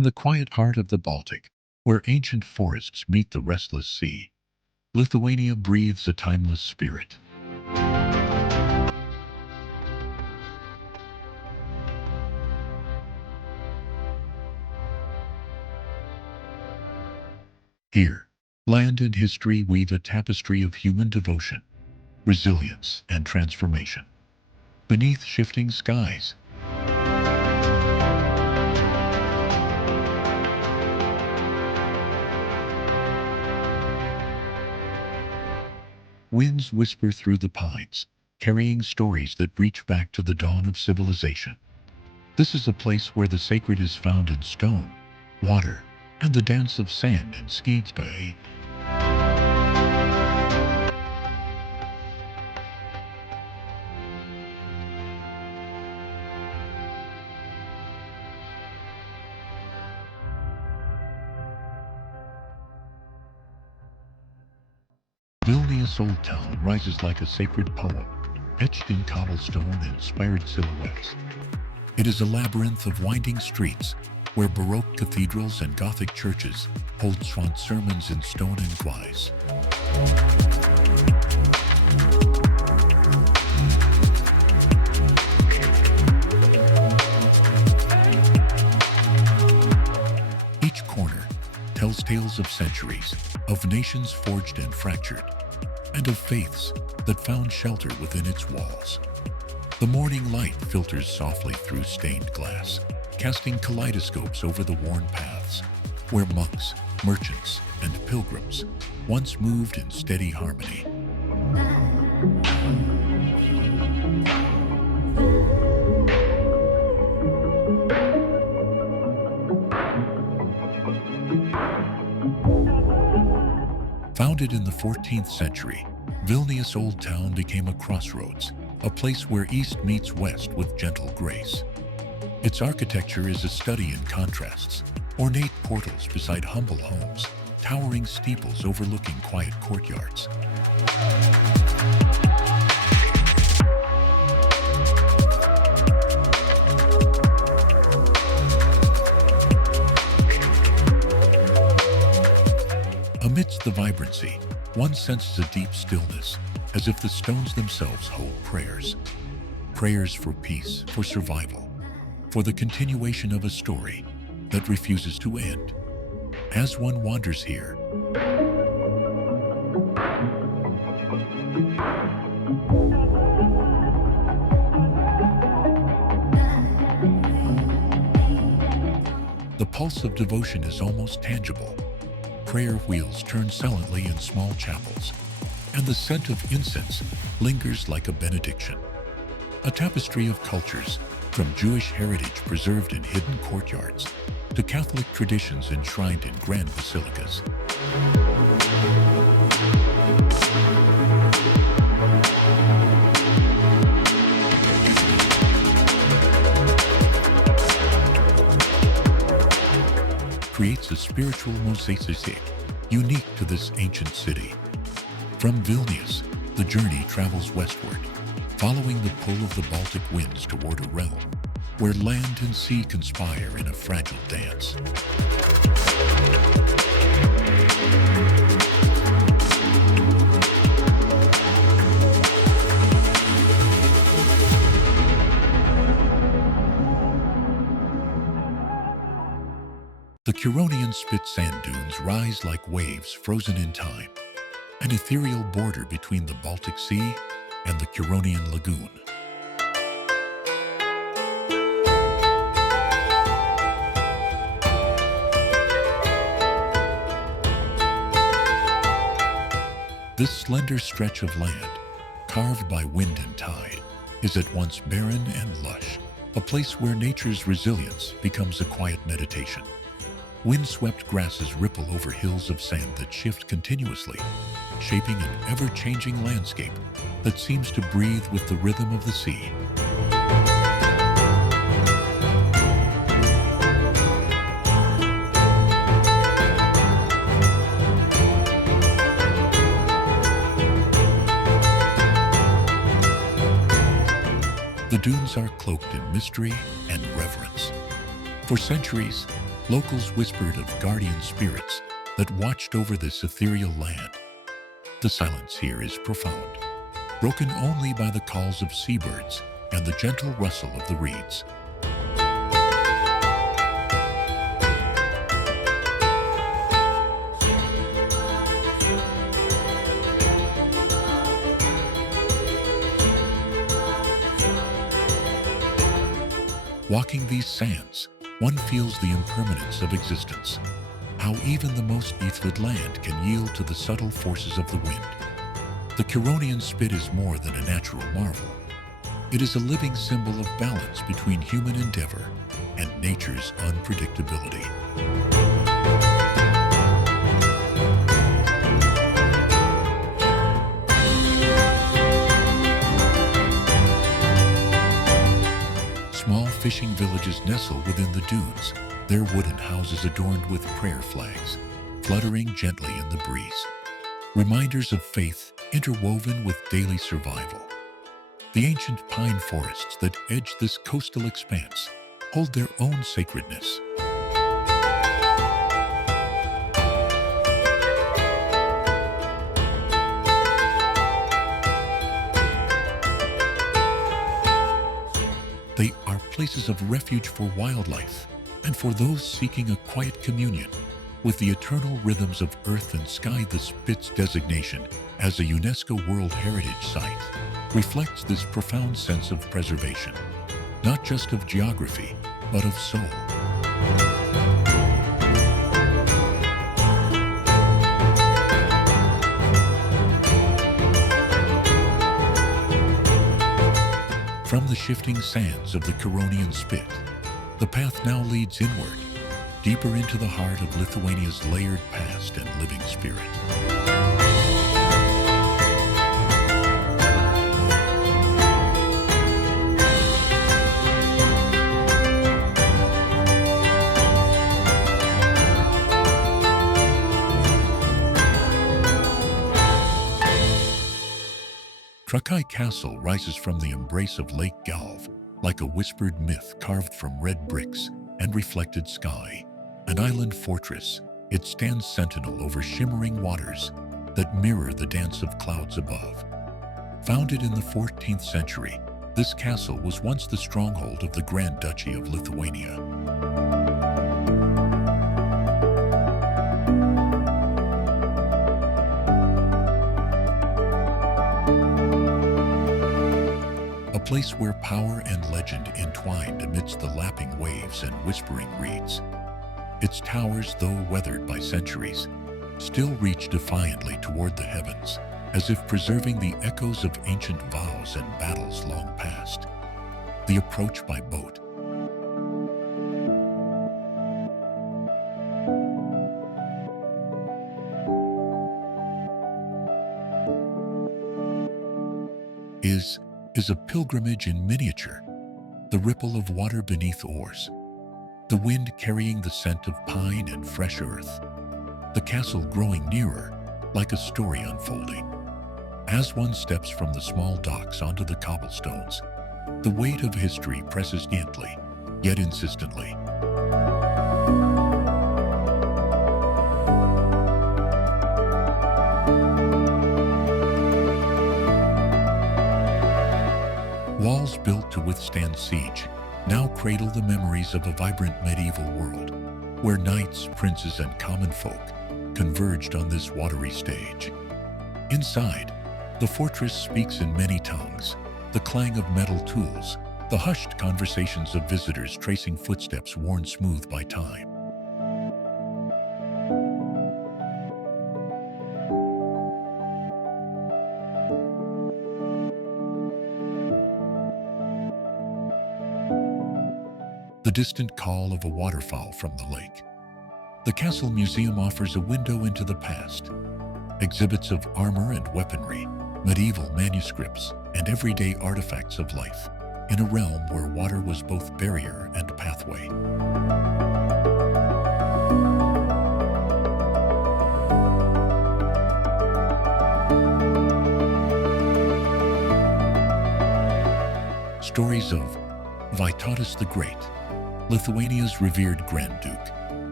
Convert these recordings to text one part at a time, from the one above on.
In the quiet heart of the Baltic, where ancient forests meet the restless sea, Lithuania breathes a timeless spirit. Here, land and history weave a tapestry of human devotion, resilience, and transformation. Beneath shifting skies, winds whisper through the pines, carrying stories that reach back to the dawn of civilization. This is a place where the sacred is found in stone, water, and the dance of sand in Skeets Bay. Vilnius Old Town rises like a sacred poem, etched in cobblestone-inspired silhouettes. It is a labyrinth of winding streets, where Baroque cathedrals and Gothic churches hold chant sermons in stone and glass. Each corner tells tales of centuries, of nations forged and fractured, and of faiths that found shelter within its walls. The morning light filters softly through stained glass, casting kaleidoscopes over the worn paths, where monks, merchants, and pilgrims once moved in steady harmony. Founded in the 14th century, Vilnius Old Town became a crossroads, a place where East meets West with gentle grace. Its architecture is a study in contrasts, ornate portals beside humble homes, towering steeples overlooking quiet courtyards. Amidst the vibrancy, one senses a deep stillness, as if the stones themselves hold prayers. Prayers for peace, for survival, for the continuation of a story that refuses to end. As one wanders here, the pulse of devotion is almost tangible. Prayer wheels turn silently in small chapels, and the scent of incense lingers like a benediction. A tapestry of cultures, from Jewish heritage preserved in hidden courtyards to Catholic traditions enshrined in grand basilicas. Creates a spiritual mosaic unique to this ancient city. From Vilnius, the journey travels westward, following the pull of the Baltic winds toward a realm where land and sea conspire in a fragile dance. The Curonian spit sand dunes rise like waves frozen in time, an ethereal border between the Baltic Sea and the Curonian Lagoon. This slender stretch of land, carved by wind and tide, is at once barren and lush, a place where nature's resilience becomes a quiet meditation. Windswept grasses ripple over hills of sand that shift continuously, shaping an ever-changing landscape that seems to breathe with the rhythm of the sea. The dunes are cloaked in mystery and reverence. For centuries, Locals whispered of guardian spirits that watched over this ethereal land. The silence here is profound, broken only by the calls of seabirds and the gentle rustle of the reeds. Walking these sands, one feels the impermanence of existence, how even the most earthward land can yield to the subtle forces of the wind. The Curonian spit is more than a natural marvel. It is a living symbol of balance between human endeavor and nature's unpredictability. Small fishing villages nestle within the dunes, their wooden houses adorned with prayer flags, fluttering gently in the breeze. Reminders of faith interwoven with daily survival. The ancient pine forests that edge this coastal expanse hold their own sacredness. They are places of refuge for wildlife and for those seeking a quiet communion with the eternal rhythms of earth and sky. The Spit's designation as a UNESCO World Heritage Site reflects this profound sense of preservation, not just of geography, but of soul. From the shifting sands of the Curonian Spit, the path now leads inward, deeper into the heart of Lithuania's layered past and living spirit. Trakai Castle rises from the embrace of Lake Galv, like a whispered myth carved from red bricks and reflected sky. An island fortress, it stands sentinel over shimmering waters that mirror the dance of clouds above. Founded in the 14th century, this castle was once the stronghold of the Grand Duchy of Lithuania. A place where power and legend entwined amidst the lapping waves and whispering reeds. Its towers, though weathered by centuries, still reach defiantly toward the heavens, as if preserving the echoes of ancient vows and battles long past. The approach by boat. is a pilgrimage in miniature, the ripple of water beneath oars, the wind carrying the scent of pine and fresh earth, the castle growing nearer, like a story unfolding. As one steps from the small docks onto the cobblestones, the weight of history presses gently, yet insistently. Walls built to withstand siege now cradle the memories of a vibrant medieval world, where knights, princes, and common folk converged on this watery stage. Inside, the fortress speaks in many tongues, the clang of metal tools, the hushed conversations of visitors tracing footsteps worn smooth by time. The distant call of a waterfowl from the lake. The Castle Museum offers a window into the past. Exhibits of armor and weaponry, medieval manuscripts, and everyday artifacts of life, in a realm where water was both barrier and pathway. Stories of Vytautas the Great, Lithuania's revered Grand Duke,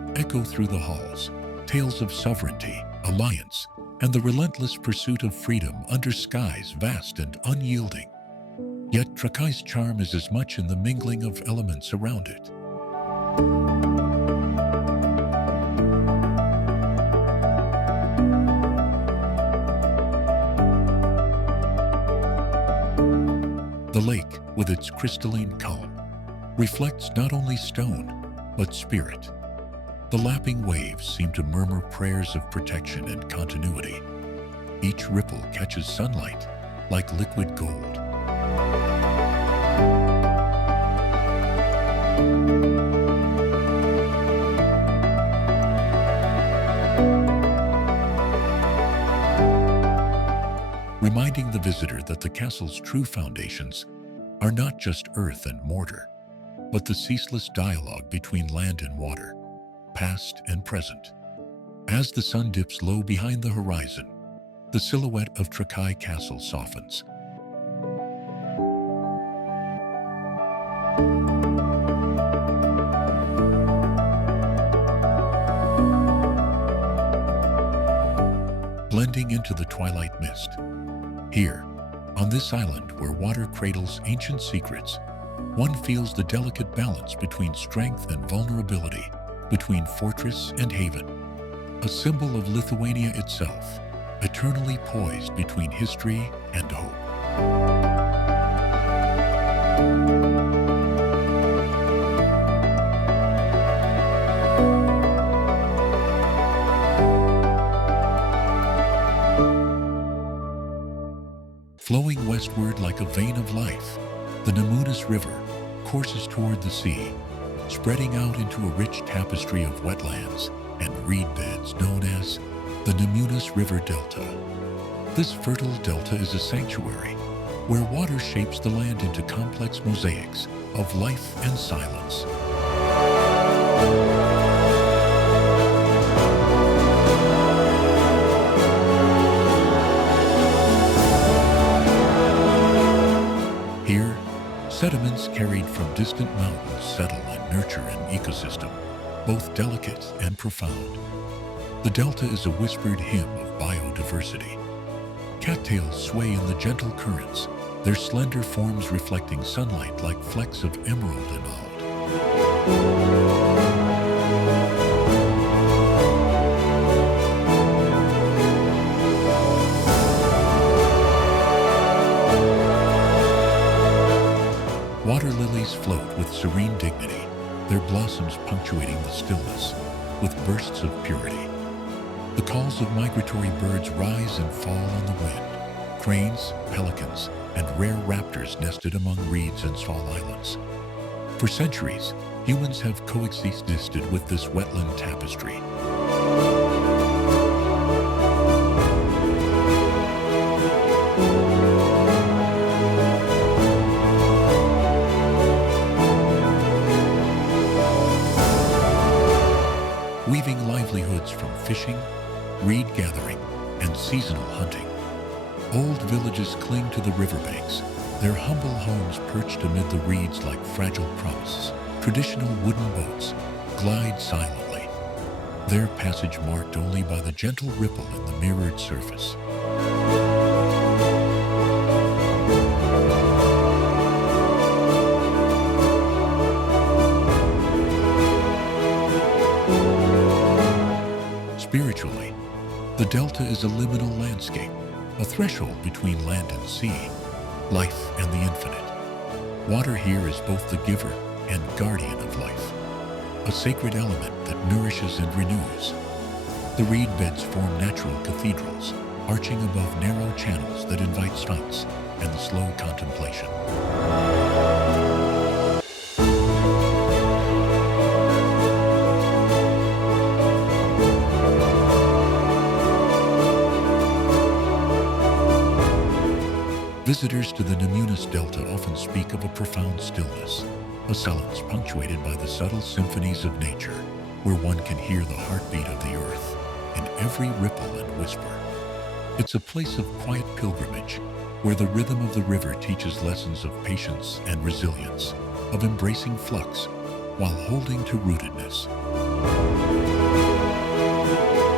echo through the halls, tales of sovereignty, alliance, and the relentless pursuit of freedom under skies vast and unyielding. Yet Trakai's charm is as much in the mingling of elements around it. The lake, with its crystalline calm, reflects not only stone, but spirit. The lapping waves seem to murmur prayers of protection and continuity. Each ripple catches sunlight like liquid gold. Reminding the visitor that the castle's true foundations are not just earth and mortar, but the ceaseless dialogue between land and water, past and present. As the sun dips low behind the horizon, the silhouette of Trakai Castle softens. Blending into the twilight mist. Here, on this island where water cradles ancient secrets, one feels the delicate balance between strength and vulnerability, between fortress and haven, a symbol of Lithuania itself, eternally poised between history and hope. Flowing westward like a vein of life, the Nemunas River courses toward the sea, spreading out into a rich tapestry of wetlands and reed beds known as the Nemunas River Delta. This fertile delta is a sanctuary where water shapes the land into complex mosaics of life and silence. Here, sediments carried from distant mountains settle and nurture an ecosystem, both delicate and profound. The delta is a whispered hymn of biodiversity. Cattails sway in the gentle currents, their slender forms reflecting sunlight like flecks of emerald emerald. Water lilies float with serene dignity, their blossoms punctuating the stillness with bursts of purity. The calls of migratory birds rise and fall on the wind. Cranes, pelicans, and rare raptors nested among reeds and small islands. For centuries, humans have coexisted with this wetland tapestry. Weaving livelihoods from fishing, reed gathering, and seasonal hunting. Old villages cling to the riverbanks, their humble homes perched amid the reeds like fragile promises. Traditional wooden boats glide silently, their passage marked only by the gentle ripple in the mirrored surface. Spiritually, the delta is a liminal landscape, a threshold between land and sea, life and the infinite. Water here is both the giver and guardian of life, a sacred element that nourishes and renews. The reed beds form natural cathedrals, arching above narrow channels that invite silence and the slow contemplation. Visitors to the Nemunas Delta often speak of a profound stillness, a silence punctuated by the subtle symphonies of nature, where one can hear the heartbeat of the earth in every ripple and whisper. It's a place of quiet pilgrimage, where the rhythm of the river teaches lessons of patience and resilience, of embracing flux while holding to rootedness.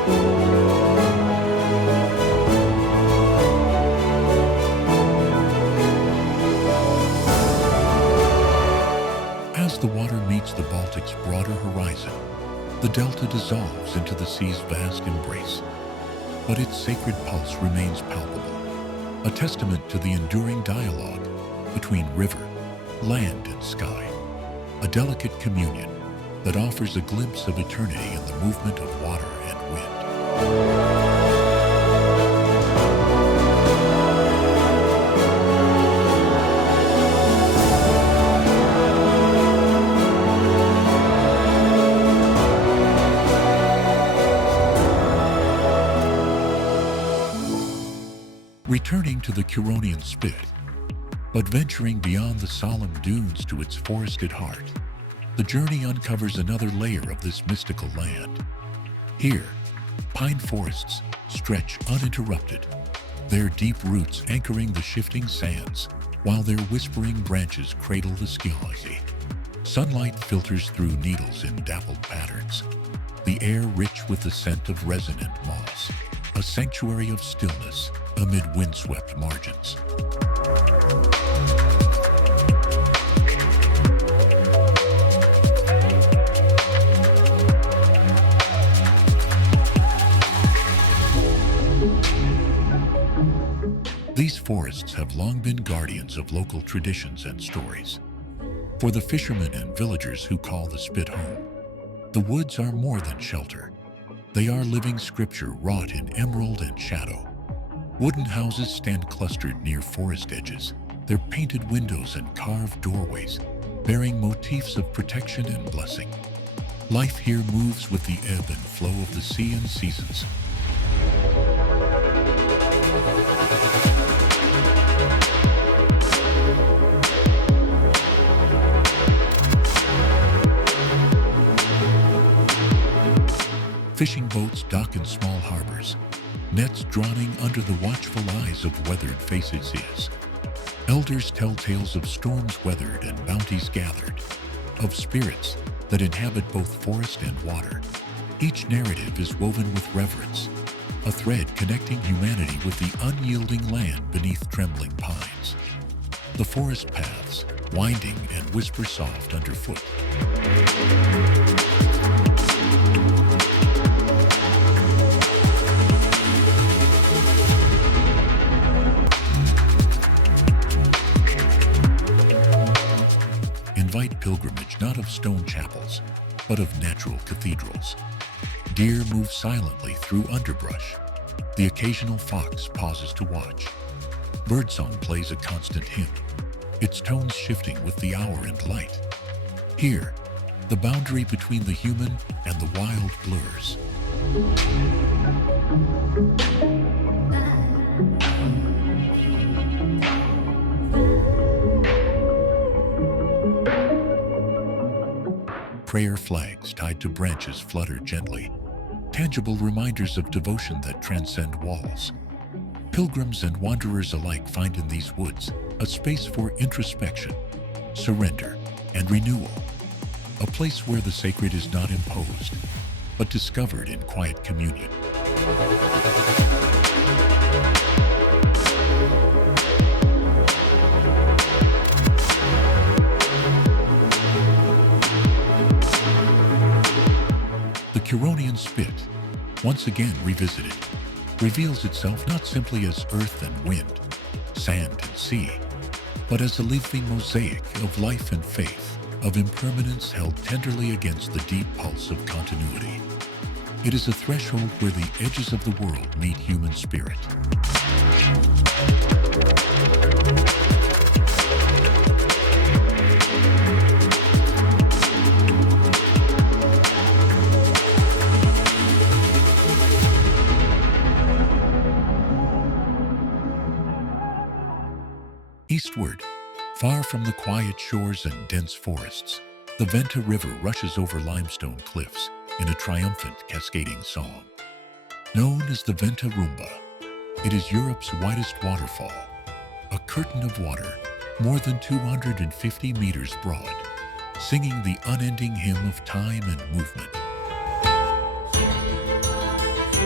As the water meets the Baltic's broader horizon, the delta dissolves into the sea's vast embrace. But its sacred pulse remains palpable, a testament to the enduring dialogue between river, land, and sky, a delicate communion that offers a glimpse of eternity in the movement of water and wind. Returning to the Curonian Spit, but venturing beyond the solemn dunes to its forested heart, the journey uncovers another layer of this mystical land. Here, pine forests stretch uninterrupted, their deep roots anchoring the shifting sands, while their whispering branches cradle the skies. Sunlight filters through needles in dappled patterns, the air rich with the scent of resin and moss, a sanctuary of stillness amid windswept margins. These forests have long been guardians of local traditions and stories. For the fishermen and villagers who call the Spit home, the woods are more than shelter. They are living scripture wrought in emerald and shadow. Wooden houses stand clustered near forest edges, their painted windows and carved doorways bearing motifs of protection and blessing. Life here moves with the ebb and flow of the sea and seasons. Fishing boats dock in small harbors, nets drowning under the watchful eyes of weathered faces. Elders tell tales of storms weathered and bounties gathered, of spirits that inhabit both forest and water. Each narrative is woven with reverence, a thread connecting humanity with the unyielding land beneath trembling pines. The forest paths, winding and whisper soft underfoot. Invite pilgrimage not of stone chapels, but of natural cathedrals. Deer move silently through underbrush. The occasional fox pauses to watch. Birdsong plays a constant hymn, its tones shifting with the hour and light. Here, the boundary between the human and the wild blurs. Prayer flags tied to branches flutter gently, tangible reminders of devotion that transcend walls. Pilgrims and wanderers alike find in these woods a space for introspection, surrender, and renewal, a place where the sacred is not imposed, but discovered in quiet communion. The Curonian Spit, once again revisited, reveals itself not simply as earth and wind, sand and sea, but as a living mosaic of life and faith, of impermanence held tenderly against the deep pulse of continuity. It is a threshold where the edges of the world meet human spirit. Eastward, far from the quiet shores and dense forests, the Venta River rushes over limestone cliffs in a triumphant cascading song. Known as the Venta Rumba, it is Europe's widest waterfall, a curtain of water more than 250 meters broad, singing the unending hymn of time and movement.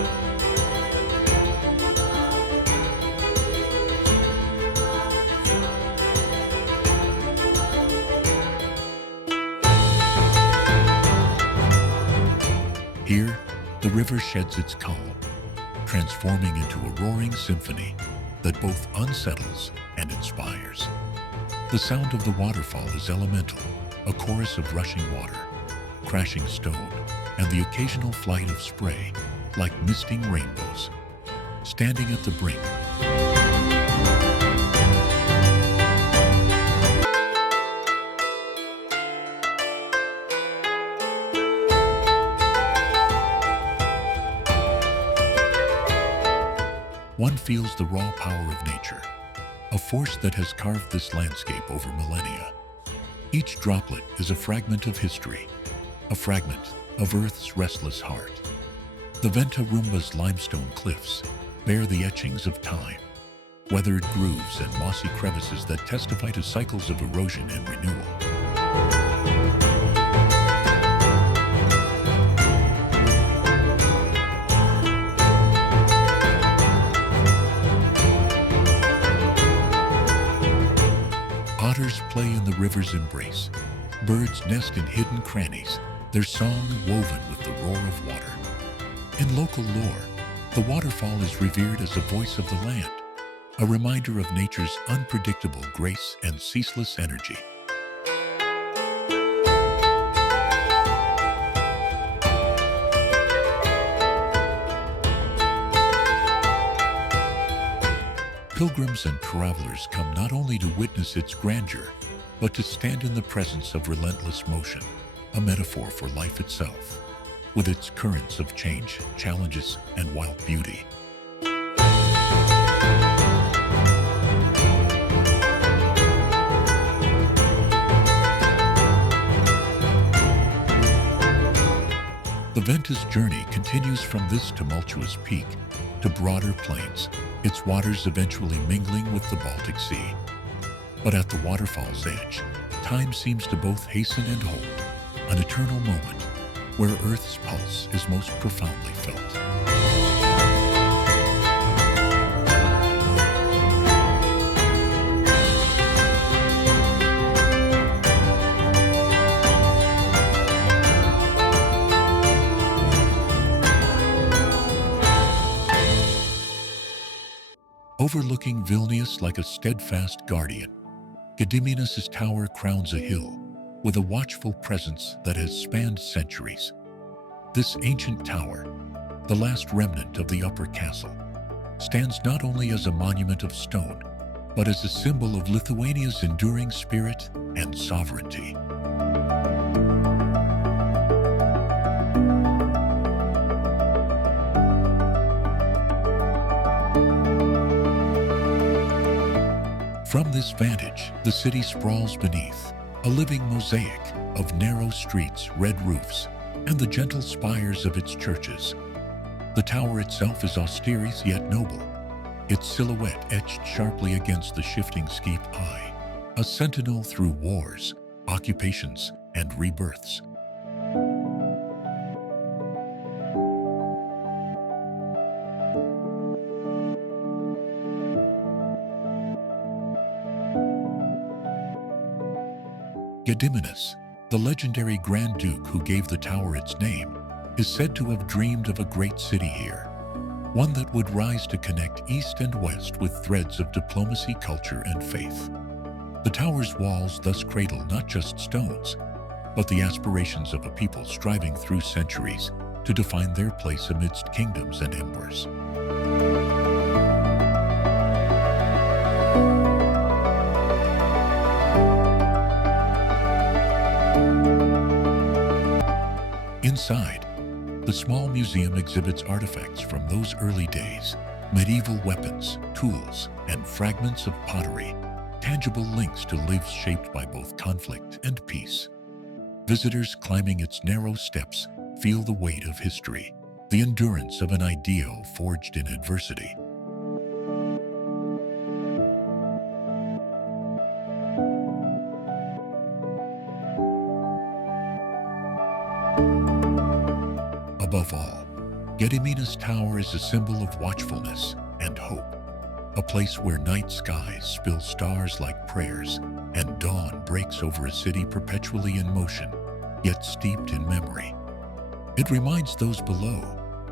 river sheds its calm, transforming into a roaring symphony that both unsettles and inspires. The sound of the waterfall is elemental, a chorus of rushing water, crashing stone, and the occasional flight of spray, like misting rainbows. Standing at the brink, one feels the raw power of nature, a force that has carved this landscape over millennia. Each droplet is a fragment of history, a fragment of Earth's restless heart. The Venta Rumba's limestone cliffs bear the etchings of time, weathered grooves and mossy crevices that testify to cycles of erosion and renewal. Otters play in the river's embrace. Birds nest in hidden crannies, their song woven with the roar of water. In local lore, the waterfall is revered as a voice of the land, a reminder of nature's unpredictable grace and ceaseless energy. Pilgrims and travelers come not only to witness its grandeur, but to stand in the presence of relentless motion, a metaphor for life itself, with its currents of change, challenges, and wild beauty. The Venta's journey continues from this tumultuous peak to broader plains, its waters eventually mingling with the Baltic Sea. But at the waterfall's edge, time seems to both hasten and hold, an eternal moment where Earth's pulse is most profoundly felt. Overlooking Vilnius like a steadfast guardian, Gediminas' tower crowns a hill with a watchful presence that has spanned centuries. This ancient tower, the last remnant of the upper castle, stands not only as a monument of stone, but as a symbol of Lithuania's enduring spirit and sovereignty. From this vantage, the city sprawls beneath, a living mosaic of narrow streets, red roofs, and the gentle spires of its churches. The tower itself is austere yet noble, its silhouette etched sharply against the shifting steep eye, a sentinel through wars, occupations, and rebirths. Gediminas, the legendary Grand Duke who gave the tower its name, is said to have dreamed of a great city here, one that would rise to connect east and west with threads of diplomacy, culture, and faith. The tower's walls thus cradle not just stones, but the aspirations of a people striving through centuries to define their place amidst kingdoms and empires. Inside, the small museum exhibits artifacts from those early days, medieval weapons, tools, and fragments of pottery, tangible links to lives shaped by both conflict and peace. Visitors climbing its narrow steps feel the weight of history, the endurance of an ideal forged in adversity. Above all, Gediminas Tower is a symbol of watchfulness and hope, a place where night skies spill stars like prayers and dawn breaks over a city perpetually in motion, yet steeped in memory. It reminds those below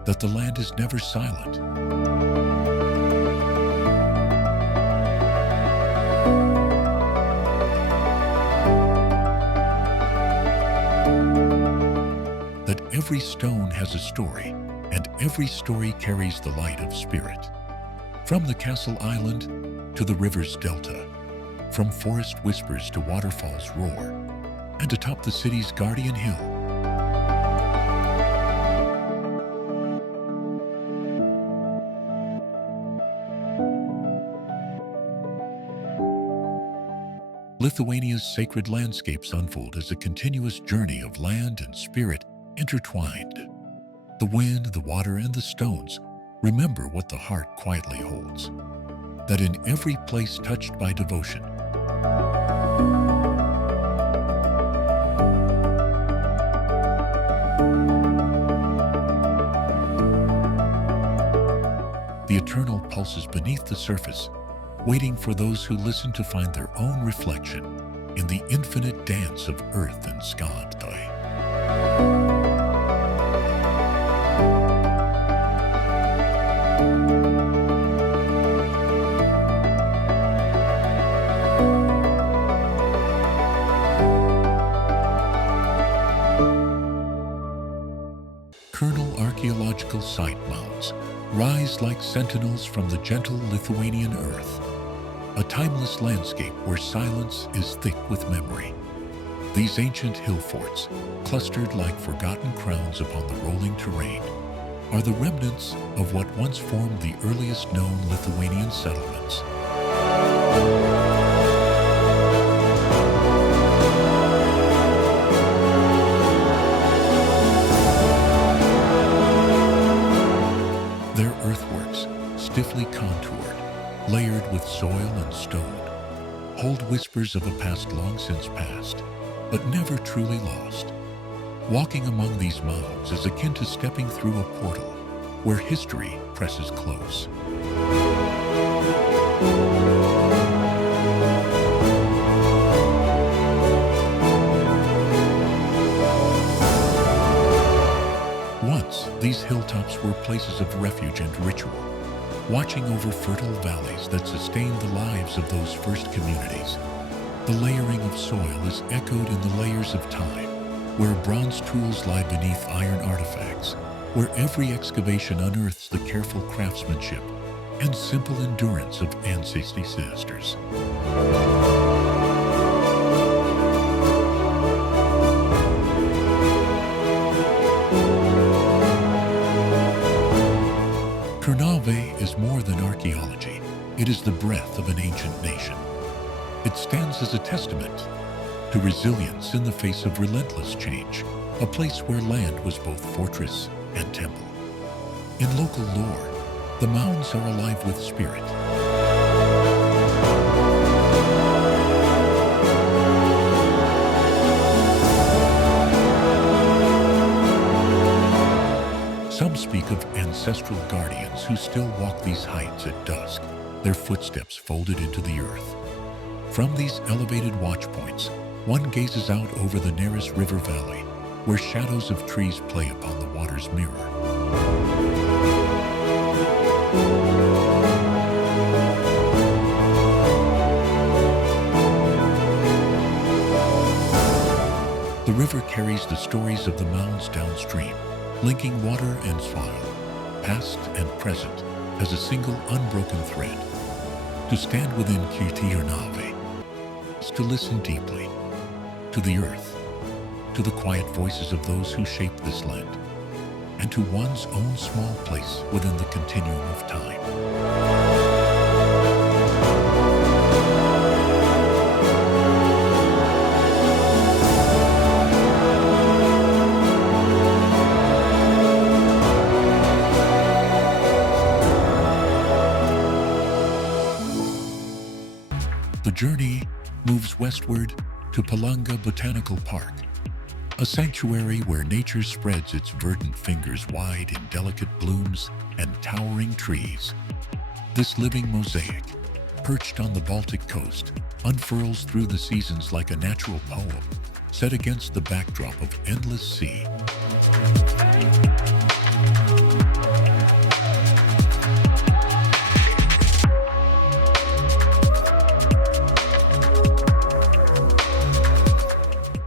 that the land is never silent. That every stone has a story, and every story carries the light of spirit. From the castle island to the river's delta, from forest whispers to waterfall's roar, and atop the city's guardian hill. Lithuania's sacred landscapes unfold as a continuous journey of land and spirit intertwined. The wind, the water, and the stones remember what the heart quietly holds. That in every place touched by devotion, the eternal pulses beneath the surface, waiting for those who listen to find their own reflection in the infinite dance of earth and sky. Kernel archaeological site mounds rise like sentinels from the gentle Lithuanian earth, a timeless landscape where silence is thick with memory. These ancient hill forts, clustered like forgotten crowns upon the rolling terrain, are the remnants of what once formed the earliest known Lithuanian settlements. Their earthworks, stiffly contoured, layered with soil and stone, hold whispers of a past long since past, but never truly lost. Walking among these mounds is akin to stepping through a portal where history presses close. Once, these hilltops were places of refuge and ritual, watching over fertile valleys that sustained the lives of those first communities. The layering of soil is echoed in the layers of time, where bronze tools lie beneath iron artifacts, where every excavation unearths the careful craftsmanship and simple endurance of ancestors. Ternave is more than archaeology. It is the breath of an ancient nation. It stands as a testament to resilience in the face of relentless change, a place where land was both fortress and temple. In local lore, the mounds are alive with spirit. Some speak of ancestral guardians who still walk these heights at dusk, their footsteps folded into the earth. From these elevated watch points, one gazes out over the Neris River Valley, where shadows of trees play upon the water's mirror. The river carries the stories of the mounds downstream, linking water and soil, past and present, as a single unbroken thread. To stand within Ternave is to listen deeply to the earth, to the quiet voices of those who shaped this land, and to one's own small place within the continuum of time. The journey moves westward to Palanga Botanical Park, a sanctuary where nature spreads its verdant fingers wide in delicate blooms and towering trees. This living mosaic, perched on the Baltic coast, unfurls through the seasons like a natural poem, set against the backdrop of endless sea.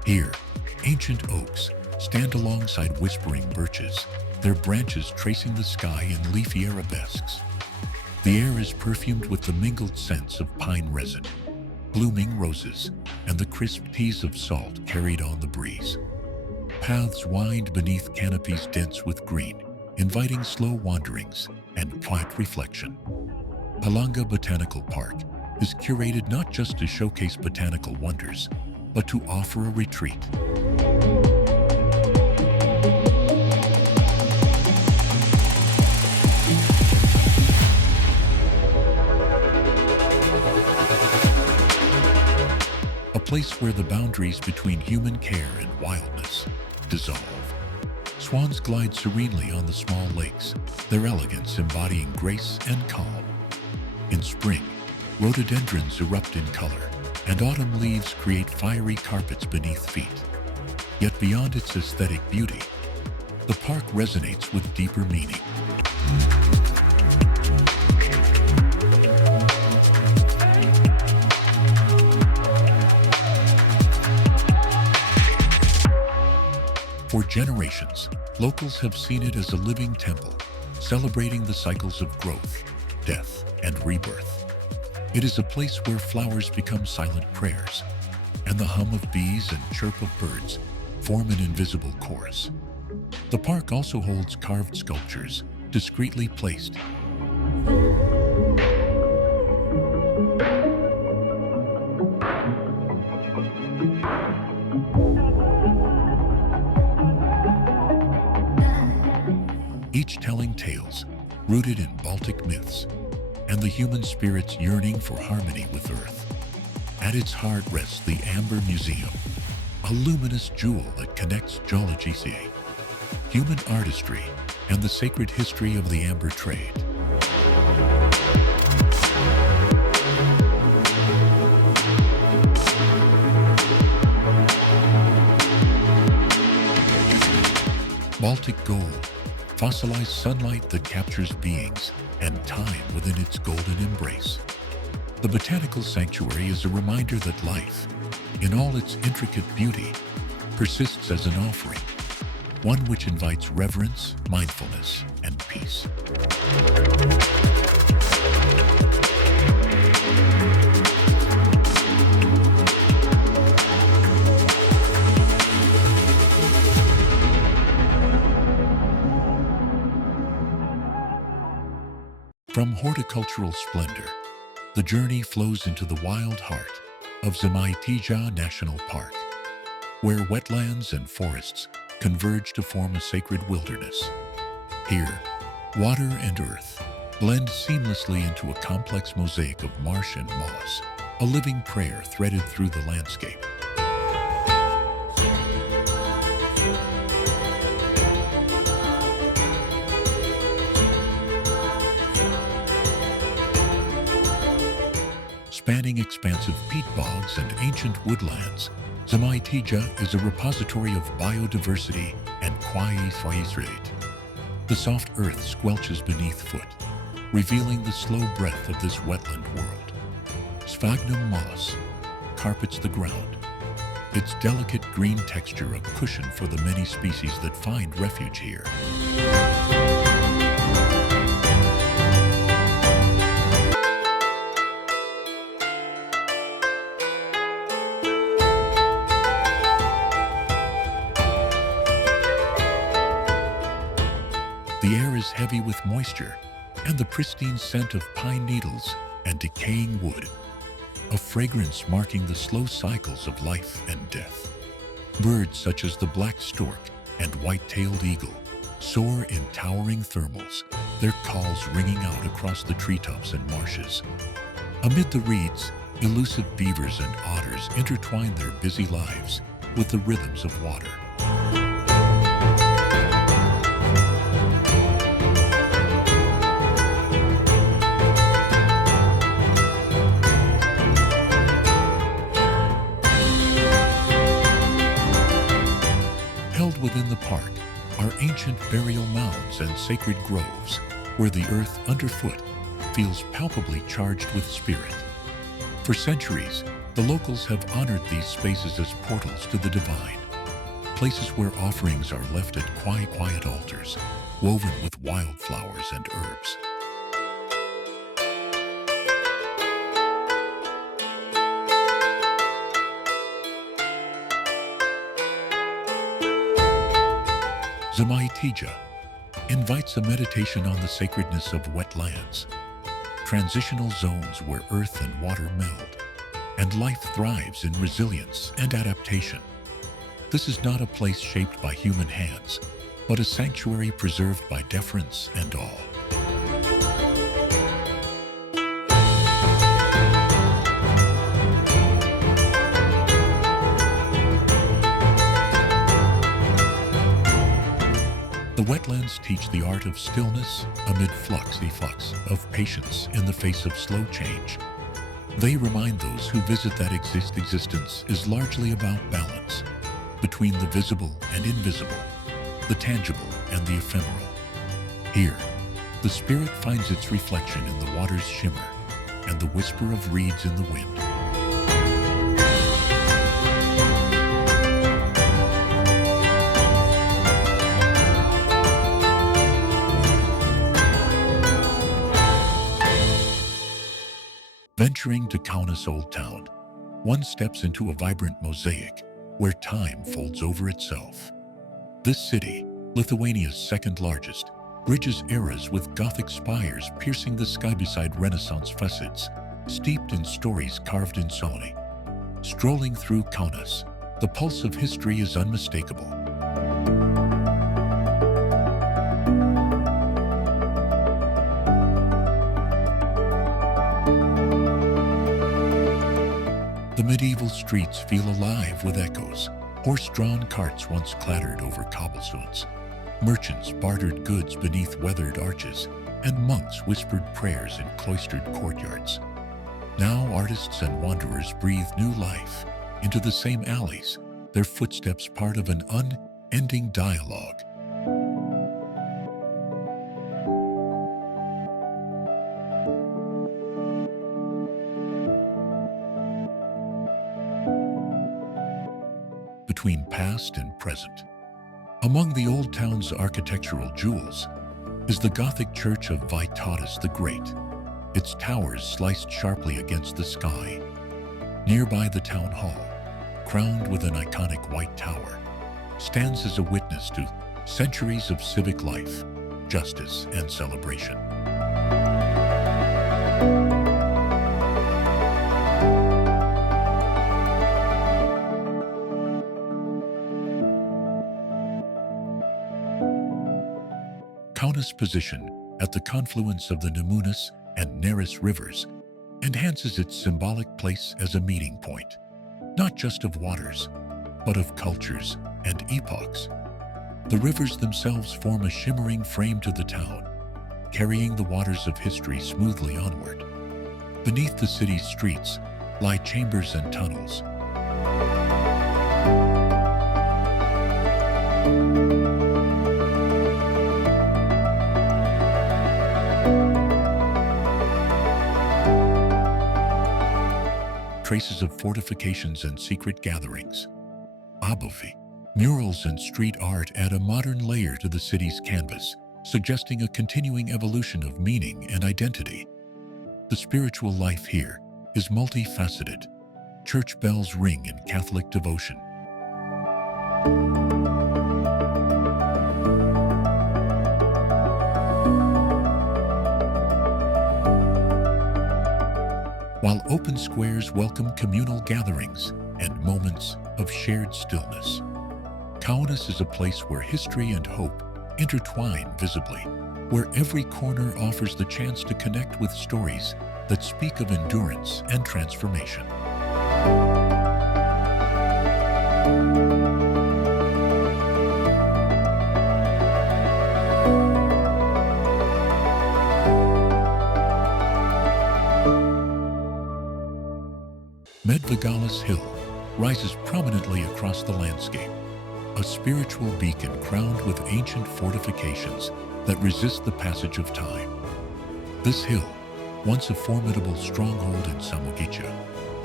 Here, ancient oaks stand alongside whispering birches, their branches tracing the sky in leafy arabesques. The air is perfumed with the mingled scents of pine resin, blooming roses, and the crisp teas of salt carried on the breeze. Paths wind beneath canopies dense with green, inviting slow wanderings and quiet reflection. Palanga Botanical Park is curated not just to showcase botanical wonders, but to offer a retreat. A place where the boundaries between human care and wildness dissolve. Swans glide serenely on the small lakes, their elegance embodying grace and calm. In spring, rhododendrons erupt in color, and autumn leaves create fiery carpets beneath feet. Yet beyond its aesthetic beauty, the park resonates with deeper meaning. For generations, locals have seen it as a living temple, celebrating the cycles of growth, death, and rebirth. It is a place where flowers become silent prayers, and the hum of bees and chirp of birds form an invisible chorus. The park also holds carved sculptures, discreetly placed. Each telling tales rooted in Baltic myths and the human spirit's yearning for harmony with Earth. At its heart rests the Amber Museum, a luminous jewel that connects geology, human artistry, and the sacred history of the amber trade. Baltic gold, fossilized sunlight that captures beings and time within its golden embrace. The botanical sanctuary is a reminder that life, in all its intricate beauty, persists as an offering, one which invites reverence, mindfulness, and peace. From horticultural splendor, the journey flows into the wild heart of Žemaitija National Park, where wetlands and forests converge to form a sacred wilderness. Here, water and earth blend seamlessly into a complex mosaic of marsh and moss, a living prayer threaded through the landscape. Spanning expansive peat bogs and ancient woodlands, Žemaitija is a repository of biodiversity and quiet. The soft earth squelches beneath foot, revealing the slow breath of this wetland world. Sphagnum moss carpets the ground, its delicate green texture a cushion for the many species that find refuge here. The air is heavy with moisture and the pristine scent of pine needles and decaying wood, a fragrance marking the slow cycles of life and death. Birds such as the black stork and white-tailed eagle soar in towering thermals, their calls ringing out across the treetops and marshes. Amid the reeds, elusive beavers and otters intertwine their busy lives with the rhythms of water. Held within the park are ancient burial mounds and sacred groves, where the earth underfoot feels palpably charged with spirit. For centuries, The locals have honored these spaces as portals to the divine, places where offerings are left at quiet altars, woven with wildflowers and herbs. Zamaitija invites a meditation on the sacredness of wetlands, transitional zones where earth and water meld, and life thrives in resilience and adaptation. This is not a place shaped by human hands, but a sanctuary preserved by deference and awe. The wetlands teach the art of stillness amid flux of patience in the face of slow change. They remind those who visit that existence is largely about balance between the visible and invisible, the tangible and the ephemeral. Here, the spirit finds its reflection in the water's shimmer and the whisper of reeds in the wind. Venturing to Kaunas Old Town, one steps into a vibrant mosaic where time folds over itself. This city, Lithuania's second largest, bridges eras with Gothic spires piercing the sky beside Renaissance facades, steeped in stories carved in stone. Strolling through Kaunas, the pulse of history is unmistakable. The medieval streets feel alive with echoes. Horse-drawn carts once clattered over cobblestones. Merchants bartered goods beneath weathered arches, and monks whispered prayers in cloistered courtyards. Now artists and wanderers breathe new life into the same alleys, their footsteps part of an unending dialogue. Between past and present. Among the old town's architectural jewels is the Gothic church of Vytautas the Great, its towers sliced sharply against the sky. Nearby, the town hall, crowned with an iconic white tower, stands as a witness to centuries of civic life, justice, and celebration. Kaunas' position at the confluence of the Nemunas and Neris rivers enhances its symbolic place as a meeting point, not just of waters, but of cultures and epochs. The rivers themselves form a shimmering frame to the town, carrying the waters of history smoothly onward. Beneath the city's streets lie chambers and tunnels. Traces of fortifications and secret gatherings. Abovi, murals and street art add a modern layer to the city's canvas, suggesting a continuing evolution of meaning and identity. The spiritual life here is multifaceted. Church bells ring in Catholic devotion. While open squares welcome communal gatherings and moments of shared stillness. Kaunas is a place where history and hope intertwine visibly, where every corner offers the chance to connect with stories that speak of endurance and transformation. Medvagalis Hill rises prominently across the landscape, a spiritual beacon crowned with ancient fortifications that resist the passage of time. This hill, once a formidable stronghold in Samogitia,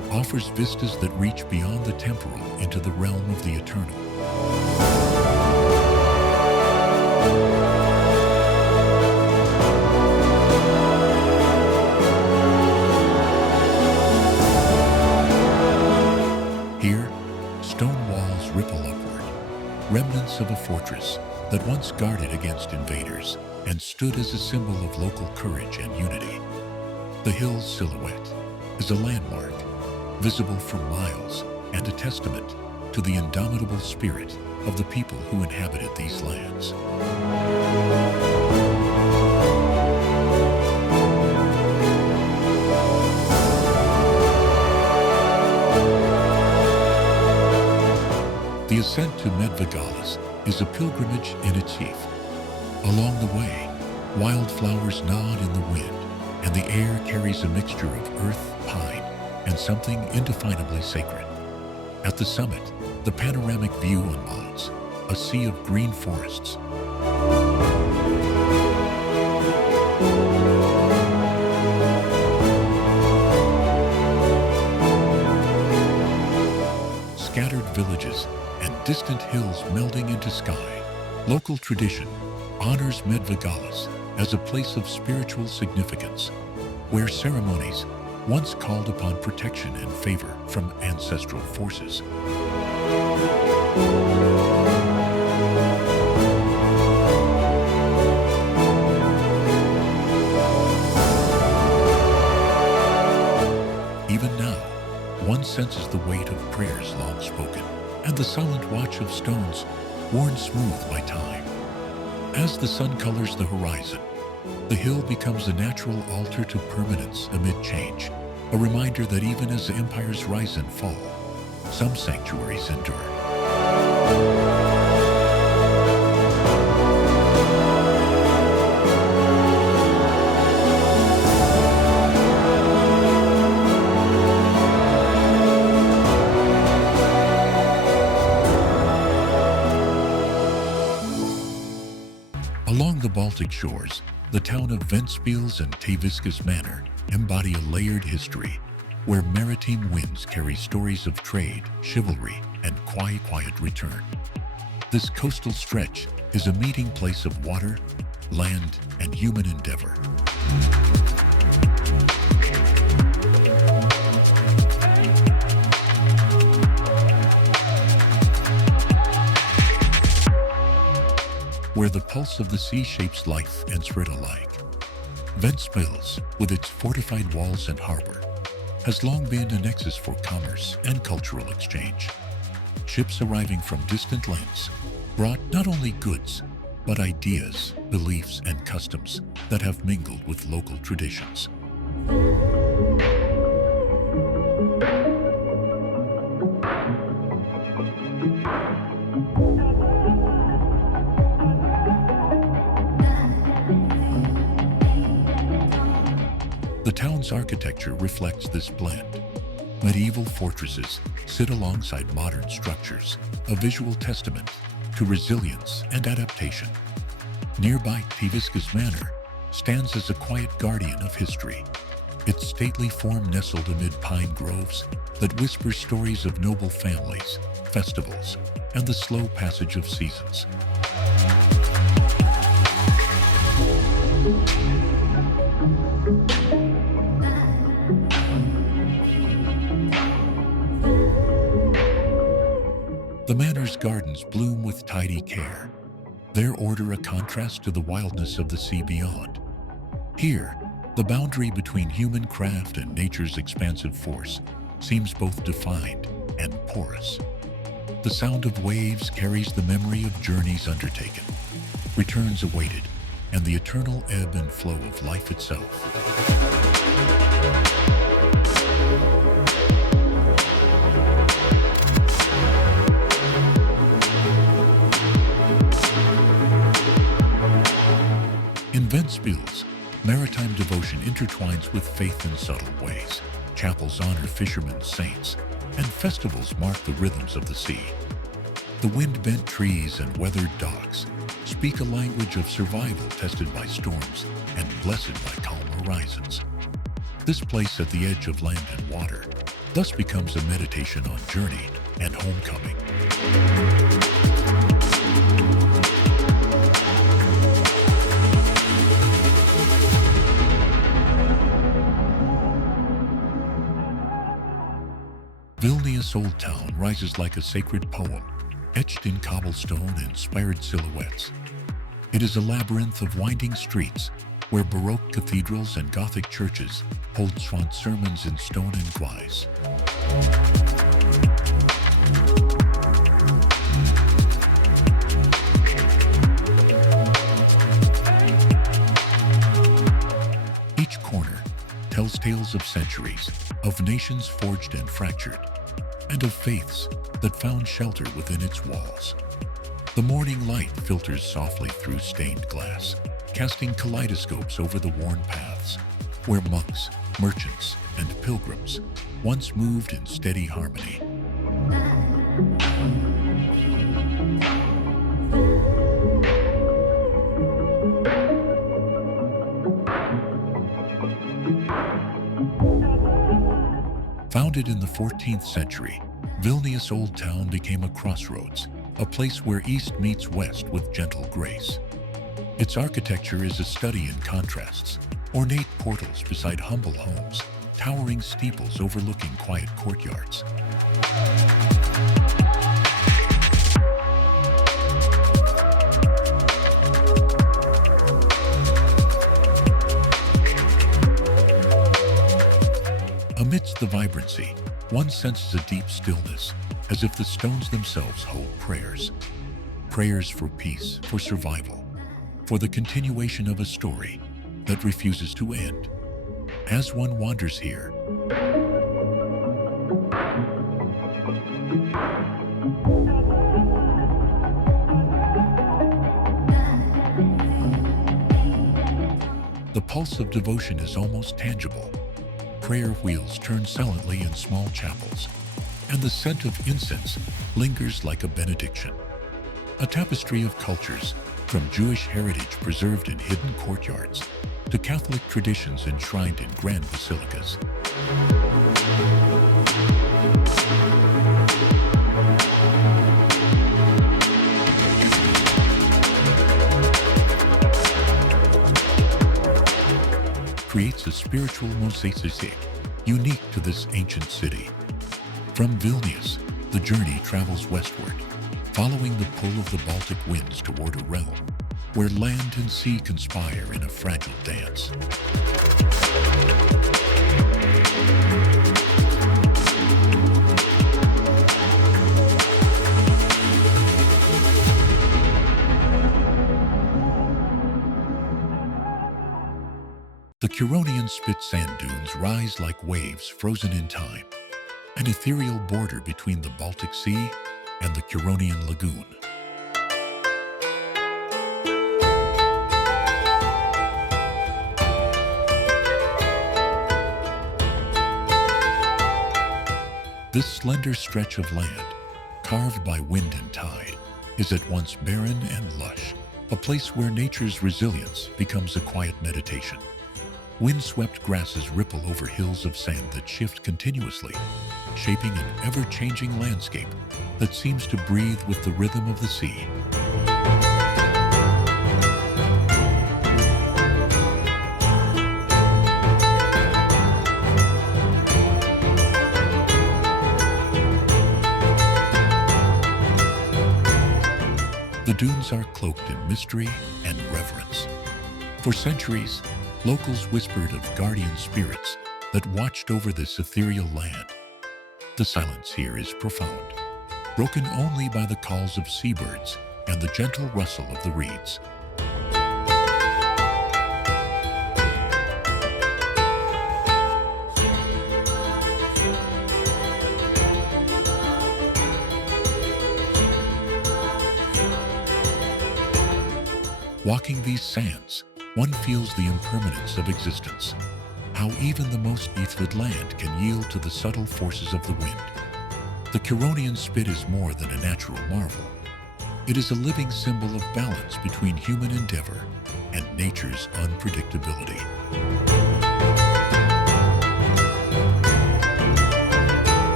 offers vistas that reach beyond the temporal into the realm of the eternal. Here, stone walls ripple upward, remnants of a fortress that once guarded against invaders and stood as a symbol of local courage and unity. The hill's silhouette is a landmark, visible for miles, and a testament to the indomitable spirit of the people who inhabited these lands. The ascent to Medvagalis is a pilgrimage in its heath. Along the way, wildflowers nod in the wind, and the air carries a mixture of earth, pine, and something indefinably sacred. At the summit, the panoramic view unfolds, a sea of green forests. Scattered villages and distant hills melding into sky. Local tradition honors Medvagalis as a place of spiritual significance, where ceremonies once called upon protection and favor from ancestral forces. Even now, one senses the weight of prayers long spoken and the silent watch of stones worn smooth by time. As the sun colors the horizon, the hill becomes a natural altar to permanence amid change, a reminder that even as empires rise and fall, some sanctuaries endure. Along the Baltic shores, the town of Ventspils and Tėviškės Manor embody a layered history where maritime winds carry stories of trade, chivalry, and quiet return. This coastal stretch is a meeting place of water, land, and human endeavor. Where the pulse of the sea shapes life and spirit alike. Ventspils, with its fortified walls and harbor, has long been a nexus for commerce and cultural exchange. Ships arriving from distant lands brought not only goods, but ideas, beliefs, and customs that have mingled with local traditions. The town's architecture reflects this blend. Medieval fortresses sit alongside modern structures, a visual testament to resilience and adaptation. Nearby Tėviškės Manor stands as a quiet guardian of history, its stately form nestled amid pine groves that whisper stories of noble families, festivals, and the slow passage of seasons. The manor's gardens bloom with tidy care, their order a contrast to the wildness of the sea beyond. Here, the boundary between human craft and nature's expansive force seems both defined and porous. The sound of waves carries the memory of journeys undertaken, returns awaited, and the eternal ebb and flow of life itself. In Ventspils, maritime devotion intertwines with faith in subtle ways. Chapels honor fishermen's saints, and festivals mark the rhythms of the sea. The wind-bent trees and weathered docks speak a language of survival tested by storms and blessed by calm horizons. This place at the edge of land and water thus becomes a meditation on journey and homecoming. Vilnius Old Town rises like a sacred poem, etched in cobblestone-inspired silhouettes. It is a labyrinth of winding streets where Baroque cathedrals and Gothic churches hold swan sermons in stone and glass. Each corner tells tales of centuries, of nations forged and fractured, and of faiths that found shelter within its walls. The morning light filters softly through stained glass, casting kaleidoscopes over the worn paths, where monks, merchants, and pilgrims once moved in steady harmony. Founded in the 14th century, Vilnius Old Town became a crossroads, a place where East meets West with gentle grace. Its architecture is a study in contrasts, ornate portals beside humble homes, towering steeples overlooking quiet courtyards. Amidst the vibrancy, one senses a deep stillness, as if the stones themselves hold prayers. Prayers for peace, for survival, for the continuation of a story that refuses to end. As one wanders here, the pulse of devotion is almost tangible. Prayer wheels turn silently in small chapels, and the scent of incense lingers like a benediction. A tapestry of cultures, from Jewish heritage preserved in hidden courtyards to Catholic traditions enshrined in grand basilicas. Creates a spiritual mosaic unique to this ancient city. From Vilnius, the journey travels westward, following the pull of the Baltic winds toward a realm where land and sea conspire in a fragile dance. The Curonian spit sand dunes rise like waves frozen in time, an ethereal border between the Baltic Sea and the Curonian Lagoon. This slender stretch of land, carved by wind and tide, is at once barren and lush, a place where nature's resilience becomes a quiet meditation. Windswept grasses ripple over hills of sand that shift continuously, shaping an ever-changing landscape that seems to breathe with the rhythm of the sea. The dunes are cloaked in mystery and reverence. For centuries, locals whispered of guardian spirits that watched over this ethereal land. The silence here is profound, broken only by the calls of seabirds and the gentle rustle of the reeds. Walking these sands, one feels the impermanence of existence, how even the most heathwood land can yield to the subtle forces of the wind. The Curonian spit is more than a natural marvel. It is a living symbol of balance between human endeavor and nature's unpredictability.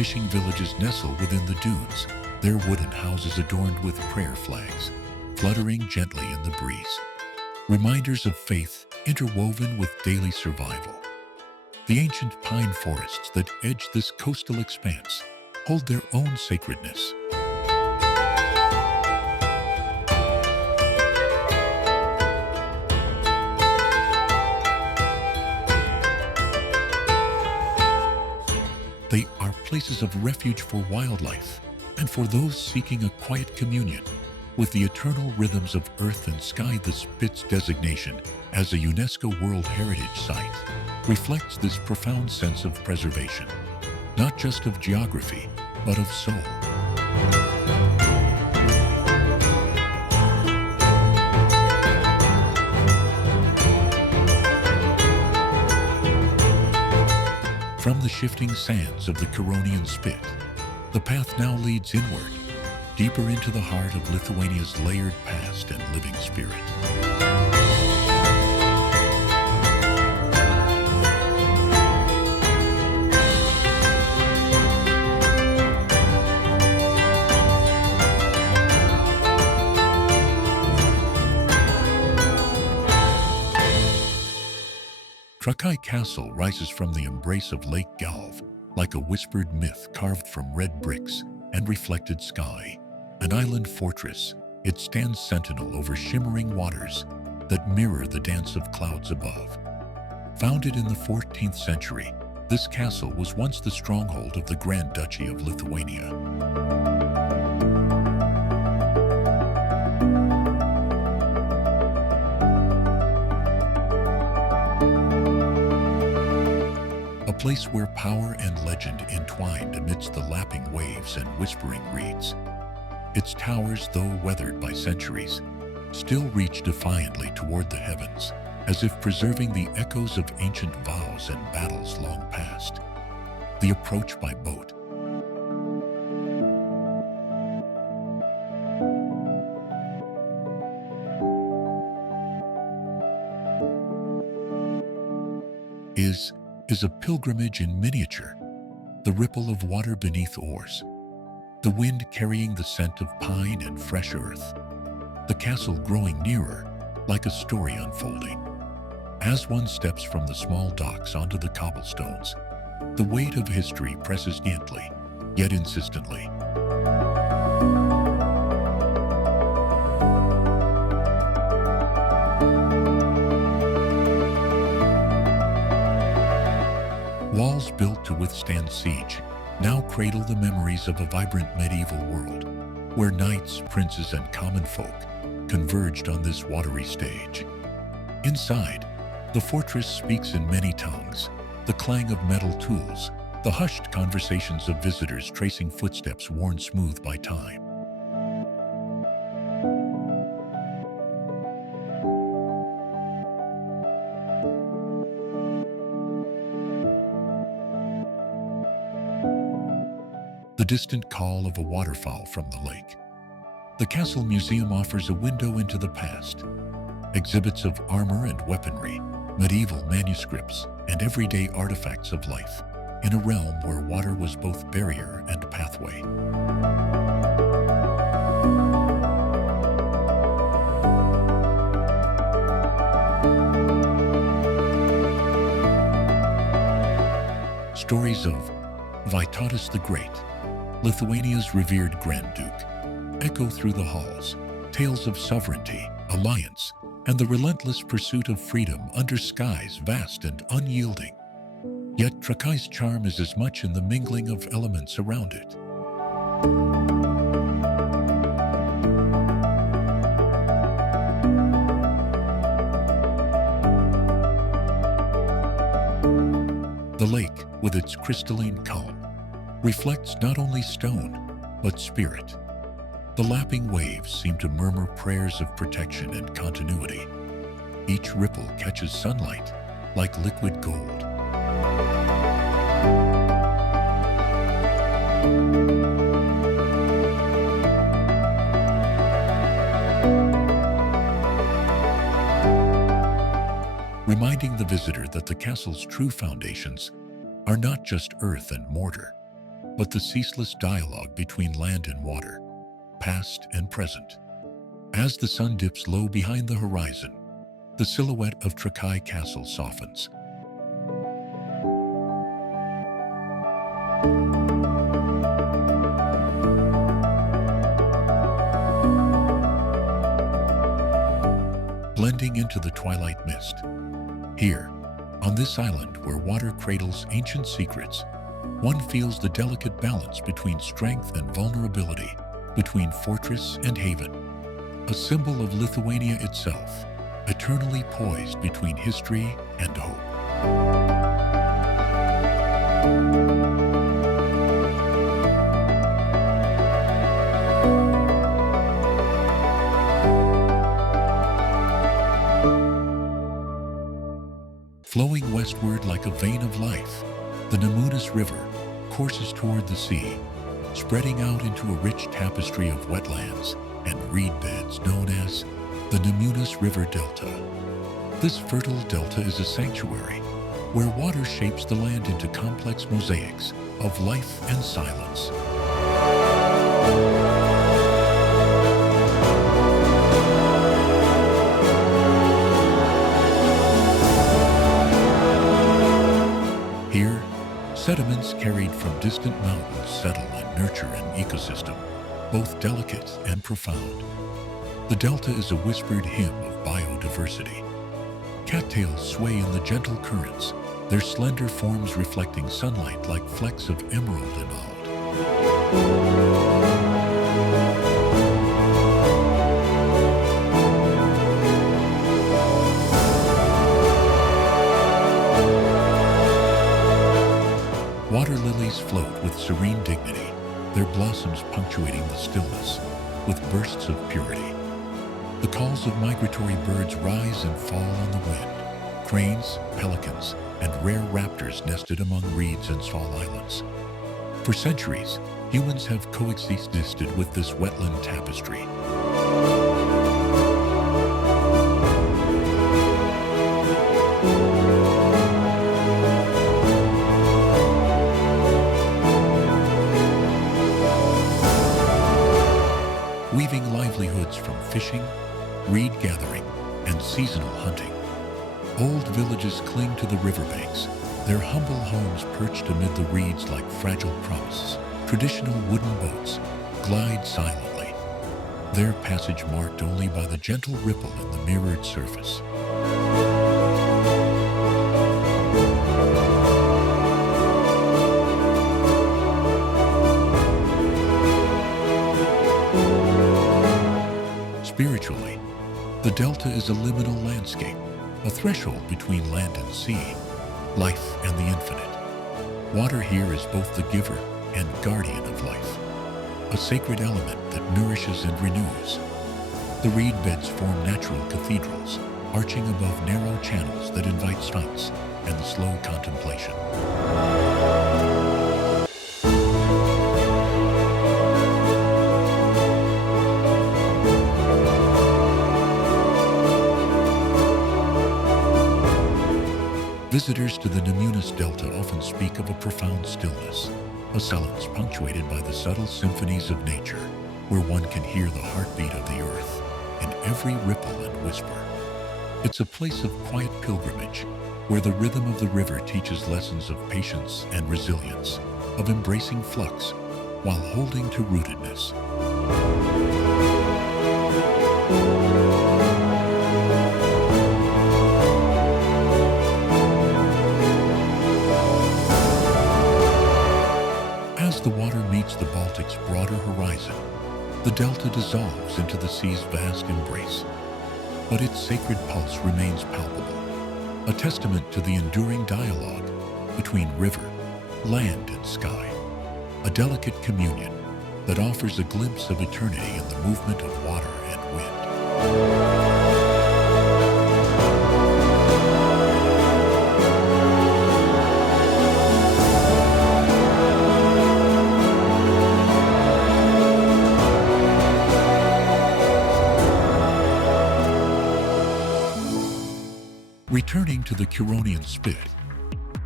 fishing villages nestle within the dunes, their wooden houses adorned with prayer flags, fluttering gently in the breeze. Reminders of faith interwoven with daily survival. The ancient pine forests that edge this coastal expanse hold their own sacredness. They are places of refuge for wildlife and for those seeking a quiet communion with the eternal rhythms of earth and sky. The Spit's designation as a UNESCO World Heritage Site reflects this profound sense of preservation, not just of geography, but of soul. From the shifting sands of the Curonian Spit, the path now leads inward, deeper into the heart of Lithuania's layered past and living spirit. Trakai Castle rises from the embrace of Lake Galv, like a whispered myth carved from red bricks and reflected sky. An island fortress, it stands sentinel over shimmering waters that mirror the dance of clouds above. Founded in the 14th century, this castle was once the stronghold of the Grand Duchy of Lithuania. A place where power and legend entwined amidst the lapping waves and whispering reeds. Its towers, though weathered by centuries, still reach defiantly toward the heavens, as if preserving the echoes of ancient vows and battles long past. The approach by boat. is a pilgrimage in miniature, the ripple of water beneath oars, the wind carrying the scent of pine and fresh earth, the castle growing nearer like a story unfolding. As one steps from the small docks onto the cobblestones, the weight of history presses gently, yet insistently. Walls built to withstand siege now cradle the memories of a vibrant medieval world, where knights, princes, and common folk converged on this watery stage. Inside, the fortress speaks in many tongues, the clang of metal tools, the hushed conversations of visitors tracing footsteps worn smooth by time. The distant call of a waterfowl from the lake. The Castle Museum offers a window into the past. Exhibits of armor and weaponry, medieval manuscripts, and everyday artifacts of life in a realm where water was both barrier and pathway. Stories of Vytautas the Great, Lithuania's revered Grand Duke, echo through the halls, tales of sovereignty, alliance, and the relentless pursuit of freedom under skies vast and unyielding. Yet Trakai's charm is as much in the mingling of elements around it. The lake, with its crystalline calm, reflects not only stone, but spirit. The lapping waves seem to murmur prayers of protection and continuity. Each ripple catches sunlight like liquid gold. Reminding the visitor that the castle's true foundations are not just earth and mortar, but the ceaseless dialogue between land and water, past and present. As the sun dips low behind the horizon, the silhouette of Trakai Castle softens. Blending into the twilight mist. Here, on this island where water cradles ancient secrets, one feels the delicate balance between strength and vulnerability, between fortress and haven, a symbol of Lithuania itself, eternally poised between history and hope. Flowing westward like a vein of life, the Nemunas River courses toward the sea, spreading out into a rich tapestry of wetlands and reed beds known as the Nemunas River Delta. This fertile delta is a sanctuary where water shapes the land into complex mosaics of life and silence. Here, sediments carried from distant mountains settle and nurture an ecosystem, both delicate and profound. The delta is a whispered hymn of biodiversity. Cattails sway in the gentle currents, their slender forms reflecting sunlight like flecks of emerald emerald. Water lilies float with serene dignity, their blossoms punctuating the stillness with bursts of purity. The calls of migratory birds rise and fall on the wind. Cranes, pelicans, and rare raptors nested among reeds and small islands. For centuries, humans have coexisted with this wetland tapestry. Weaving livelihoods from fishing, reed gathering, and seasonal hunting. Old villages cling to the riverbanks, their humble homes perched amid the reeds like fragile promises. Traditional wooden boats glide silently, their passage marked only by the gentle ripple in the mirrored surface. Spiritually, the delta is a liminal landscape, a threshold between land and sea, life and the infinite. Water here is both the giver and guardian of life, a sacred element that nourishes and renews. The reed beds form natural cathedrals, arching above narrow channels that invite silence and slow contemplation. Visitors to the Nemunas Delta often speak of a profound stillness, a silence punctuated by the subtle symphonies of nature, where one can hear the heartbeat of the earth in every ripple and whisper. It's a place of quiet pilgrimage, where the rhythm of the river teaches lessons of patience and resilience, of embracing flux while holding to rootedness. As the water meets the Baltic's broader horizon, the delta dissolves into the sea's vast embrace. But its sacred pulse remains palpable, a testament to the enduring dialogue between river, land, and sky, a delicate communion that offers a glimpse of eternity in the movement of water and wind. Returning to the Curonian Spit,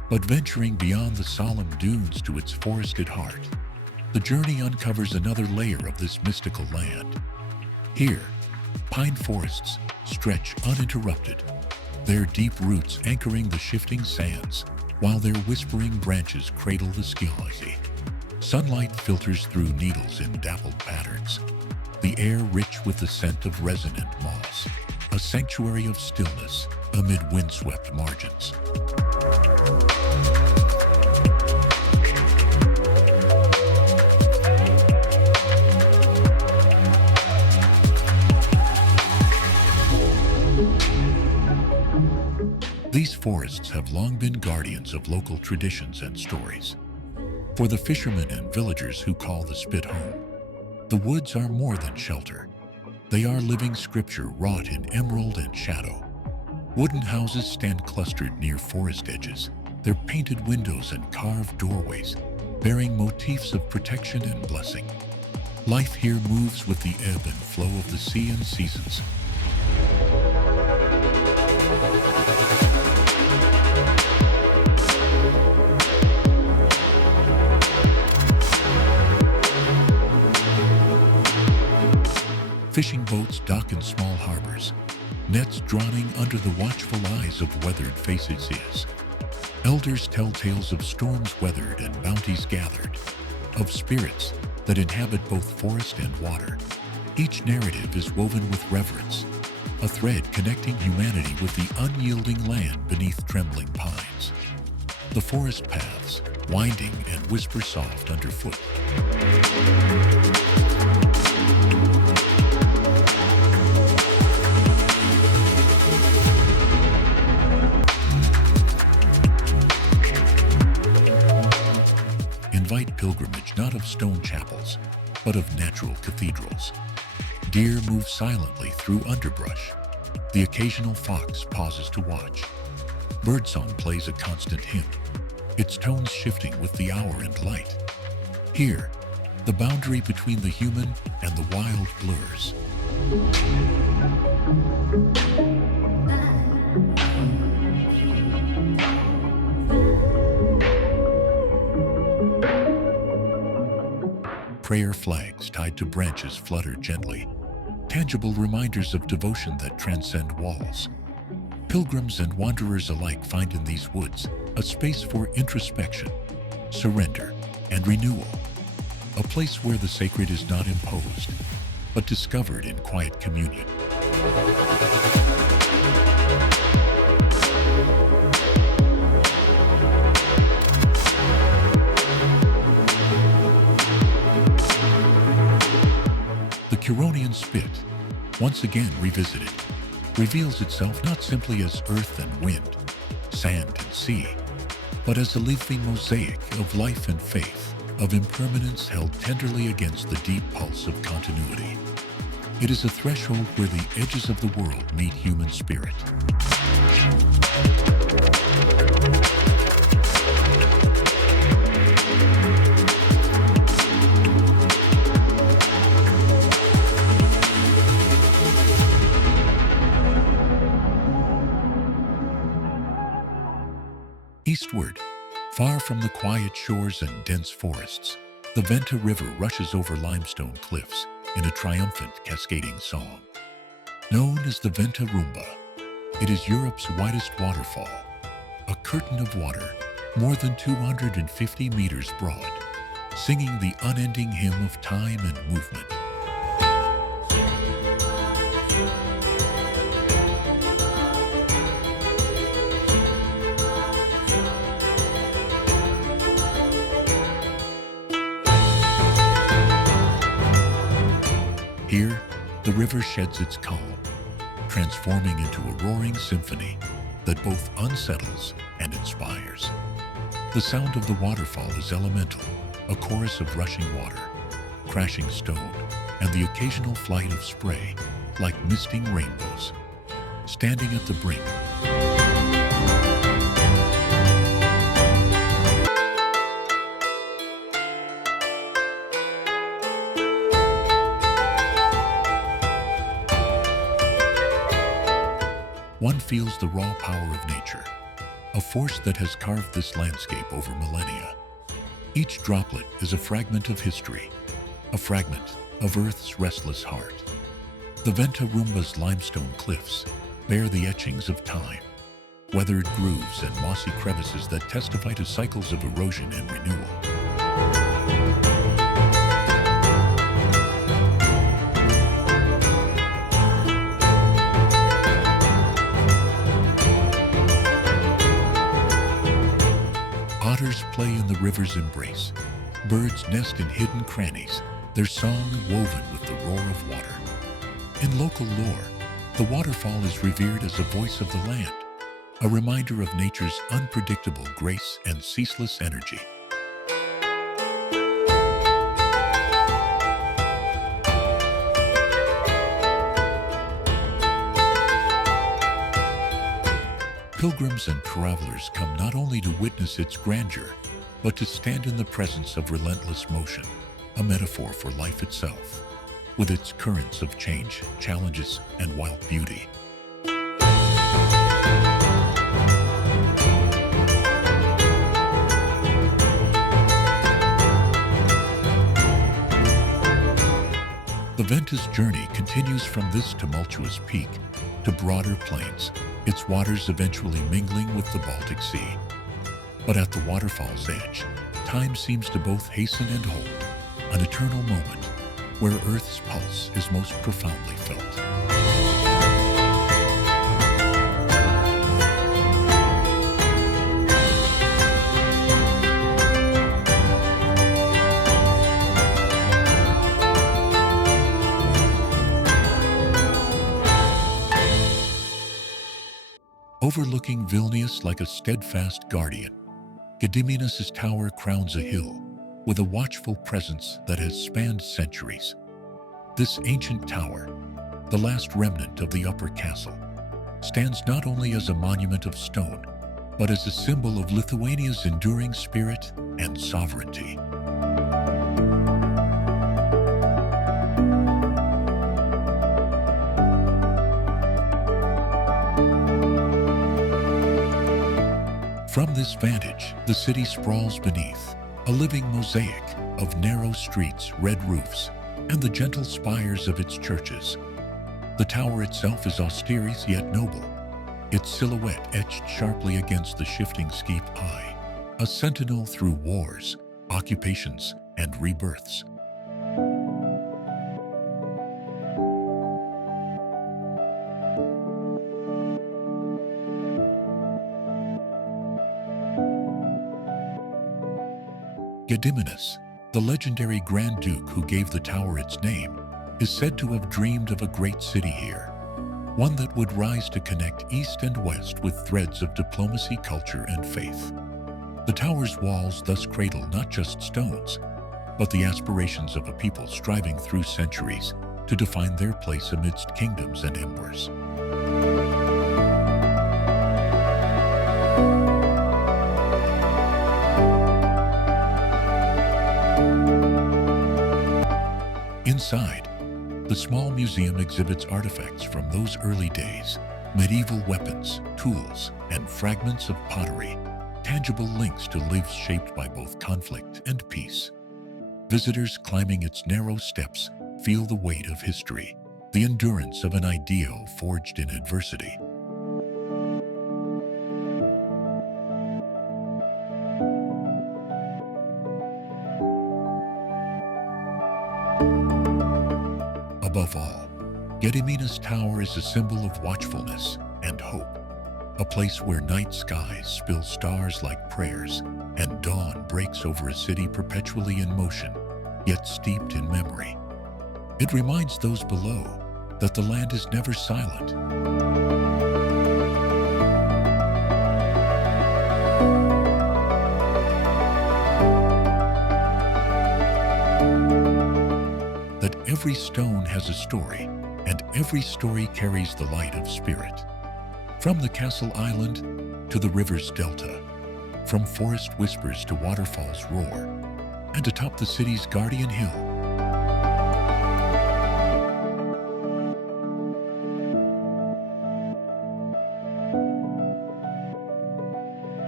But venturing beyond the solemn dunes to its forested heart, the journey uncovers another layer of this mystical land. Here, pine forests stretch uninterrupted, their deep roots anchoring the shifting sands, while their whispering branches cradle the skies. Sunlight filters through needles in dappled patterns, the air rich with the scent of resin and moss, a sanctuary of stillness amid windswept margins. These forests have long been guardians of local traditions and stories. For the fishermen and villagers who call the spit home, the woods are more than shelter. They are living scripture wrought in emerald and shadow. Wooden houses stand clustered near forest edges, their painted windows and carved doorways bearing motifs of protection and blessing. Life here moves with the ebb and flow of the sea and seasons. Fishing boats dock in small harbors, nets drowning under the watchful eyes of weathered faces. Elders tell tales of storms weathered and bounties gathered, of spirits that inhabit both forest and water. Each narrative is woven with reverence, a thread connecting humanity with the unyielding land beneath trembling pines. The forest paths, winding and whisper soft underfoot. Invite pilgrimage not of stone chapels, but of natural cathedrals. Deer move silently through underbrush. The occasional fox pauses to watch. Birdsong plays a constant hymn, its tones shifting with the hour and light. Here, the boundary between the human and the wild blurs. Prayer flags tied to branches flutter gently, tangible reminders of devotion that transcend walls. Pilgrims and wanderers alike find in these woods a space for introspection, surrender, and renewal, a place where the sacred is not imposed, but discovered in quiet communion. The Curonian spit, once again revisited, reveals itself not simply as earth and wind, sand and sea, but as a living mosaic of life and faith, of impermanence held tenderly against the deep pulse of continuity. It is a threshold where the edges of the world meet human spirit. Eastward, far from the quiet shores and dense forests, the Venta River rushes over limestone cliffs in a triumphant cascading song. Known as the Venta Rumba, it is Europe's widest waterfall, a curtain of water more than 250 meters broad, singing the unending hymn of time and movement. Here, the river sheds its calm, transforming into a roaring symphony that both unsettles and inspires. The sound of the waterfall is elemental, a chorus of rushing water, crashing stone, and the occasional flight of spray, like misting rainbows. Standing at the brink, one feels the raw power of nature, a force that has carved this landscape over millennia. Each droplet is a fragment of history, a fragment of Earth's restless heart. The Ventarumba's limestone cliffs bear the etchings of time, weathered grooves and mossy crevices that testify to cycles of erosion and renewal. Otters play in the river's embrace. Birds nest in hidden crannies, their song woven with the roar of water. In local lore, the waterfall is revered as a voice of the land, a reminder of nature's unpredictable grace and ceaseless energy. Pilgrims and travelers come not only to witness its grandeur, but to stand in the presence of relentless motion, a metaphor for life itself, with its currents of change, challenges, and wild beauty. The Ventus journey continues from this tumultuous peak to broader plains, its waters eventually mingling with the Baltic Sea. But at the waterfall's edge, time seems to both hasten and hold, an eternal moment where Earth's pulse is most profoundly felt. Overlooking Vilnius like a steadfast guardian, Gediminas' tower crowns a hill with a watchful presence that has spanned centuries. This ancient tower, the last remnant of the upper castle, stands not only as a monument of stone, but as a symbol of Lithuania's enduring spirit and sovereignty. From this vantage, the city sprawls beneath, a living mosaic of narrow streets, red roofs, and the gentle spires of its churches. The tower itself is austere yet noble, its silhouette etched sharply against the shifting steep eye, a sentinel through wars, occupations, and rebirths. Gediminas, the legendary Grand Duke who gave the tower its name, is said to have dreamed of a great city here, one that would rise to connect east and west with threads of diplomacy, culture, and faith. The tower's walls thus cradle not just stones, but the aspirations of a people striving through centuries to define their place amidst kingdoms and empires. Inside, the small museum exhibits artifacts from those early days, medieval weapons, tools, and fragments of pottery, tangible links to lives shaped by both conflict and peace. Visitors climbing its narrow steps feel the weight of history, the endurance of an ideal forged in adversity. Above all, Gediminas Tower is a symbol of watchfulness and hope, a place where night skies spill stars like prayers and dawn breaks over a city perpetually in motion, yet steeped in memory. It reminds those below that the land is never silent. That every stone has a story, and every story carries the light of spirit. From the castle island to the river's delta, from forest whispers to waterfall's roar, and atop the city's guardian hill.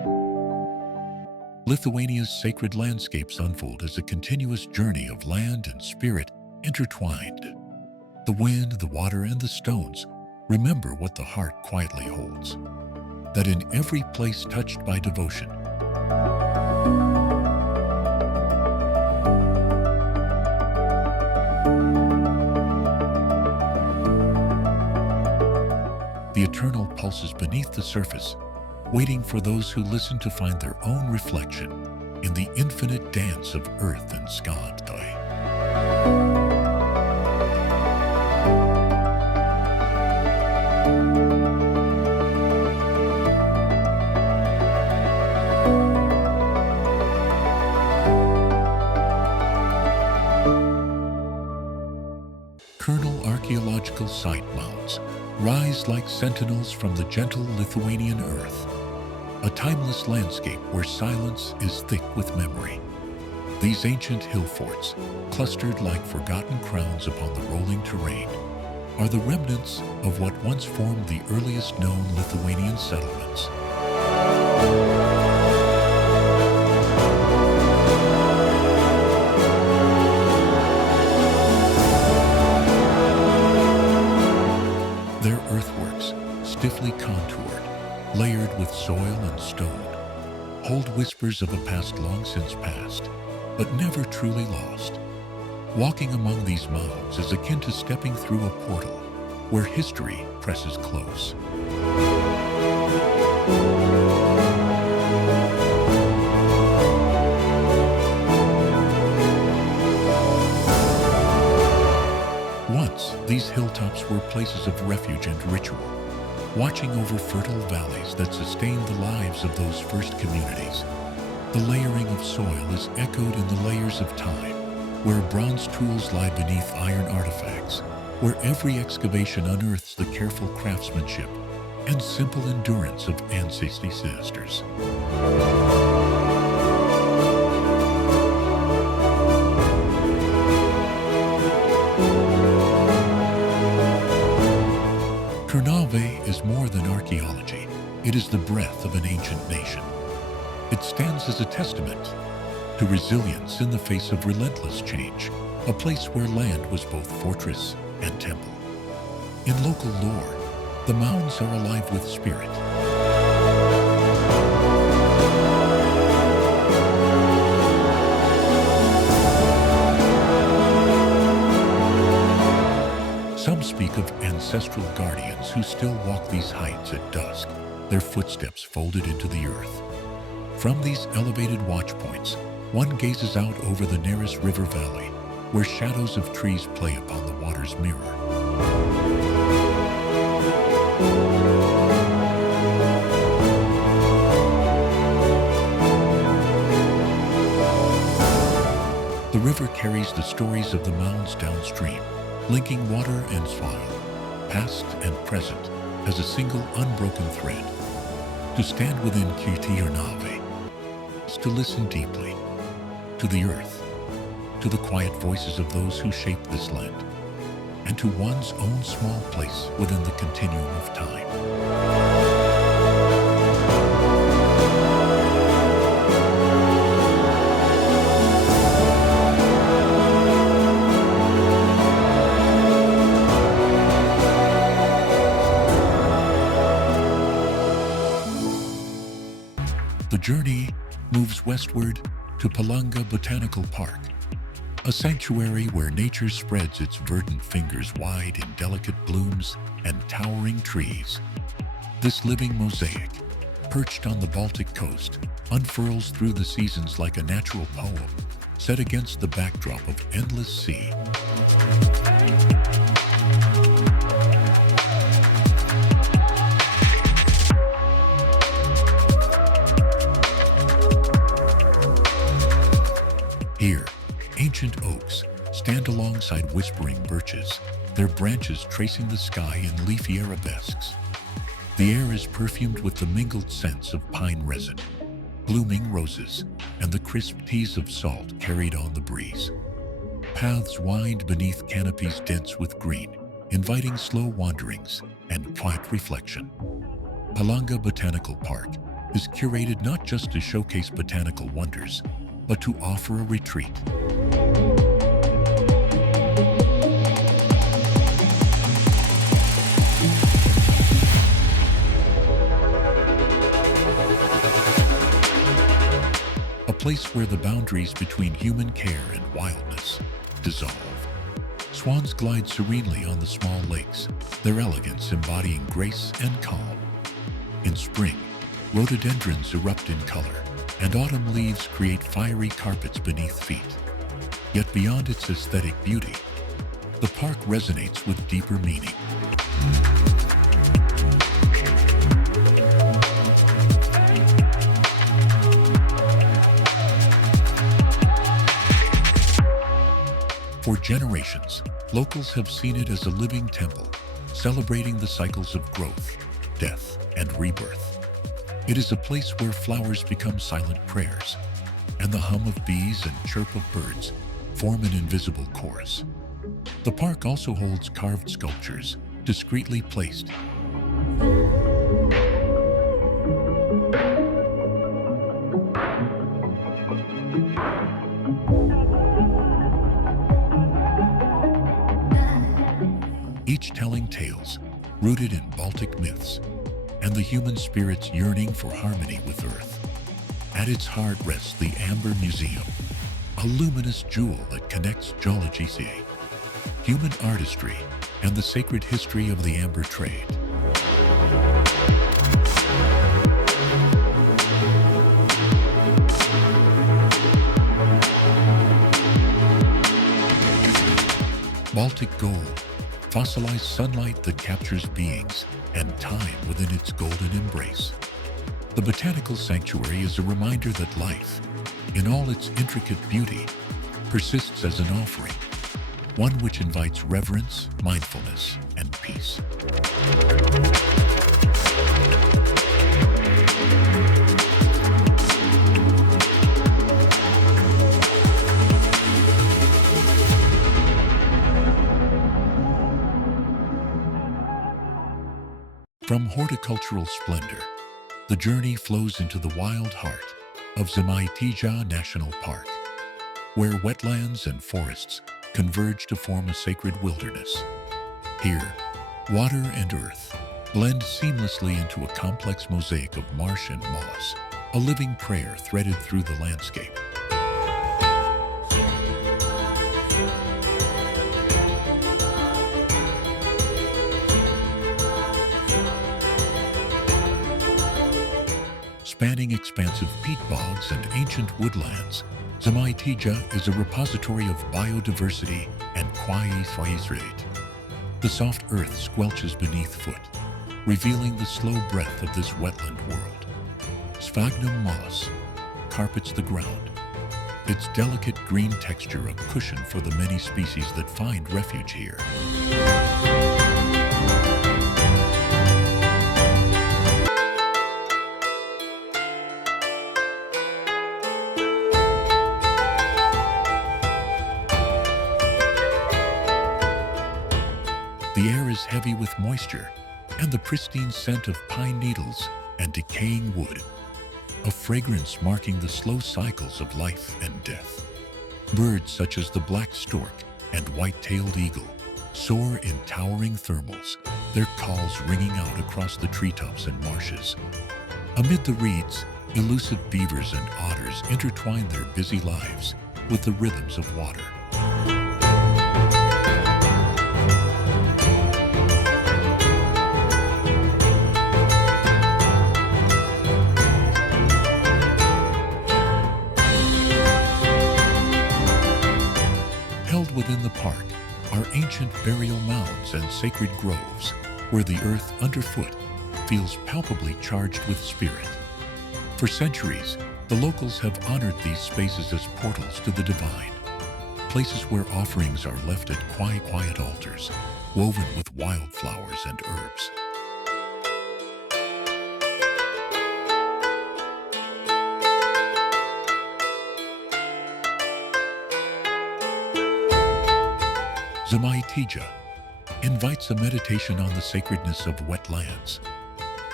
Lithuania's sacred landscapes unfold as a continuous journey of land and spirit intertwined. The wind, the water, and the stones remember what the heart quietly holds, that in every place touched by devotion, the eternal pulses beneath the surface, waiting for those who listen to find their own reflection in the infinite dance of earth and sky. Archaeological site mounds rise like sentinels from the gentle Lithuanian earth, a timeless landscape where silence is thick with memory. These ancient hill forts, clustered like forgotten crowns upon the rolling terrain, are the remnants of what once formed the earliest known Lithuanian settlements. Their earthworks, stiffly contoured, layered with soil and stone, hold whispers of a past long since past, but never truly lost. Walking among these mounds is akin to stepping through a portal where history presses close. Once, these hilltops were places of refuge and ritual, watching over fertile valleys that sustained the lives of those first communities. The layering of soil is echoed in the layers of time, where bronze tools lie beneath iron artifacts, where every excavation unearths the careful craftsmanship and simple endurance of ancestors. Ternave is more than archaeology. It is the breath of an ancient nation. It stands as a testament to resilience in the face of relentless change, a place where land was both fortress and temple. In local lore, the mounds are alive with spirit. Some speak of ancestral guardians who still walk these heights at dusk, their footsteps folded into the earth. From these elevated watch points, one gazes out over the Neris River Valley, where shadows of trees play upon the water's mirror. The river carries the stories of the mounds downstream, linking water and soil, past and present, as a single unbroken thread. To stand within Ternave is to listen deeply to the earth, to the quiet voices of those who shape this land, and to one's own small place within the continuum of time. The journey moves westward to Palanga Botanical Park, a sanctuary where nature spreads its verdant fingers wide in delicate blooms and towering trees. This living mosaic, perched on the Baltic coast, unfurls through the seasons like a natural poem, set against the backdrop of endless sea. Here, ancient oaks stand alongside whispering birches, their branches tracing the sky in leafy arabesques. The air is perfumed with the mingled scents of pine resin, blooming roses, and the crisp teas of salt carried on the breeze. Paths wind beneath canopies dense with green, inviting slow wanderings and quiet reflection. Palanga Botanical Park is curated not just to showcase botanical wonders, but to offer a retreat. A place where the boundaries between human care and wildness dissolve. Swans glide serenely on the small lakes, their elegance embodying grace and calm. In spring, rhododendrons erupt in color, and autumn leaves create fiery carpets beneath feet. Yet beyond its aesthetic beauty, the park resonates with deeper meaning. For generations, locals have seen it as a living temple, celebrating the cycles of growth, death, and rebirth. It is a place where flowers become silent prayers, and the hum of bees and chirp of birds form an invisible chorus. The park also holds carved sculptures, discreetly placed. Each telling tales rooted in Baltic myths and the human spirit's yearning for harmony with Earth. At its heart rests the Amber Museum, a luminous jewel that connects geology, human artistry, and the sacred history of the amber trade. Baltic gold, fossilized sunlight that captures beings and time within its golden embrace. The botanical sanctuary is a reminder that life, in all its intricate beauty, persists as an offering, one which invites reverence, mindfulness, and peace. From horticultural splendor, the journey flows into the wild heart of Žemaitija National Park, where wetlands and forests converge to form a sacred wilderness. Here, water and earth blend seamlessly into a complex mosaic of marsh and moss, a living prayer threaded through the landscape. Spanning expansive peat bogs and ancient woodlands, Žemaitija is a repository of biodiversity and quiet. The soft earth squelches beneath foot, revealing the slow breath of this wetland world. Sphagnum moss carpets the ground, its delicate green texture a cushion for the many species that find refuge here. The air is heavy with moisture and the pristine scent of pine needles and decaying wood, a fragrance marking the slow cycles of life and death. Birds such as the black stork and white-tailed eagle soar in towering thermals, their calls ringing out across the treetops and marshes. Amid the reeds, elusive beavers and otters intertwine their busy lives with the rhythms of water. Within the park are ancient burial mounds and sacred groves where the earth underfoot feels palpably charged with spirit. For centuries, the locals have honored these spaces as portals to the divine, places where offerings are left at quiet altars, woven with wildflowers and herbs. Žemaitija invites a meditation on the sacredness of wetlands,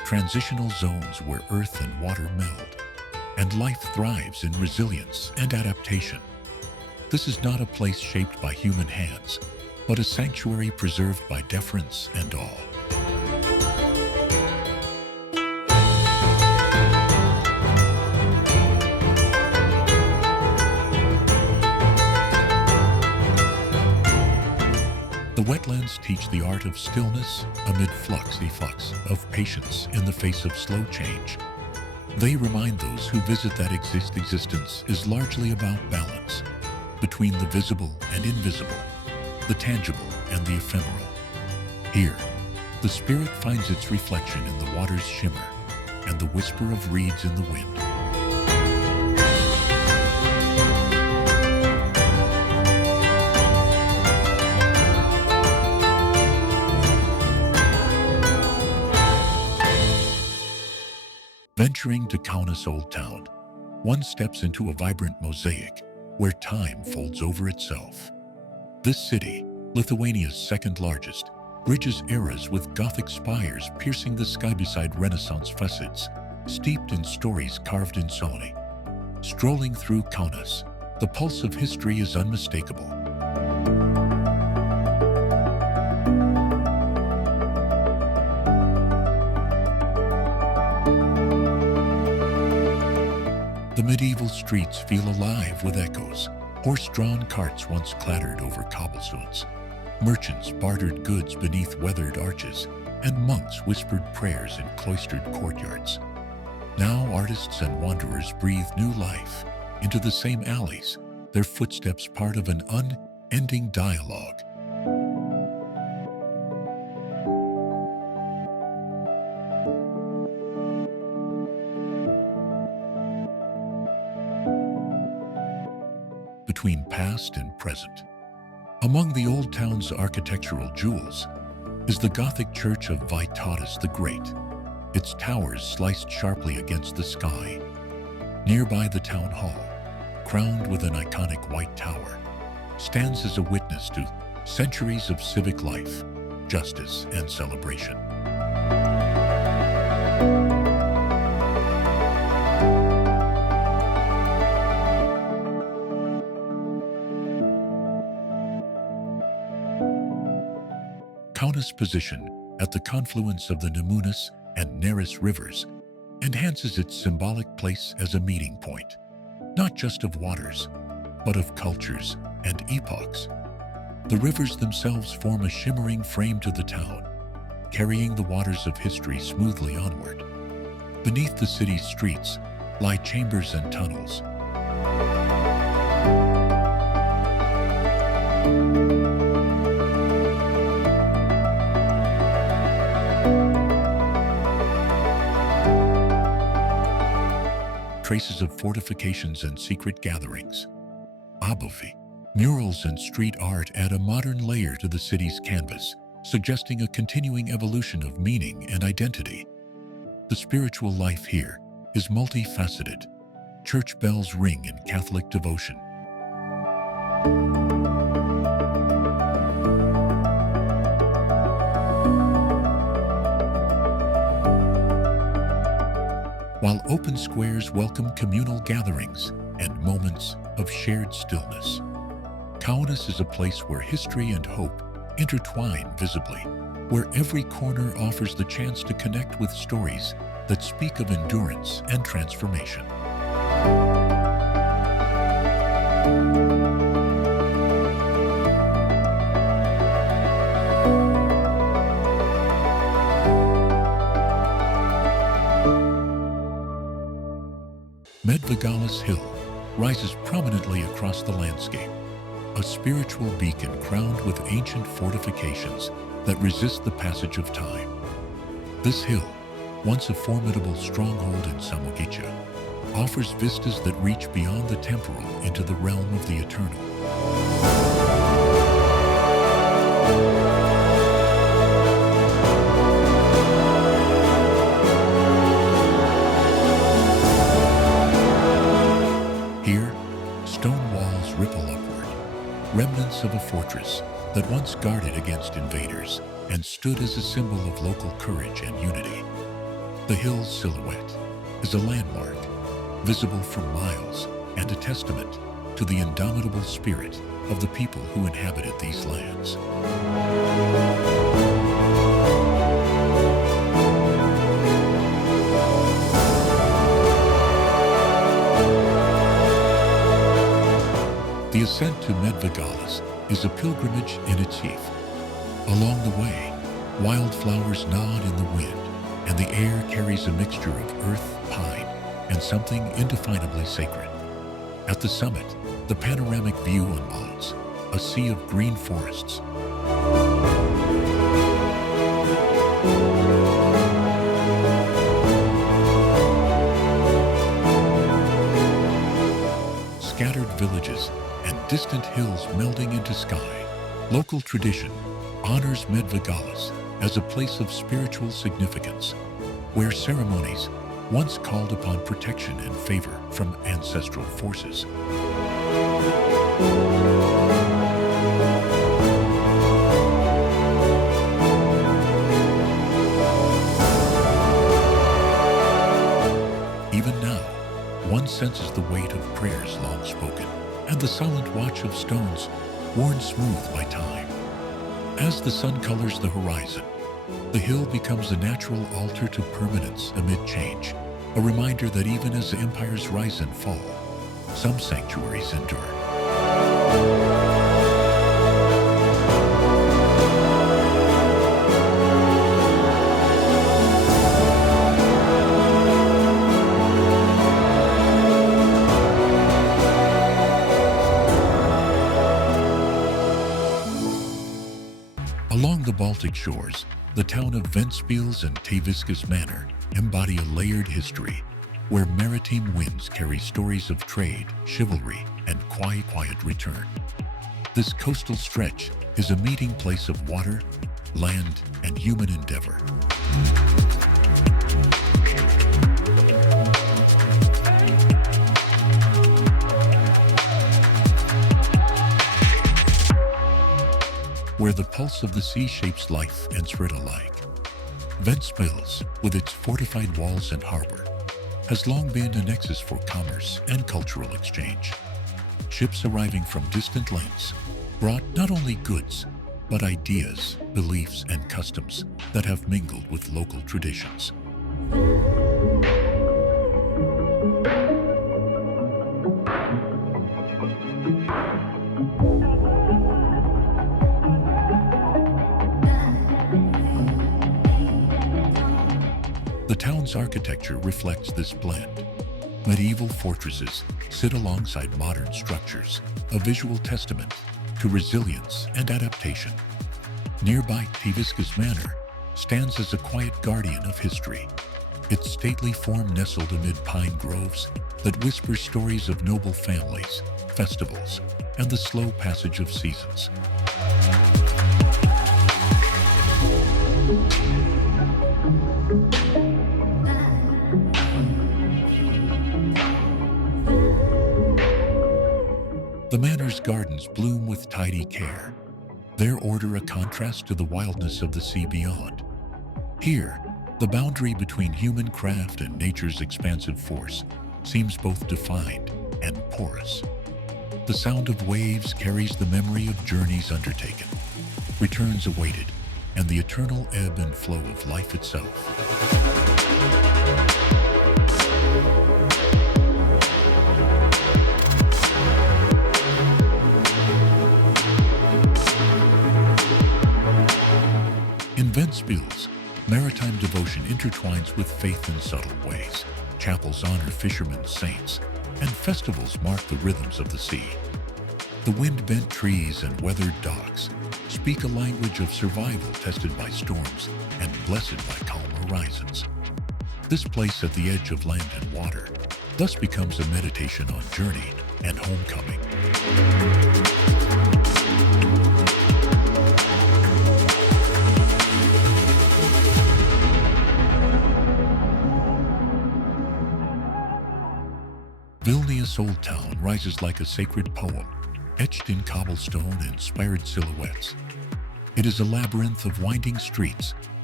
transitional zones where earth and water meld, and life thrives in resilience and adaptation. This is not a place shaped by human hands, but a sanctuary preserved by deference and awe. The wetlands teach the art of stillness amid flux of patience in the face of slow change. They remind those who visit that existence is largely about balance between the visible and invisible, the tangible and the ephemeral. Here, the spirit finds its reflection in the water's shimmer and the whisper of reeds in the wind. Venturing to Kaunas Old Town, one steps into a vibrant mosaic where time folds over itself. This city, Lithuania's second largest, bridges eras with Gothic spires piercing the sky beside Renaissance facades, steeped in stories carved in stone. Strolling through Kaunas, the pulse of history is unmistakable. The medieval streets feel alive with echoes. Horse-drawn carts once clattered over cobblestones. Merchants bartered goods beneath weathered arches, and monks whispered prayers in cloistered courtyards. Now artists and wanderers breathe new life into the same alleys, their footsteps part of an unending dialogue. Between past and present. Among the old town's architectural jewels is the Gothic church of Vytautas the Great, its towers sliced sharply against the sky. Nearby, the town hall, crowned with an iconic white tower, stands as a witness to centuries of civic life, justice, and celebration. Kaunas' position at the confluence of the Nemunas and Neris rivers enhances its symbolic place as a meeting point, not just of waters, but of cultures and epochs. The rivers themselves form a shimmering frame to the town, carrying the waters of history smoothly onward. Beneath the city's streets lie chambers and tunnels. Traces of fortifications and secret gatherings. Abufi, murals and street art add a modern layer to the city's canvas, suggesting a continuing evolution of meaning and identity. The spiritual life here is multifaceted. Church bells ring in Catholic devotion. While open squares welcome communal gatherings and moments of shared stillness. Kaunas is a place where history and hope intertwine visibly, where every corner offers the chance to connect with stories that speak of endurance and transformation. Medvagalis Hill rises prominently across the landscape, a spiritual beacon crowned with ancient fortifications that resist the passage of time. This hill, once a formidable stronghold in Samogitia, offers vistas that reach beyond the temporal into the realm of the eternal. Here, stone walls ripple upward, remnants of a fortress that once guarded against invaders and stood as a symbol of local courage and unity. The hill's silhouette is a landmark, visible from miles, and a testament to the indomitable spirit of the people who inhabited these lands. The ascent to Medvegalis is a pilgrimage in itself. Along the way, wildflowers nod in the wind, and the air carries a mixture of earth, pine, and something indefinably sacred. At the summit, the panoramic view unfolds, a sea of green forests. Scattered villages and distant hills melding into sky. Local tradition honors Medvegalis as a place of spiritual significance, where ceremonies once called upon protection and favor from ancestral forces. Even now, one senses the weight of prayers long spoken and the silent watch of stones worn smooth by time. As the sun colors the horizon, the hill becomes a natural altar to permanence amid change, a reminder that even as empires rise and fall, some sanctuaries endure. Along the Baltic shores, the town of Ventspils and Tėviškės Manor embody a layered history where maritime winds carry stories of trade, chivalry, and quiet return. This coastal stretch is a meeting place of water, land, and human endeavor. Where the pulse of the sea shapes life and spirit alike. Ventspils, with its fortified walls and harbor, has long been a nexus for commerce and cultural exchange. Ships arriving from distant lands brought not only goods, but ideas, beliefs, and customs that have mingled with local traditions. The town's architecture reflects this blend. Medieval fortresses sit alongside modern structures, a visual testament to resilience and adaptation. Nearby Tėviškės Manor stands as a quiet guardian of history, its stately form nestled amid pine groves that whisper stories of noble families, festivals, and the slow passage of seasons. The manor's gardens bloom with tidy care, their order a contrast to the wildness of the sea beyond. Here, the boundary between human craft and nature's expansive force seems both defined and porous. The sound of waves carries the memory of journeys undertaken, returns awaited, and the eternal ebb and flow of life itself. In Ventspils, maritime devotion intertwines with faith in subtle ways. Chapels honor fishermen's saints, and festivals mark the rhythms of the sea. The wind-bent trees and weathered docks speak a language of survival tested by storms and blessed by calm horizons. This place at the edge of land and water thus becomes a meditation on journey and homecoming. Vilnius Old Town rises like a sacred poem, etched in cobblestone-inspired silhouettes. It is a labyrinth of winding streets,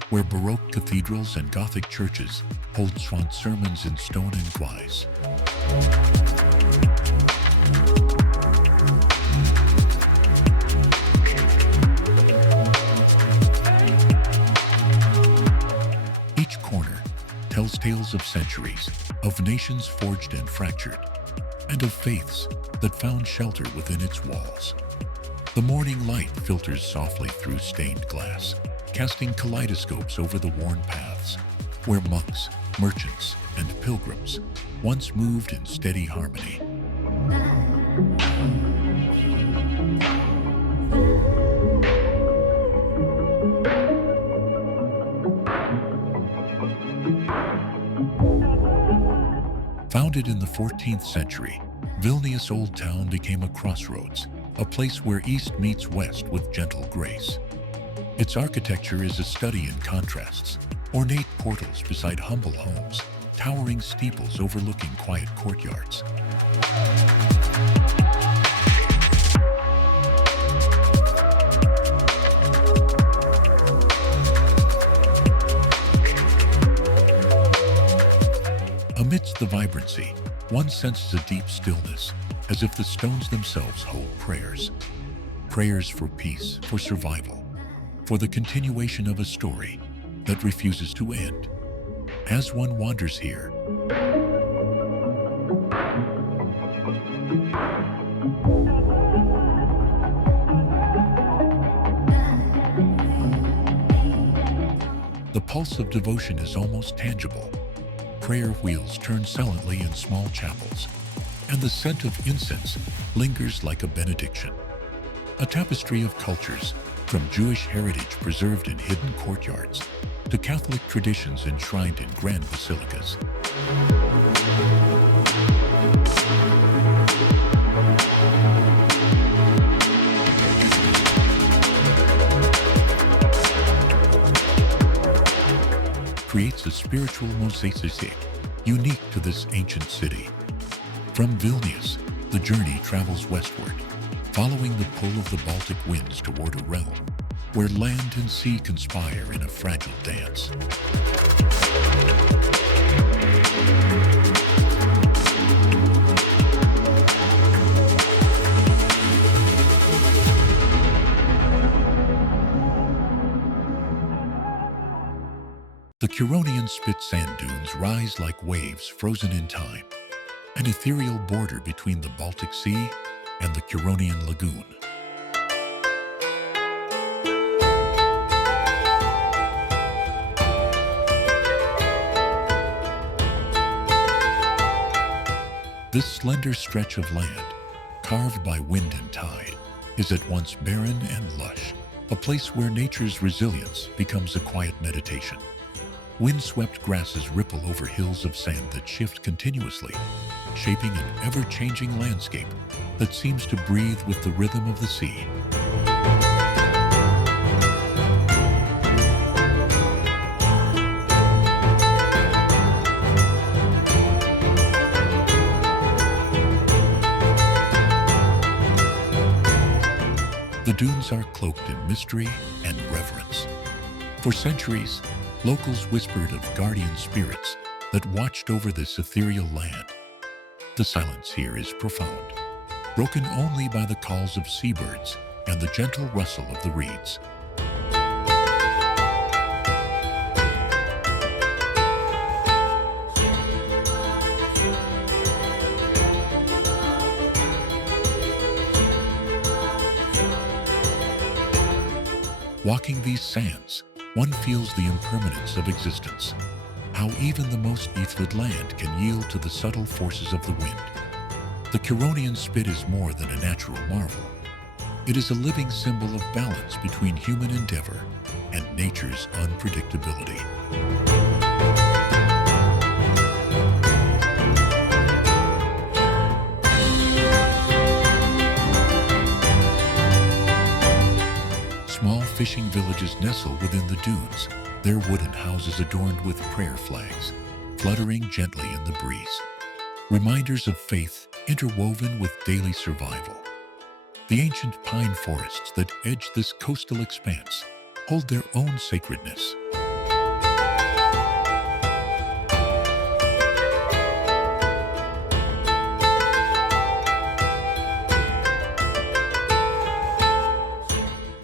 where Baroque cathedrals and Gothic churches hold swant sermons in stone and guise. Each corner tells tales of centuries, of nations forged and fractured, and of faiths that found shelter within its walls. The morning light filters softly through stained glass, casting kaleidoscopes over the worn paths, where monks, merchants, and pilgrims once moved in steady harmony. Founded in the 14th century, Vilnius Old Town became a crossroads, a place where east meets west with gentle grace. Its architecture is a study in contrasts, ornate portals beside humble homes, towering steeples overlooking quiet courtyards. Amidst the vibrancy, one senses a deep stillness, as if the stones themselves hold prayers. Prayers for peace, for survival, for the continuation of a story that refuses to end. As one wanders here, the pulse of devotion is almost tangible. Prayer wheels turn silently in small chapels, and the scent of incense lingers like a benediction. A tapestry of cultures, from Jewish heritage preserved in hidden courtyards to Catholic traditions enshrined in grand basilicas. Creates a spiritual mosaic unique to this ancient city. From Vilnius, the journey travels westward, following the pull of the Baltic winds toward a realm where land and sea conspire in a fragile dance. The Curonian Spit sand dunes rise like waves frozen in time, an ethereal border between the Baltic Sea and the Curonian Lagoon. This slender stretch of land, carved by wind and tide, is at once barren and lush, a place where nature's resilience becomes a quiet meditation. Windswept grasses ripple over hills of sand that shift continuously, shaping an ever-changing landscape that seems to breathe with the rhythm of the sea. The dunes are cloaked in mystery and reverence. For centuries, locals whispered of guardian spirits that watched over this ethereal land. The silence here is profound, broken only by the calls of seabirds and the gentle rustle of the reeds. Walking these sands, one feels the impermanence of existence, how even the most earthly land can yield to the subtle forces of the wind. The Curonian Spit is more than a natural marvel. It is a living symbol of balance between human endeavor and nature's unpredictability. Small fishing villages nestle within the dunes, their wooden houses adorned with prayer flags, fluttering gently in the breeze. Reminders of faith interwoven with daily survival. The ancient pine forests that edge this coastal expanse hold their own sacredness.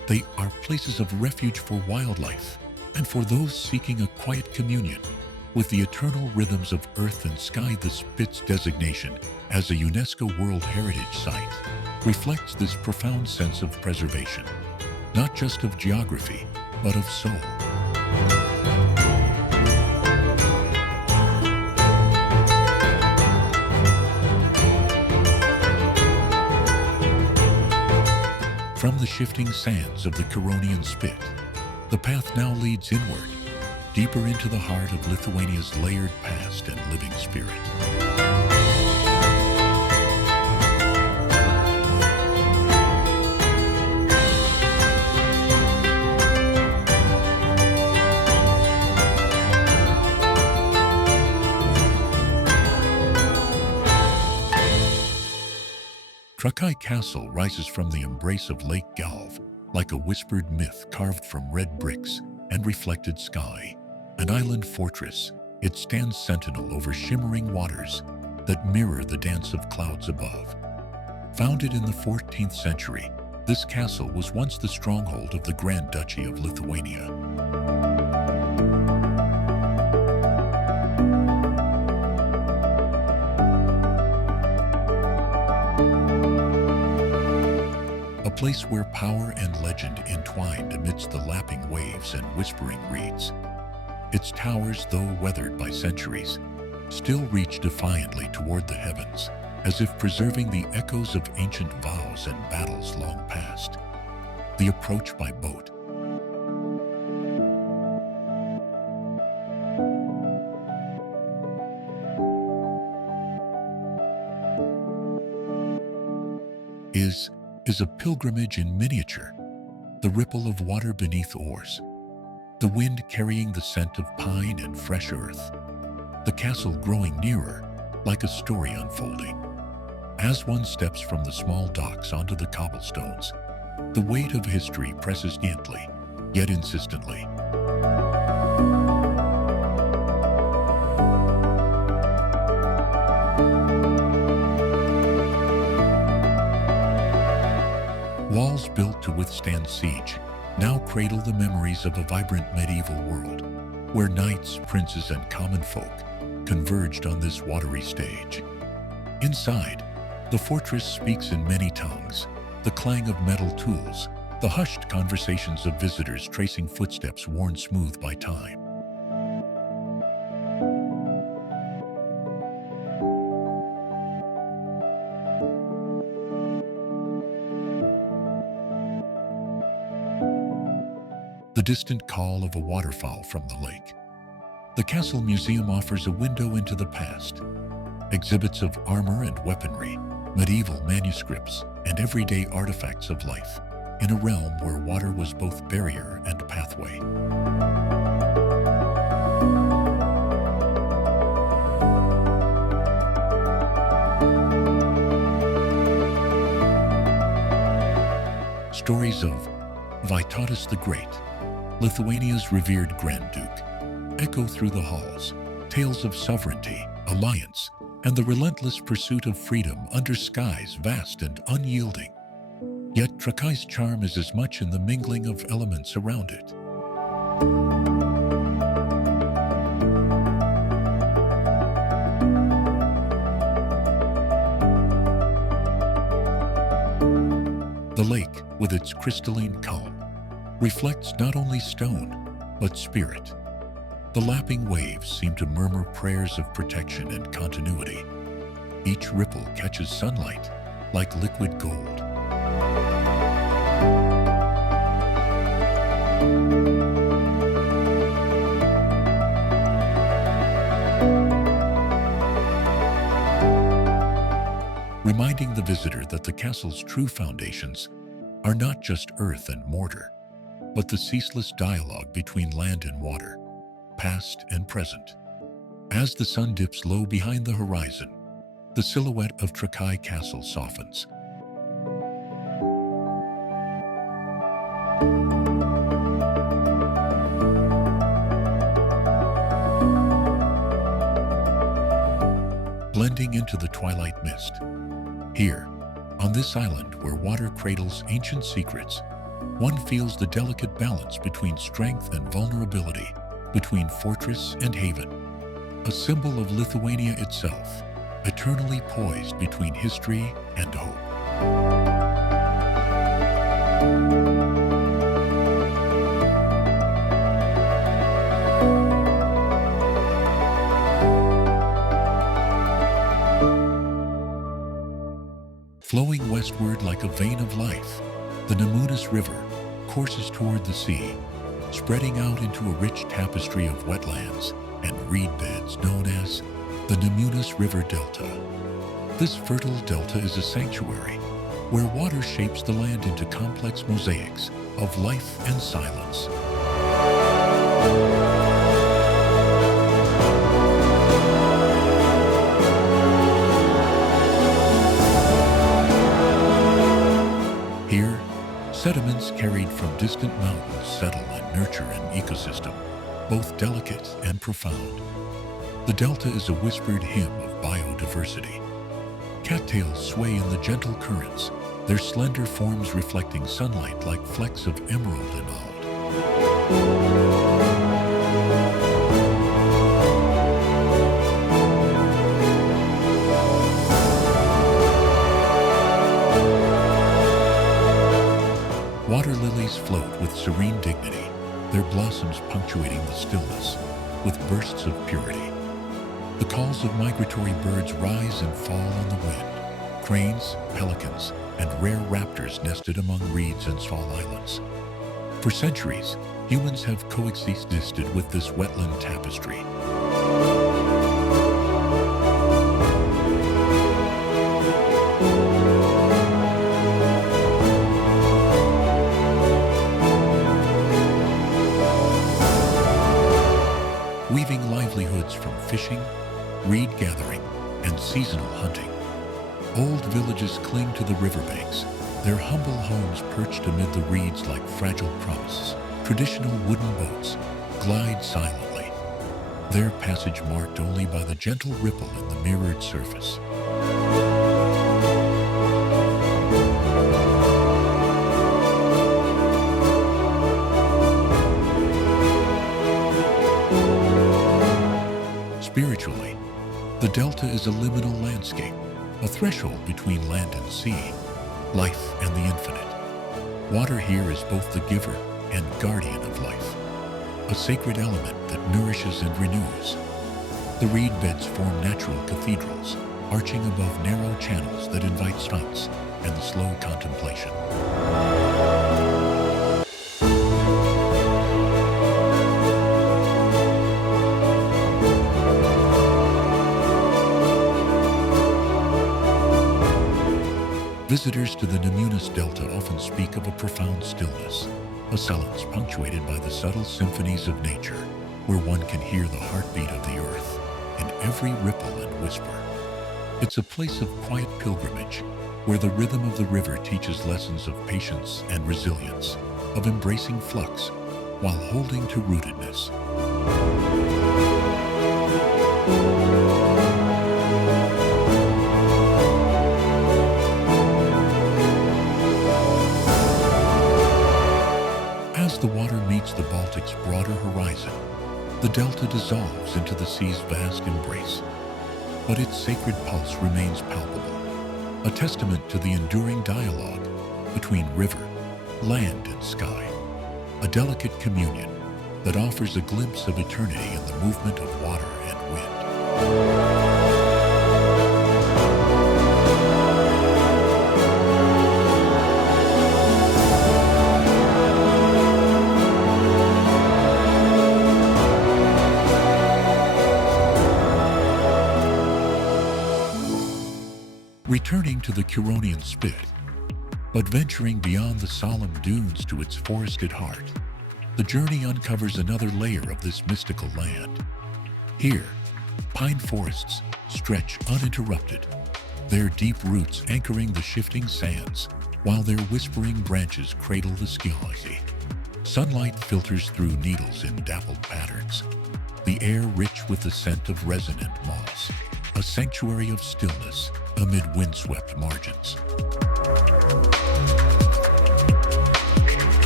They are places of refuge for wildlife and for those seeking a quiet communion with the eternal rhythms of earth and sky. The Spit's designation as a UNESCO World Heritage Site reflects this profound sense of preservation, not just of geography, but of soul. From the shifting sands of the Curonian Spit, the path now leads inward, deeper into the heart of Lithuania's layered past and living spirit. Trakai Castle rises from the embrace of Lake Galv, like a whispered myth carved from red bricks and reflected sky. An island fortress, it stands sentinel over shimmering waters that mirror the dance of clouds above. Founded in the 14th century, this castle was once the stronghold of the Grand Duchy of Lithuania. A place where power and legend entwined amidst the lapping waves and whispering reeds. Its towers, though weathered by centuries, still reach defiantly toward the heavens, as if preserving the echoes of ancient vows and battles long past. The approach by boat. is a pilgrimage in miniature, the ripple of water beneath oars, the wind carrying the scent of pine and fresh earth, the castle growing nearer like a story unfolding. As one steps from the small docks onto the cobblestones, the weight of history presses gently, yet insistently. Walls built to withstand siege now cradle the memories of a vibrant medieval world, where knights, princes, and common folk converged on this watery stage. Inside, the fortress speaks in many tongues, the clang of metal tools, the hushed conversations of visitors tracing footsteps worn smooth by time. The distant call of a waterfowl from the lake. The Castle Museum offers a window into the past. Exhibits of armor and weaponry, medieval manuscripts, and everyday artifacts of life, in a realm where water was both barrier and pathway. Stories of Vytautas the Great, Lithuania's revered Grand Duke, echo through the halls, tales of sovereignty, alliance, and the relentless pursuit of freedom under skies vast and unyielding. Yet Trakai's charm is as much in the mingling of elements around it. The lake, with its crystalline calm, reflects not only stone, but spirit. The lapping waves seem to murmur prayers of protection and continuity. Each ripple catches sunlight like liquid gold. Reminding the visitor that the castle's true foundations are not just earth and mortar, but the ceaseless dialogue between land and water, past and present. As the sun dips low behind the horizon, the silhouette of Trakai Castle softens. Blending into the twilight mist. Here, on this island where water cradles ancient secrets, one feels the delicate balance between strength and vulnerability, between fortress and haven, a symbol of Lithuania itself, eternally poised between history and hope. Flowing westward like a vein of life, the Nemunas River courses toward the sea, spreading out into a rich tapestry of wetlands and reed beds known as the Nemunas River Delta. This fertile delta is a sanctuary where water shapes the land into complex mosaics of life and silence. Here, sediments carried from distant mountains settle and nurture an ecosystem, both delicate and profound. The delta is a whispered hymn of biodiversity. Cattails sway in the gentle currents, their slender forms reflecting sunlight like flecks of emerald emerald. Water lilies float with serene dignity, their blossoms punctuating the stillness with bursts of purity. The calls of migratory birds rise and fall on the wind. Cranes, pelicans, and rare raptors nested among reeds and small islands. For centuries, humans have coexisted with this wetland tapestry. Weaving livelihoods from fishing, reed gathering, and seasonal hunting. Old villages cling to the riverbanks, their humble homes perched amid the reeds like fragile promises. Traditional wooden boats glide silently, their passage marked only by the gentle ripple in the mirrored surface. Spiritually, the delta is a liminal landscape, a threshold between land and sea, life and the infinite. Water here is both the giver and guardian of life, a sacred element that nourishes and renews. The reed beds form natural cathedrals, arching above narrow channels that invite silence and the slow contemplation. Visitors to the Nemunas Delta often speak of a profound stillness, a silence punctuated by the subtle symphonies of nature, where one can hear the heartbeat of the earth in every ripple and whisper. It's a place of quiet pilgrimage, where the rhythm of the river teaches lessons of patience and resilience, of embracing flux while holding to rootedness. As the water meets the Baltic's broader horizon, the delta dissolves into the sea's vast embrace. But its sacred pulse remains palpable, a testament to the enduring dialogue between river, land, and sky, a delicate communion that offers a glimpse of eternity in the movement of water and wind. Returning to the Curonian Spit, but venturing beyond the solemn dunes to its forested heart, the journey uncovers another layer of this mystical land. Here, pine forests stretch uninterrupted, their deep roots anchoring the shifting sands, while their whispering branches cradle the skiology. Sunlight filters through needles in dappled patterns, the air rich with the scent of resin and moss, a sanctuary of stillness amid windswept margins.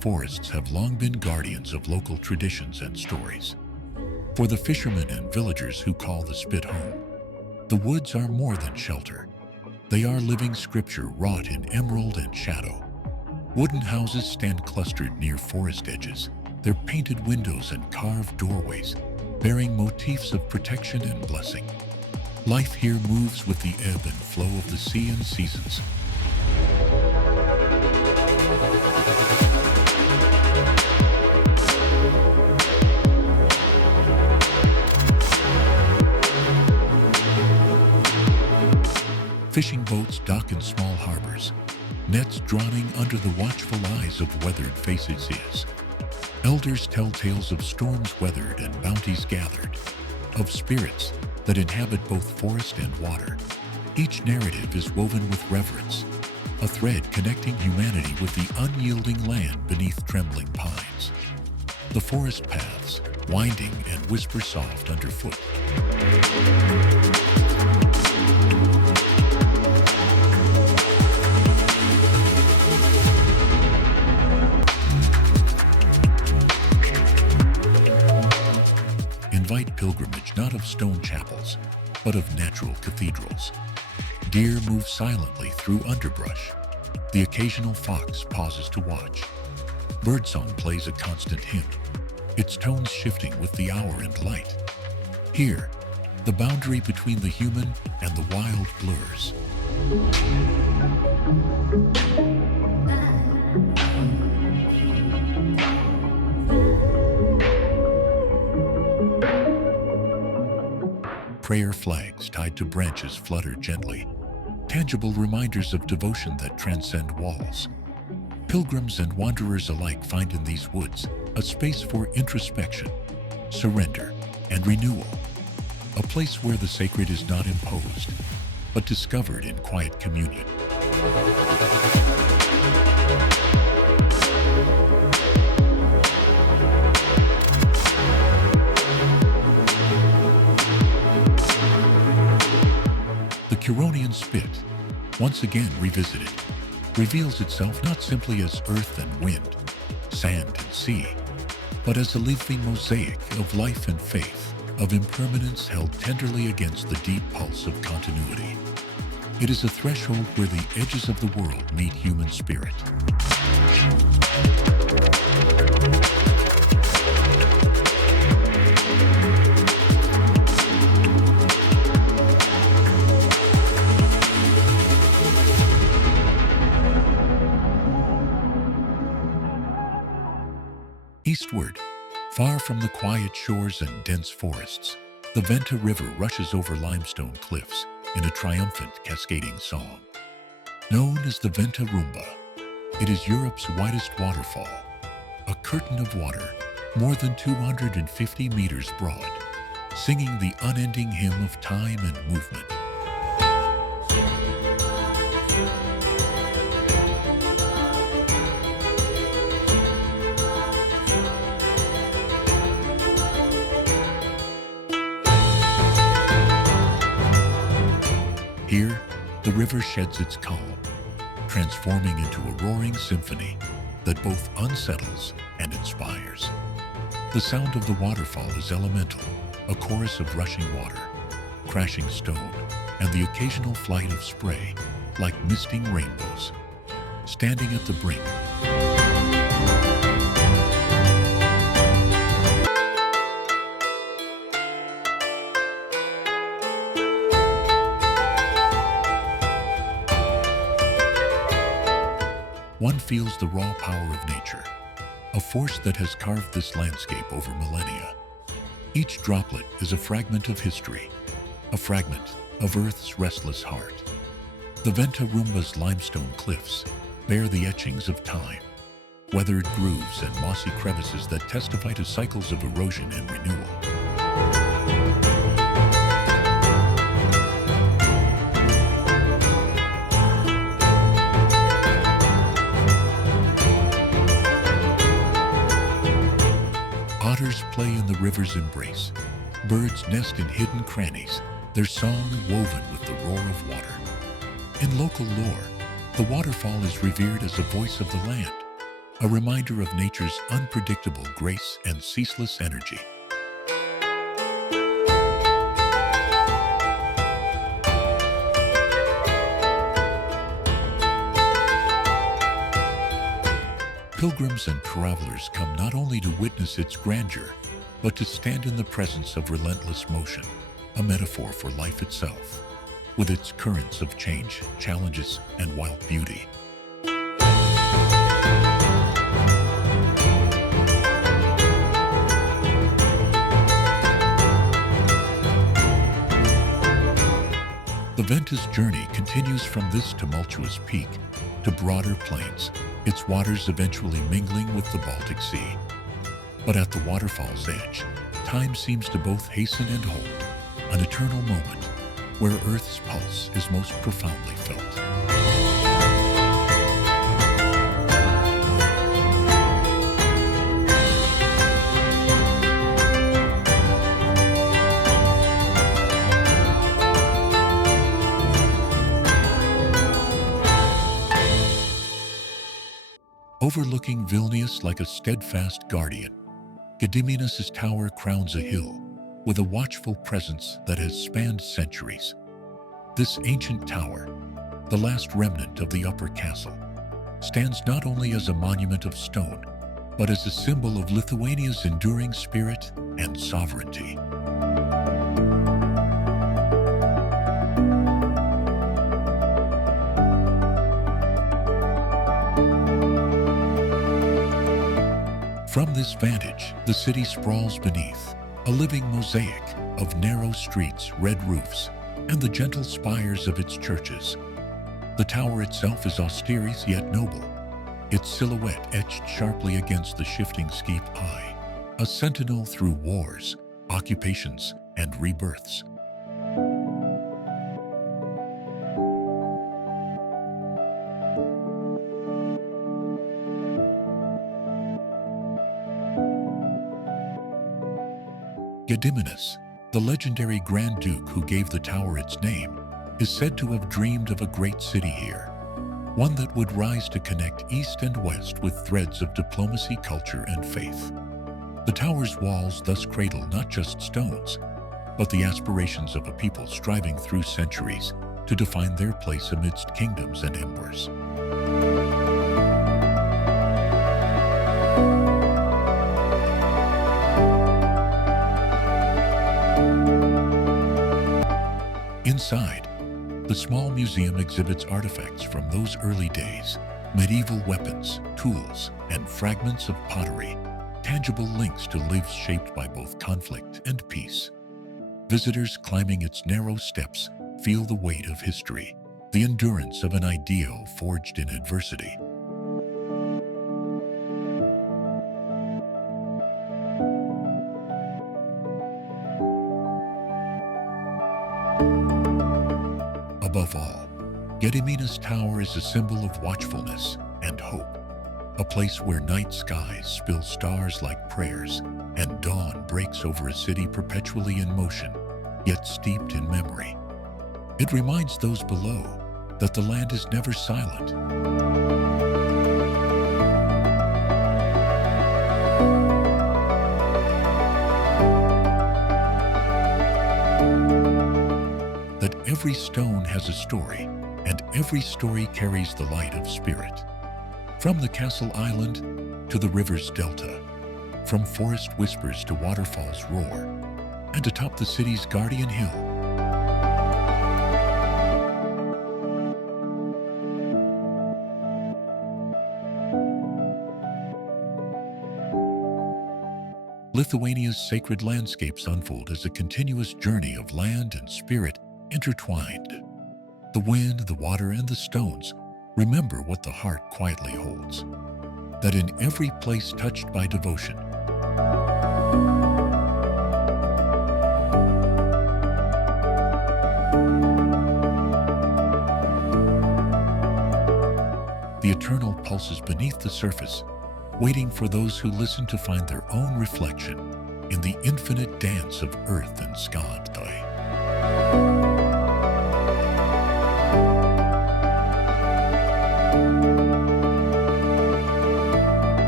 forests have long been guardians of local traditions and stories. For the fishermen and villagers who call the spit home, the woods are more than shelter. They are living scripture wrought in emerald and shadow. Wooden houses stand clustered near forest edges, their painted windows and carved doorways bearing motifs of protection and blessing. Life here moves with the ebb and flow of the sea and seasons. Fishing boats dock in small harbors, nets drowning under the watchful eyes of weathered faces. Elders tell tales of storms weathered and bounties gathered, of spirits that inhabit both forest and water. Each narrative is woven with reverence, a thread connecting humanity with the unyielding land beneath trembling pines. The forest paths, winding and whisper soft underfoot. Invite pilgrimage not of stone chapels, but of natural cathedrals. Deer move silently through underbrush. The occasional fox pauses to watch. Birdsong plays a constant hymn, its tones shifting with the hour and light. Here, the boundary between the human and the wild blurs. Prayer flags tied to branches flutter gently, tangible reminders of devotion that transcend walls. Pilgrims and wanderers alike find in these woods a space for introspection, surrender, and renewal. A place where the sacred is not imposed, but discovered in quiet communion. The Curonian spit, once again revisited, reveals itself not simply as earth and wind, sand and sea, but as a living mosaic of life and faith, of impermanence held tenderly against the deep pulse of continuity. It is a threshold where the edges of the world meet human spirit. Eastward, far from the quiet shores and dense forests, the Venta River rushes over limestone cliffs in a triumphant cascading song. Known as the Venta Rumba, it is Europe's widest waterfall, a curtain of water more than 250 meters broad, singing the unending hymn of time and movement. Here, the river sheds its calm, transforming into a roaring symphony that both unsettles and inspires. The sound of the waterfall is elemental, a chorus of rushing water, crashing stone, and the occasional flight of spray, like misting rainbows. Standing at the brink, one feels the raw power of nature, a force that has carved this landscape over millennia. Each droplet is a fragment of history, a fragment of Earth's restless heart. The Venta Rumba's limestone cliffs bear the etchings of time, weathered grooves and mossy crevices that testify to cycles of erosion and renewal. Otters play in the river's embrace. Birds nest in hidden crannies, their song woven with the roar of water. In local lore, the waterfall is revered as a voice of the land, a reminder of nature's unpredictable grace and ceaseless energy. Pilgrims and travelers come not only to witness its grandeur, but to stand in the presence of relentless motion, a metaphor for life itself, with its currents of change, challenges, and wild beauty. The Ventus journey continues from this tumultuous peak to broader plains, its waters eventually mingling with the Baltic Sea. But at the waterfall's edge, time seems to both hasten and hold, an eternal moment where Earth's pulse is most profoundly felt. Overlooking Vilnius like a steadfast guardian, Gediminas' tower crowns a hill with a watchful presence that has spanned centuries. This ancient tower, the last remnant of the upper castle, stands not only as a monument of stone, but as a symbol of Lithuania's enduring spirit and sovereignty. From this vantage, the city sprawls beneath, a living mosaic of narrow streets, red roofs, and the gentle spires of its churches. The tower itself is austere yet noble, its silhouette etched sharply against the shifting steep eye, a sentinel through wars, occupations, and rebirths. Gediminas, the legendary Grand Duke who gave the tower its name, is said to have dreamed of a great city here, one that would rise to connect east and west with threads of diplomacy, culture, and faith. The tower's walls thus cradle not just stones, but the aspirations of a people striving through centuries to define their place amidst kingdoms and empires. Inside, the small museum exhibits artifacts from those early days, medieval weapons, tools, and fragments of pottery, tangible links to lives shaped by both conflict and peace. Visitors climbing its narrow steps feel the weight of history, the endurance of an ideal forged in adversity. Above all, Gediminas Tower is a symbol of watchfulness and hope, a place where night skies spill stars like prayers and dawn breaks over a city perpetually in motion, yet steeped in memory. It reminds those below that the land is never silent. That every stone has a story, and every story carries the light of spirit. From the castle island to the river's delta, from forest whispers to waterfall's roar, and atop the city's guardian hill. Lithuania's sacred landscapes unfold as a continuous journey of land and spirit intertwined. The wind, the water, and the stones remember what the heart quietly holds, that in every place touched by devotion, the eternal pulses beneath the surface, waiting for those who listen to find their own reflection in the infinite dance of earth and sky.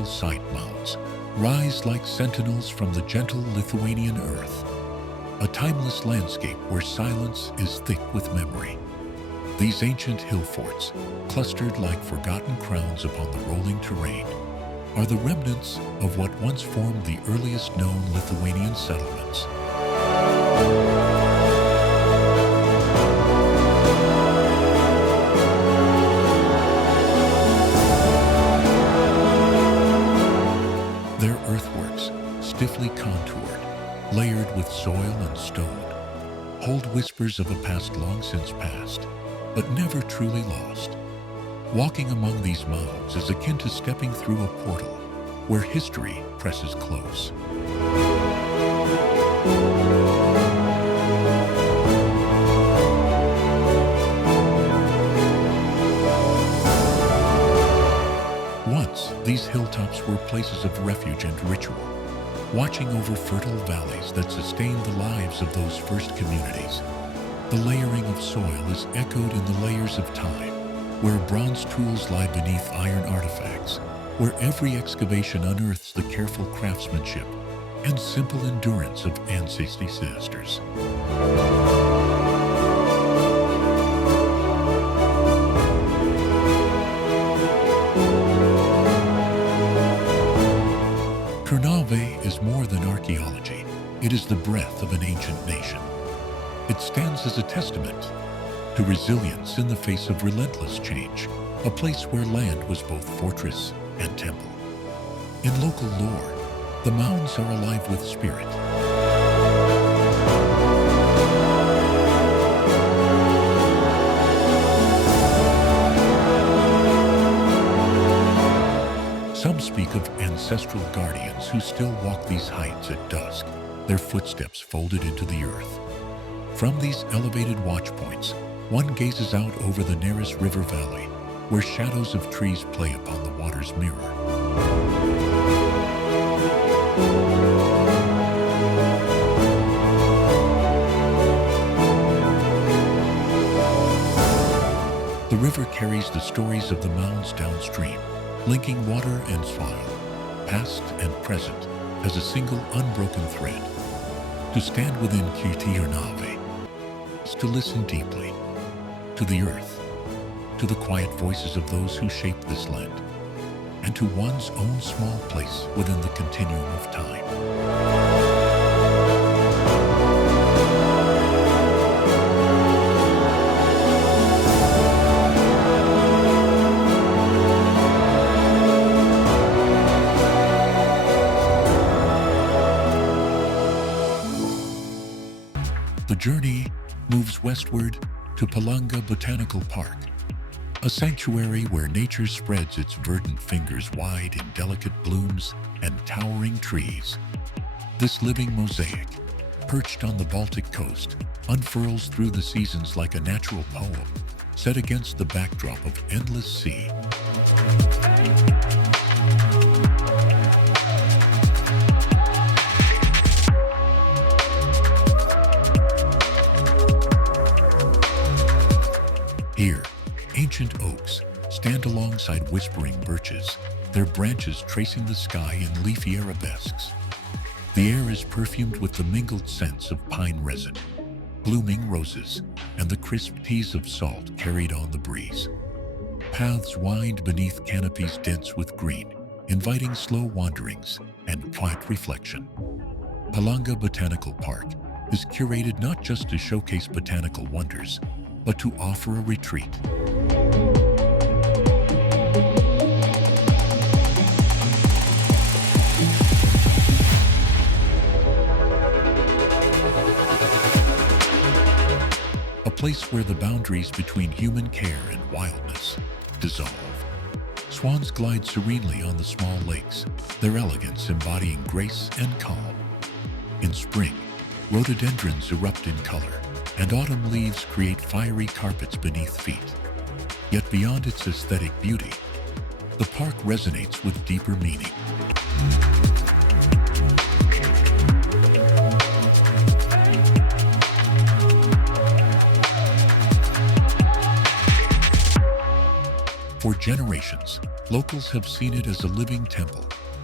vertical side mounds rise like sentinels from the gentle Lithuanian earth, a timeless landscape where silence is thick with memory. These ancient hill forts, clustered like forgotten crowns upon the rolling terrain, are the remnants of what once formed the earliest known Lithuanian settlements. Their earthworks, stiffly contoured, layered with soil and stone, hold whispers of a past long since past, but never truly lost. Walking among these mounds is akin to stepping through a portal where history presses close. Once, these hilltops were places of refuge and ritual, watching over fertile valleys that sustained the lives of those first communities. The layering of soil is echoed in the layers of time, where bronze tools lie beneath iron artifacts, where every excavation unearths the careful craftsmanship and simple endurance of ancestors. Ternave is more than archaeology. It is the breath of an ancient nation. It stands as a testament to resilience in the face of relentless change, a place where land was both fortress and temple. In local lore, the mounds are alive with spirit. Some speak of ancestral guardians who still walk these heights at dusk, their footsteps folded into the earth. From these elevated watch points, one gazes out over the Neris River Valley, where shadows of trees play upon the water's mirror. The river carries the stories of the mounds downstream, linking water and soil, past and present, as a single unbroken thread. To stand within Ternave is to listen deeply to the earth, to the quiet voices of those who shaped this land, and to one's own small place within the continuum of time. The journey moves westward to Palanga Botanical Park, a sanctuary where nature spreads its verdant fingers wide in delicate blooms and towering trees. This living mosaic, perched on the Baltic coast, unfurls through the seasons like a natural poem, set against the backdrop of endless sea. Here, ancient oaks stand alongside whispering birches, their branches tracing the sky in leafy arabesques. The air is perfumed with the mingled scents of pine resin, blooming roses, and the crisp teas of salt carried on the breeze. Paths wind beneath canopies dense with green, inviting slow wanderings and quiet reflection. Palanga Botanical Park is curated not just to showcase botanical wonders, but to offer a retreat. A place where the boundaries between human care and wildness dissolve. Swans glide serenely on the small lakes, their elegance embodying grace and calm. In spring, rhododendrons erupt in color, and autumn leaves create fiery carpets beneath feet. Yet beyond its aesthetic beauty, the park resonates with deeper meaning. For generations, locals have seen it as a living temple,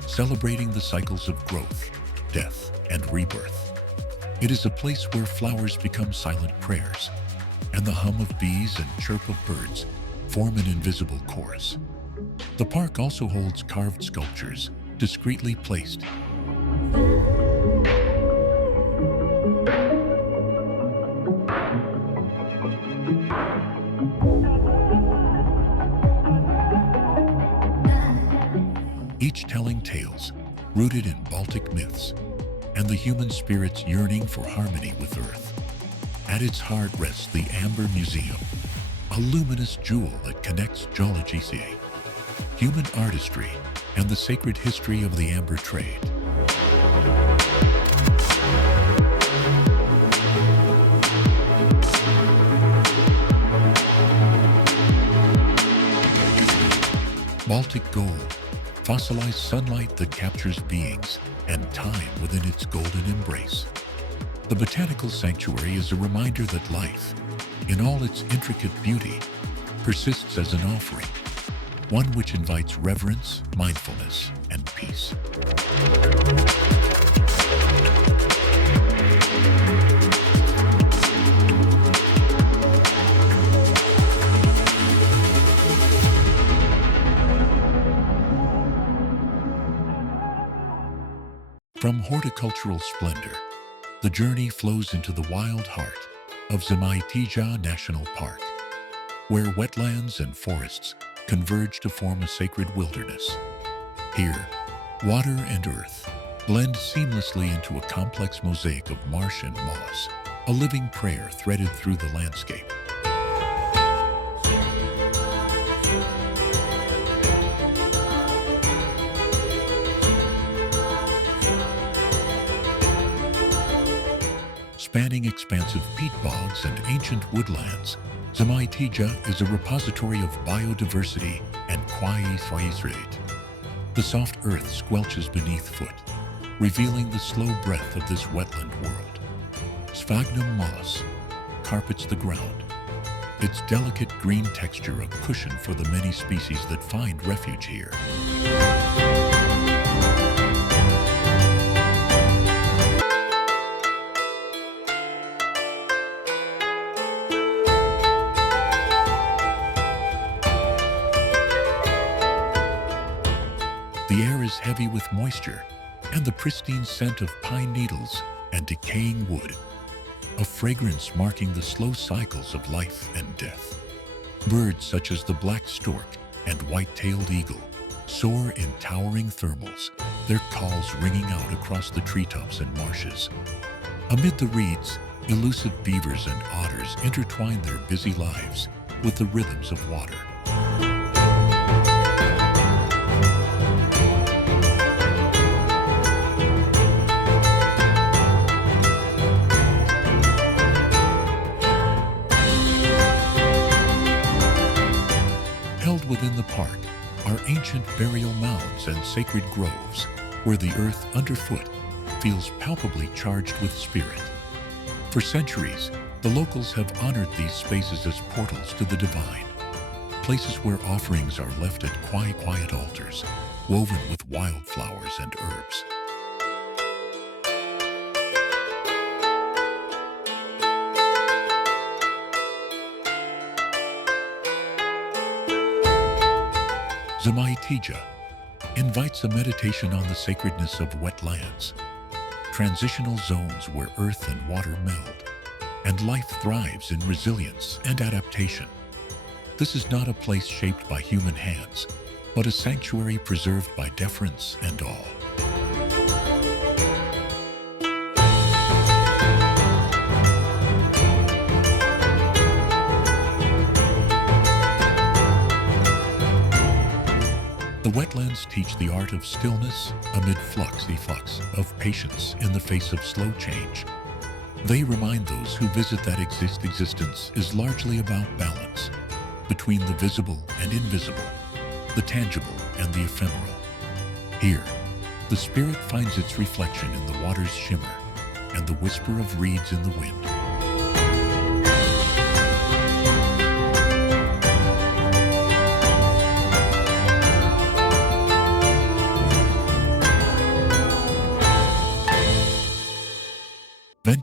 celebrating the cycles of growth, death, and rebirth. It is a place where flowers become silent prayers, and the hum of bees and chirp of birds form an invisible chorus. The park also holds carved sculptures, discreetly placed. Each telling tales rooted in Baltic myths and the human spirit's yearning for harmony with Earth. At its heart rests the Amber Museum, a luminous jewel that connects geology, human artistry, and the sacred history of the amber trade. Baltic gold, fossilized sunlight that captures beings and time within its golden embrace. The botanical sanctuary is a reminder that life, in all its intricate beauty, persists as an offering, one which invites reverence, mindfulness, and peace. From horticultural splendor, the journey flows into the wild heart of Žemaitija National Park, where wetlands and forests converge to form a sacred wilderness. Here, water and earth blend seamlessly into a complex mosaic of marsh and moss, a living prayer threaded through the landscape. Spanning expansive peat bogs and ancient woodlands, Žemaitija is a repository of biodiversity and quiet. The soft earth squelches beneath foot, revealing the slow breath of this wetland world. Sphagnum moss carpets the ground, its delicate green texture a cushion for the many species that find refuge here. The air is heavy with moisture and the pristine scent of pine needles and decaying wood, a fragrance marking the slow cycles of life and death. Birds such as the black stork and white-tailed eagle soar in towering thermals, their calls ringing out across the treetops and marshes. Amid the reeds, elusive beavers and otters intertwine their busy lives with the rhythms of water. Held within the park are ancient burial mounds and sacred groves where the earth underfoot feels palpably charged with spirit. For centuries, the locals have honored these spaces as portals to the divine, places where offerings are left at quiet altars, woven with wildflowers and herbs. Žemaitija invites a meditation on the sacredness of wetlands, transitional zones where earth and water meld, and life thrives in resilience and adaptation. This is not a place shaped by human hands, but a sanctuary preserved by deference and awe. The wetlands teach the art of stillness amid flux of patience in the face of slow change. They remind those who visit that existence is largely about balance between the visible and invisible, the tangible and the ephemeral. Here, the spirit finds its reflection in the water's shimmer and the whisper of reeds in the wind.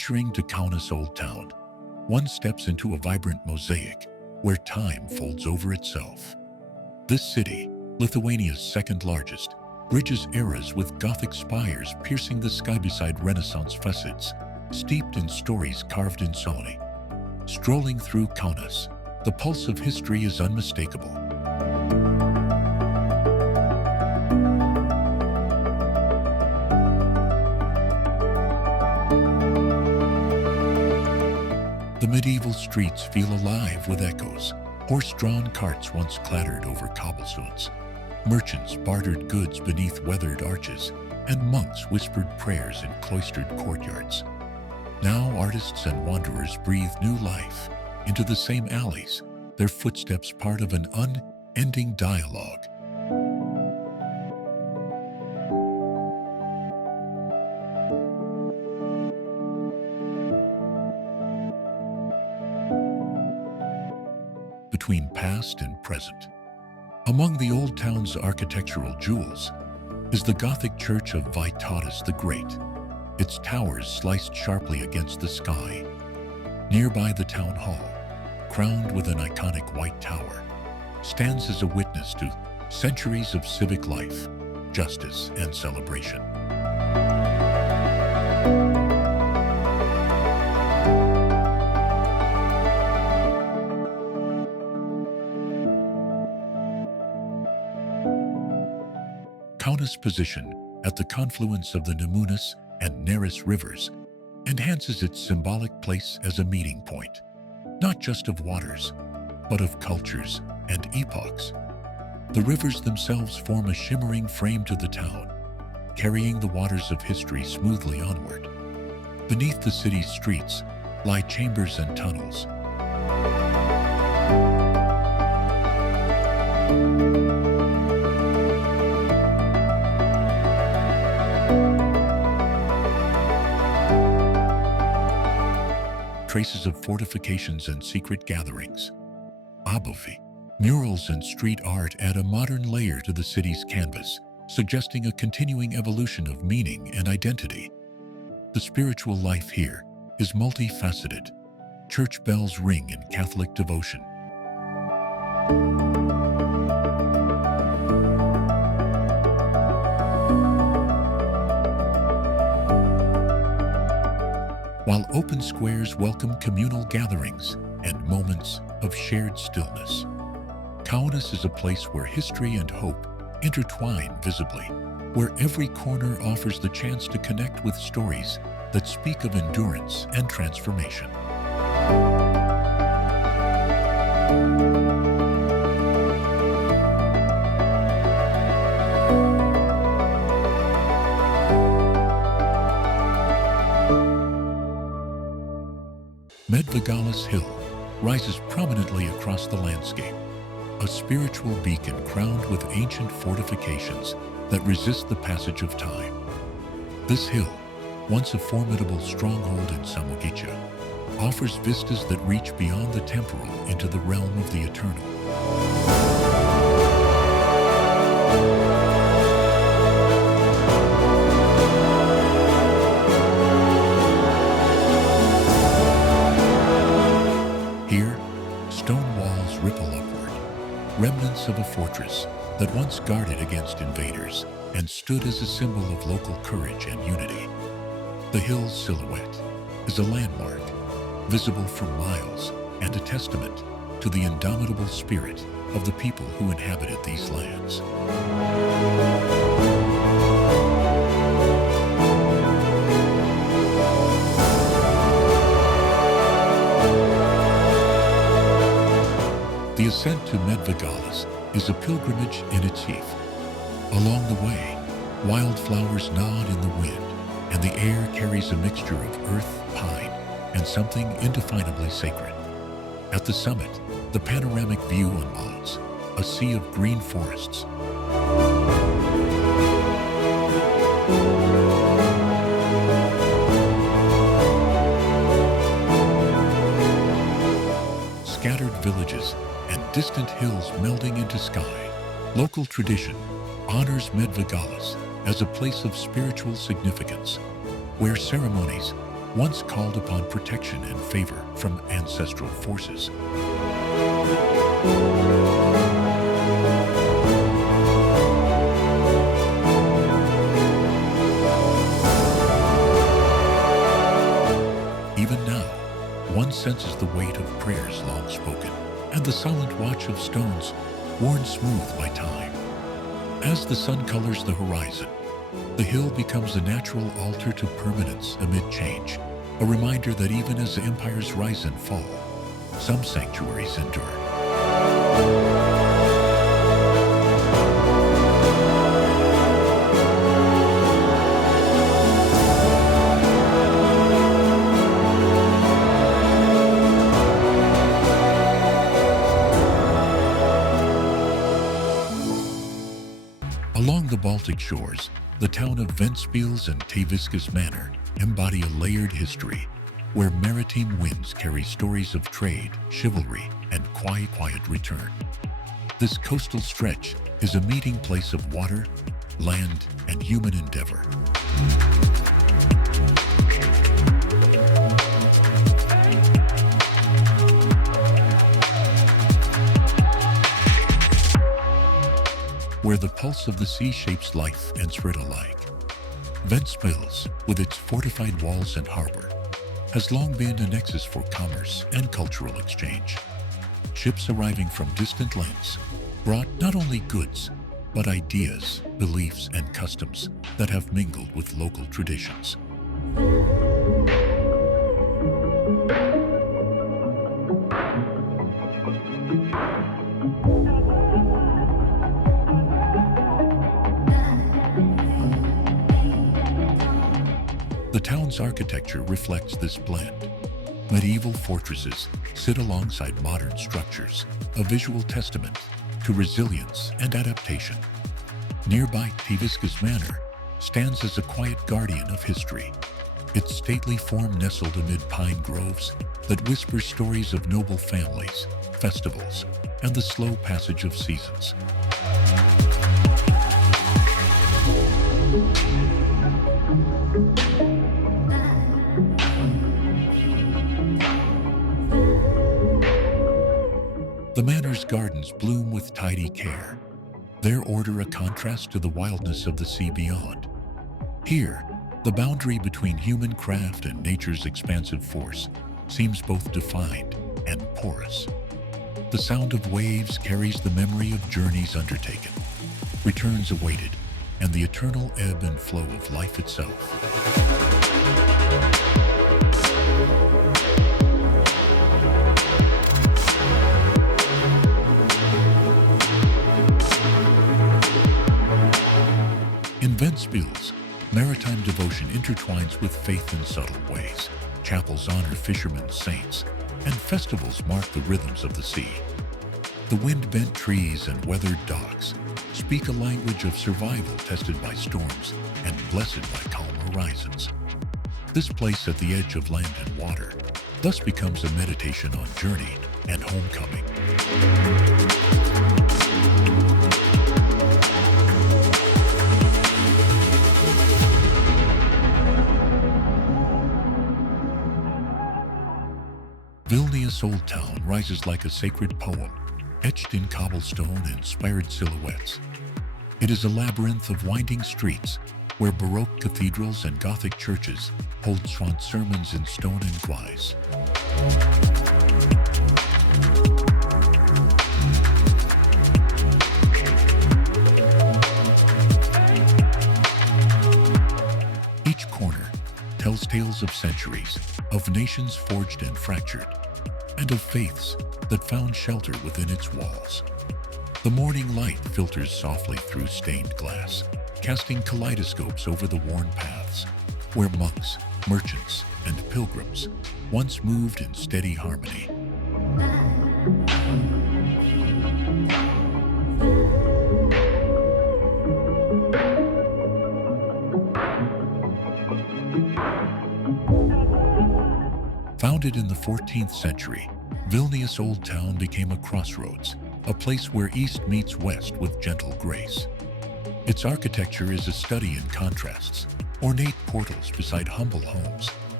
Venturing to Kaunas Old Town, one steps into a vibrant mosaic where time folds over itself. This city, Lithuania's second largest, bridges eras with Gothic spires piercing the sky beside Renaissance facades, steeped in stories carved in stone. Strolling through Kaunas, the pulse of history is unmistakable. The medieval streets feel alive with echoes. Horse-drawn carts once clattered over cobblestones. Merchants bartered goods beneath weathered arches, and monks whispered prayers in cloistered courtyards. Now artists and wanderers breathe new life into the same alleys, their footsteps part of an unending dialogue. Between past and present. Among the old town's architectural jewels is the Gothic church of Vytautas the Great, its towers sliced sharply against the sky. Nearby, the town hall, crowned with an iconic white tower, stands as a witness to centuries of civic life, justice, and celebration. Kaunas' position at the confluence of the Nemunas and Neris rivers enhances its symbolic place as a meeting point, not just of waters, but of cultures and epochs. The rivers themselves form a shimmering frame to the town, carrying the waters of history smoothly onward. Beneath the city's streets lie chambers and tunnels. Traces of fortifications and secret gatherings. Abovi, murals and street art add a modern layer to the city's canvas, suggesting a continuing evolution of meaning and identity. The spiritual life here is multifaceted. Church bells ring in Catholic devotion. While open squares welcome communal gatherings and moments of shared stillness. Kaunas is a place where history and hope intertwine visibly, where every corner offers the chance to connect with stories that speak of endurance and transformation. Medvigalis Hill rises prominently across the landscape, a spiritual beacon crowned with ancient fortifications that resist the passage of time. This hill, once a formidable stronghold in Samogica, offers vistas that reach beyond the temporal into the realm of the eternal. Here, stone walls ripple upward, remnants of a fortress that once guarded against invaders and stood as a symbol of local courage and unity. The hill's silhouette is a landmark, visible for miles, and a testament to the indomitable spirit of the people who inhabited these lands. The ascent to Medvigalis is a pilgrimage in itself. Along the way, wildflowers nod in the wind, and the air carries a mixture of earth, pine, and something indefinably sacred. At the summit, the panoramic view unfolds, a sea of green forests. Scattered villages and distant hills melding into sky. Local tradition honors Medvigalis as a place of spiritual significance, where ceremonies once called upon protection and favor from ancestral forces. Even now, one senses the weight of prayers long spoken and the silent watch of stones worn smooth by time. As the sun colors the horizon, the hill becomes a natural altar to permanence amid change, a reminder that even as empires rise and fall, some sanctuaries endure. Along the Baltic shores, the town of Ventspils and Teiviskas Manor embody a layered history where maritime winds carry stories of trade, chivalry, and quiet return. This coastal stretch is a meeting place of water, land, and human endeavor. Where the pulse of the sea shapes life and spirit alike. Ventspils, with its fortified walls and harbor, has long been a nexus for commerce and cultural exchange. Ships arriving from distant lands brought not only goods, but ideas, beliefs, and customs that have mingled with local traditions. The town's architecture reflects this blend. Medieval fortresses sit alongside modern structures, a visual testament to resilience and adaptation. Nearby Teiviskas Manor stands as a quiet guardian of history, its stately form nestled amid pine groves that whisper stories of noble families, festivals, and the slow passage of seasons. The manor's gardens bloom with tidy care, their order a contrast to the wildness of the sea beyond. Here, the boundary between human craft and nature's expansive force seems both defined and porous. The sound of waves carries the memory of journeys undertaken, returns awaited, and the eternal ebb and flow of life itself. In Ventspils, maritime devotion intertwines with faith in subtle ways. Chapels honor fishermen's saints, and festivals mark the rhythms of the sea. The wind-bent trees and weathered docks speak a language of survival tested by storms and blessed by calm horizons. This place at the edge of land and water thus becomes a meditation on journey and homecoming. Vilnius Old Town rises like a sacred poem, etched in cobblestone-inspired silhouettes. It is a labyrinth of winding streets where Baroque cathedrals and Gothic churches hold chant sermons in stone and glass. Each corner tells tales of centuries, of nations forged and fractured, and of faiths that found shelter within its walls. The morning light filters softly through stained glass, casting kaleidoscopes over the worn paths, where monks, merchants, and pilgrims once moved in steady harmony. Founded in the 14th century, Vilnius Old Town became a crossroads, a place where East meets West with gentle grace. Its architecture is a study in contrasts, ornate portals beside humble homes,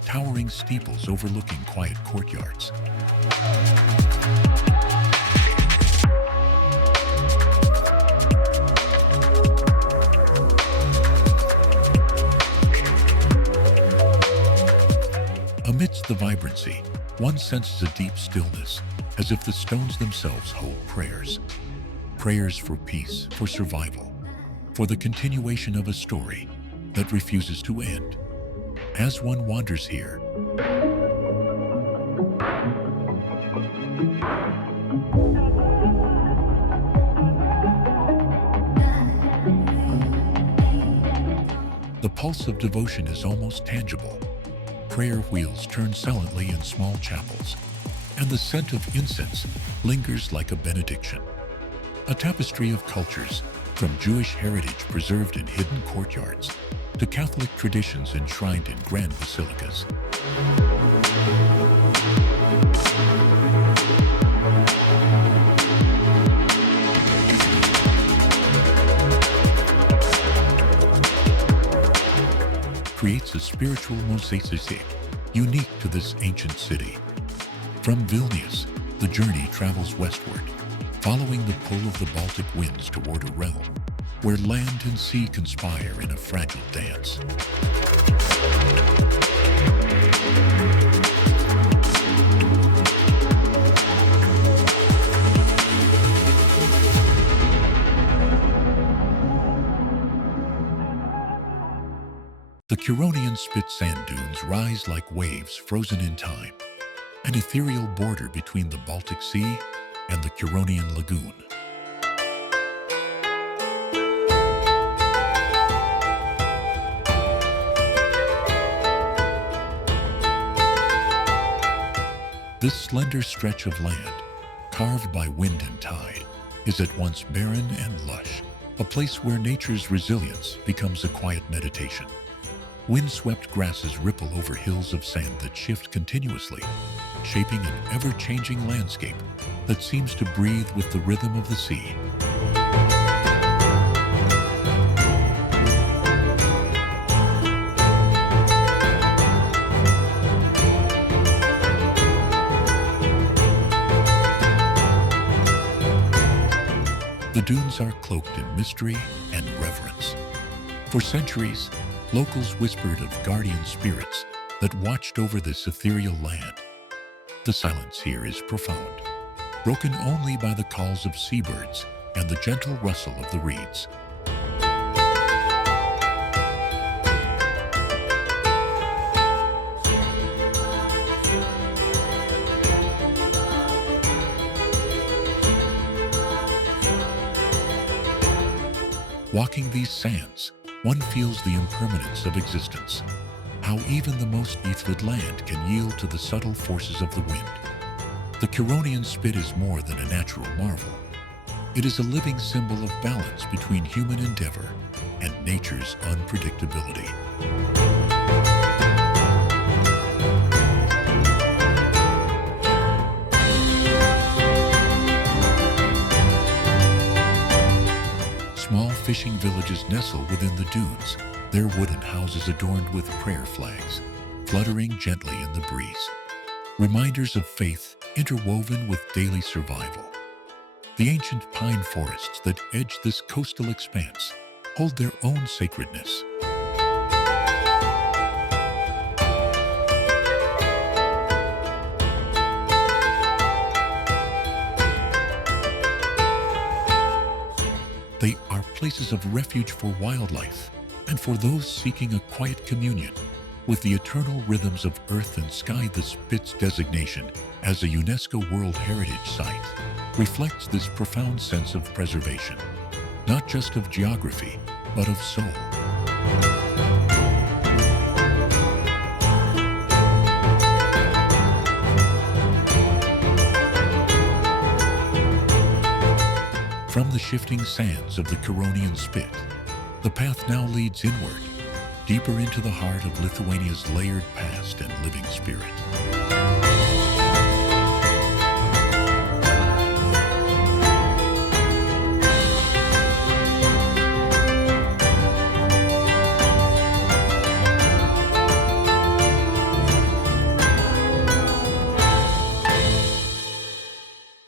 towering steeples overlooking quiet courtyards. Amidst the vibrancy, one senses a deep stillness, as if the stones themselves hold prayers. Prayers for peace, for survival, for the continuation of a story that refuses to end. As one wanders here, the pulse of devotion is almost tangible. Prayer wheels turn silently in small chapels, and the scent of incense lingers like a benediction. A tapestry of cultures, from Jewish heritage preserved in hidden courtyards to Catholic traditions enshrined in grand basilicas. Creates a spiritual mosaic unique to this ancient city. From Vilnius, the journey travels westward, following the pull of the Baltic winds toward a realm where land and sea conspire in a fragile dance. The Curonian Spit sand dunes rise like waves frozen in time, an ethereal border between the Baltic Sea and the Curonian Lagoon. This slender stretch of land, carved by wind and tide, is at once barren and lush, a place where nature's resilience becomes a quiet meditation. Windswept grasses ripple over hills of sand that shift continuously, shaping an ever-changing landscape that seems to breathe with the rhythm of the sea. The dunes are cloaked in mystery and reverence. For centuries, locals whispered of guardian spirits that watched over this ethereal land. The silence here is profound, broken only by the calls of seabirds and the gentle rustle of the reeds. Walking these sands, one feels the impermanence of existence, how even the most heathwood land can yield to the subtle forces of the wind. The Curonian Spit is more than a natural marvel. It is a living symbol of balance between human endeavor and nature's unpredictability. Small fishing villages nestle within the dunes, their wooden houses adorned with prayer flags, fluttering gently in the breeze. Reminders of faith interwoven with daily survival. The ancient pine forests that edge this coastal expanse hold their own sacredness. They are places of refuge for wildlife and for those seeking a quiet communion with the eternal rhythms of earth and sky. The Spit's designation as a UNESCO World Heritage Site reflects this profound sense of preservation, not just of geography, but of soul. From the shifting sands of the Curonian Spit, the path now leads inward, deeper into the heart of Lithuania's layered past and living spirit.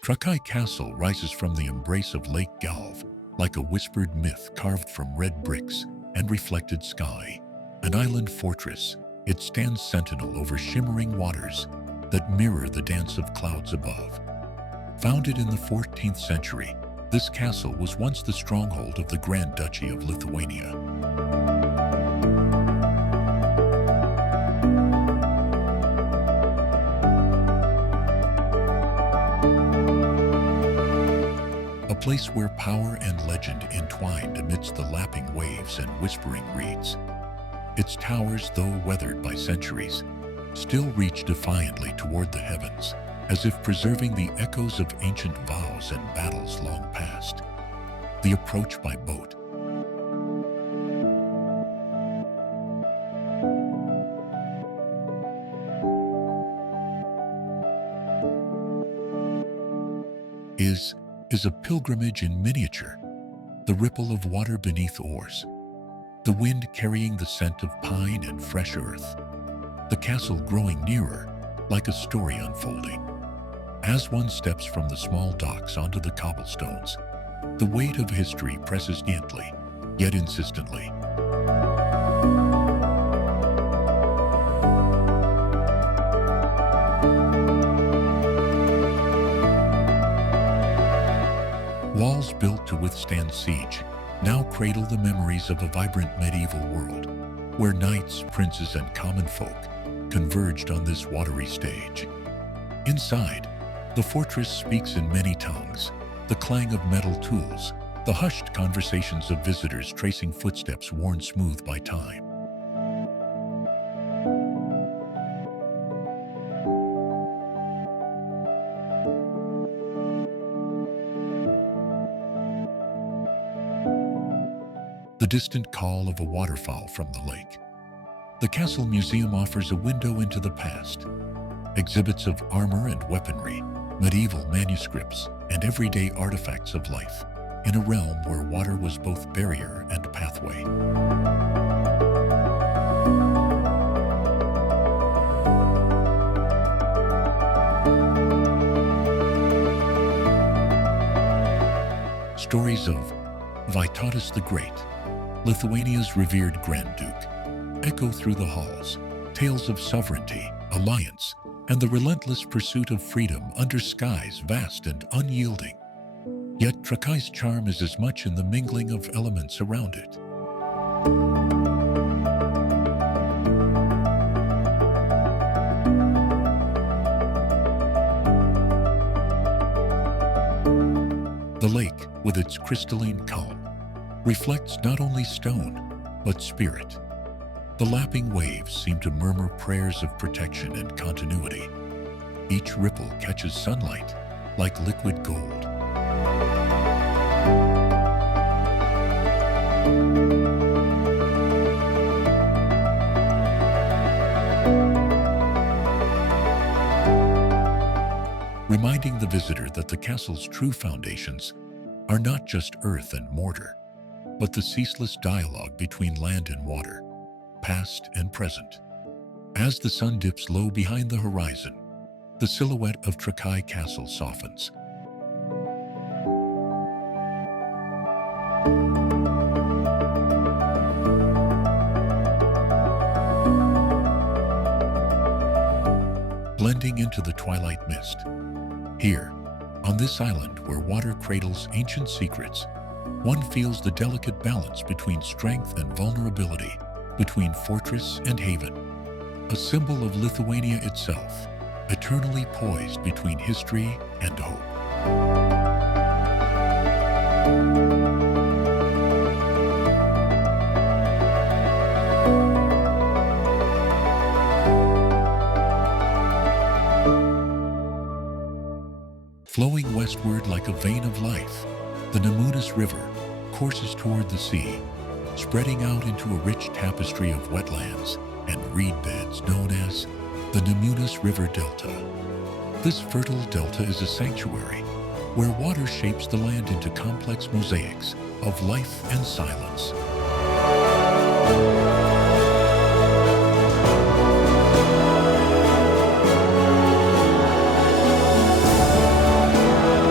Trakai Castle rises from the embrace of Lake Galve, like a whispered myth carved from red bricks and reflected sky. An island fortress, it stands sentinel over shimmering waters that mirror the dance of clouds above. Founded in the 14th century, this castle was once the stronghold of the Grand Duchy of Lithuania. A place where power and legend entwined amidst the lapping waves and whispering reeds. Its towers, though weathered by centuries, still reach defiantly toward the heavens, as if preserving the echoes of ancient vows and battles long past. The approach by boat. is a pilgrimage in miniature, the ripple of water beneath oars, the wind carrying the scent of pine and fresh earth, the castle growing nearer, like a story unfolding. As one steps from the small docks onto the cobblestones, the weight of history presses gently, yet insistently. Walls built to withstand siege now cradle the memories of a vibrant medieval world, where knights, princes, and common folk converged on this watery stage. Inside, the fortress speaks in many tongues, the clang of metal tools, the hushed conversations of visitors tracing footsteps worn smooth by time. The distant call of a waterfowl from the lake. The Castle Museum offers a window into the past. Exhibits of armor and weaponry, medieval manuscripts, and everyday artifacts of life, in a realm where water was both barrier and pathway. Stories of Vytautas the Great, Lithuania's revered Grand Duke, echo through the halls, tales of sovereignty, alliance, and the relentless pursuit of freedom under skies vast and unyielding. Yet Trakai's charm is as much in the mingling of elements around it. The lake, with its crystalline calm, reflects not only stone, but spirit. The lapping waves seem to murmur prayers of protection and continuity. Each ripple catches sunlight like liquid gold. Reminding the visitor that the castle's true foundations are not just earth and mortar, but the ceaseless dialogue between land and water, past and present. As the sun dips low behind the horizon, the silhouette of Trakai Castle softens. Blending into the twilight mist. Here, on this island where water cradles ancient secrets, one feels the delicate balance between strength and vulnerability, between fortress and haven, a symbol of Lithuania itself, eternally poised between history and hope. Flowing westward like a vein of life, the Nemunas River courses toward the sea, spreading out into a rich tapestry of wetlands and reed beds known as the Nemunas River Delta. This fertile delta is a sanctuary where water shapes the land into complex mosaics of life and silence.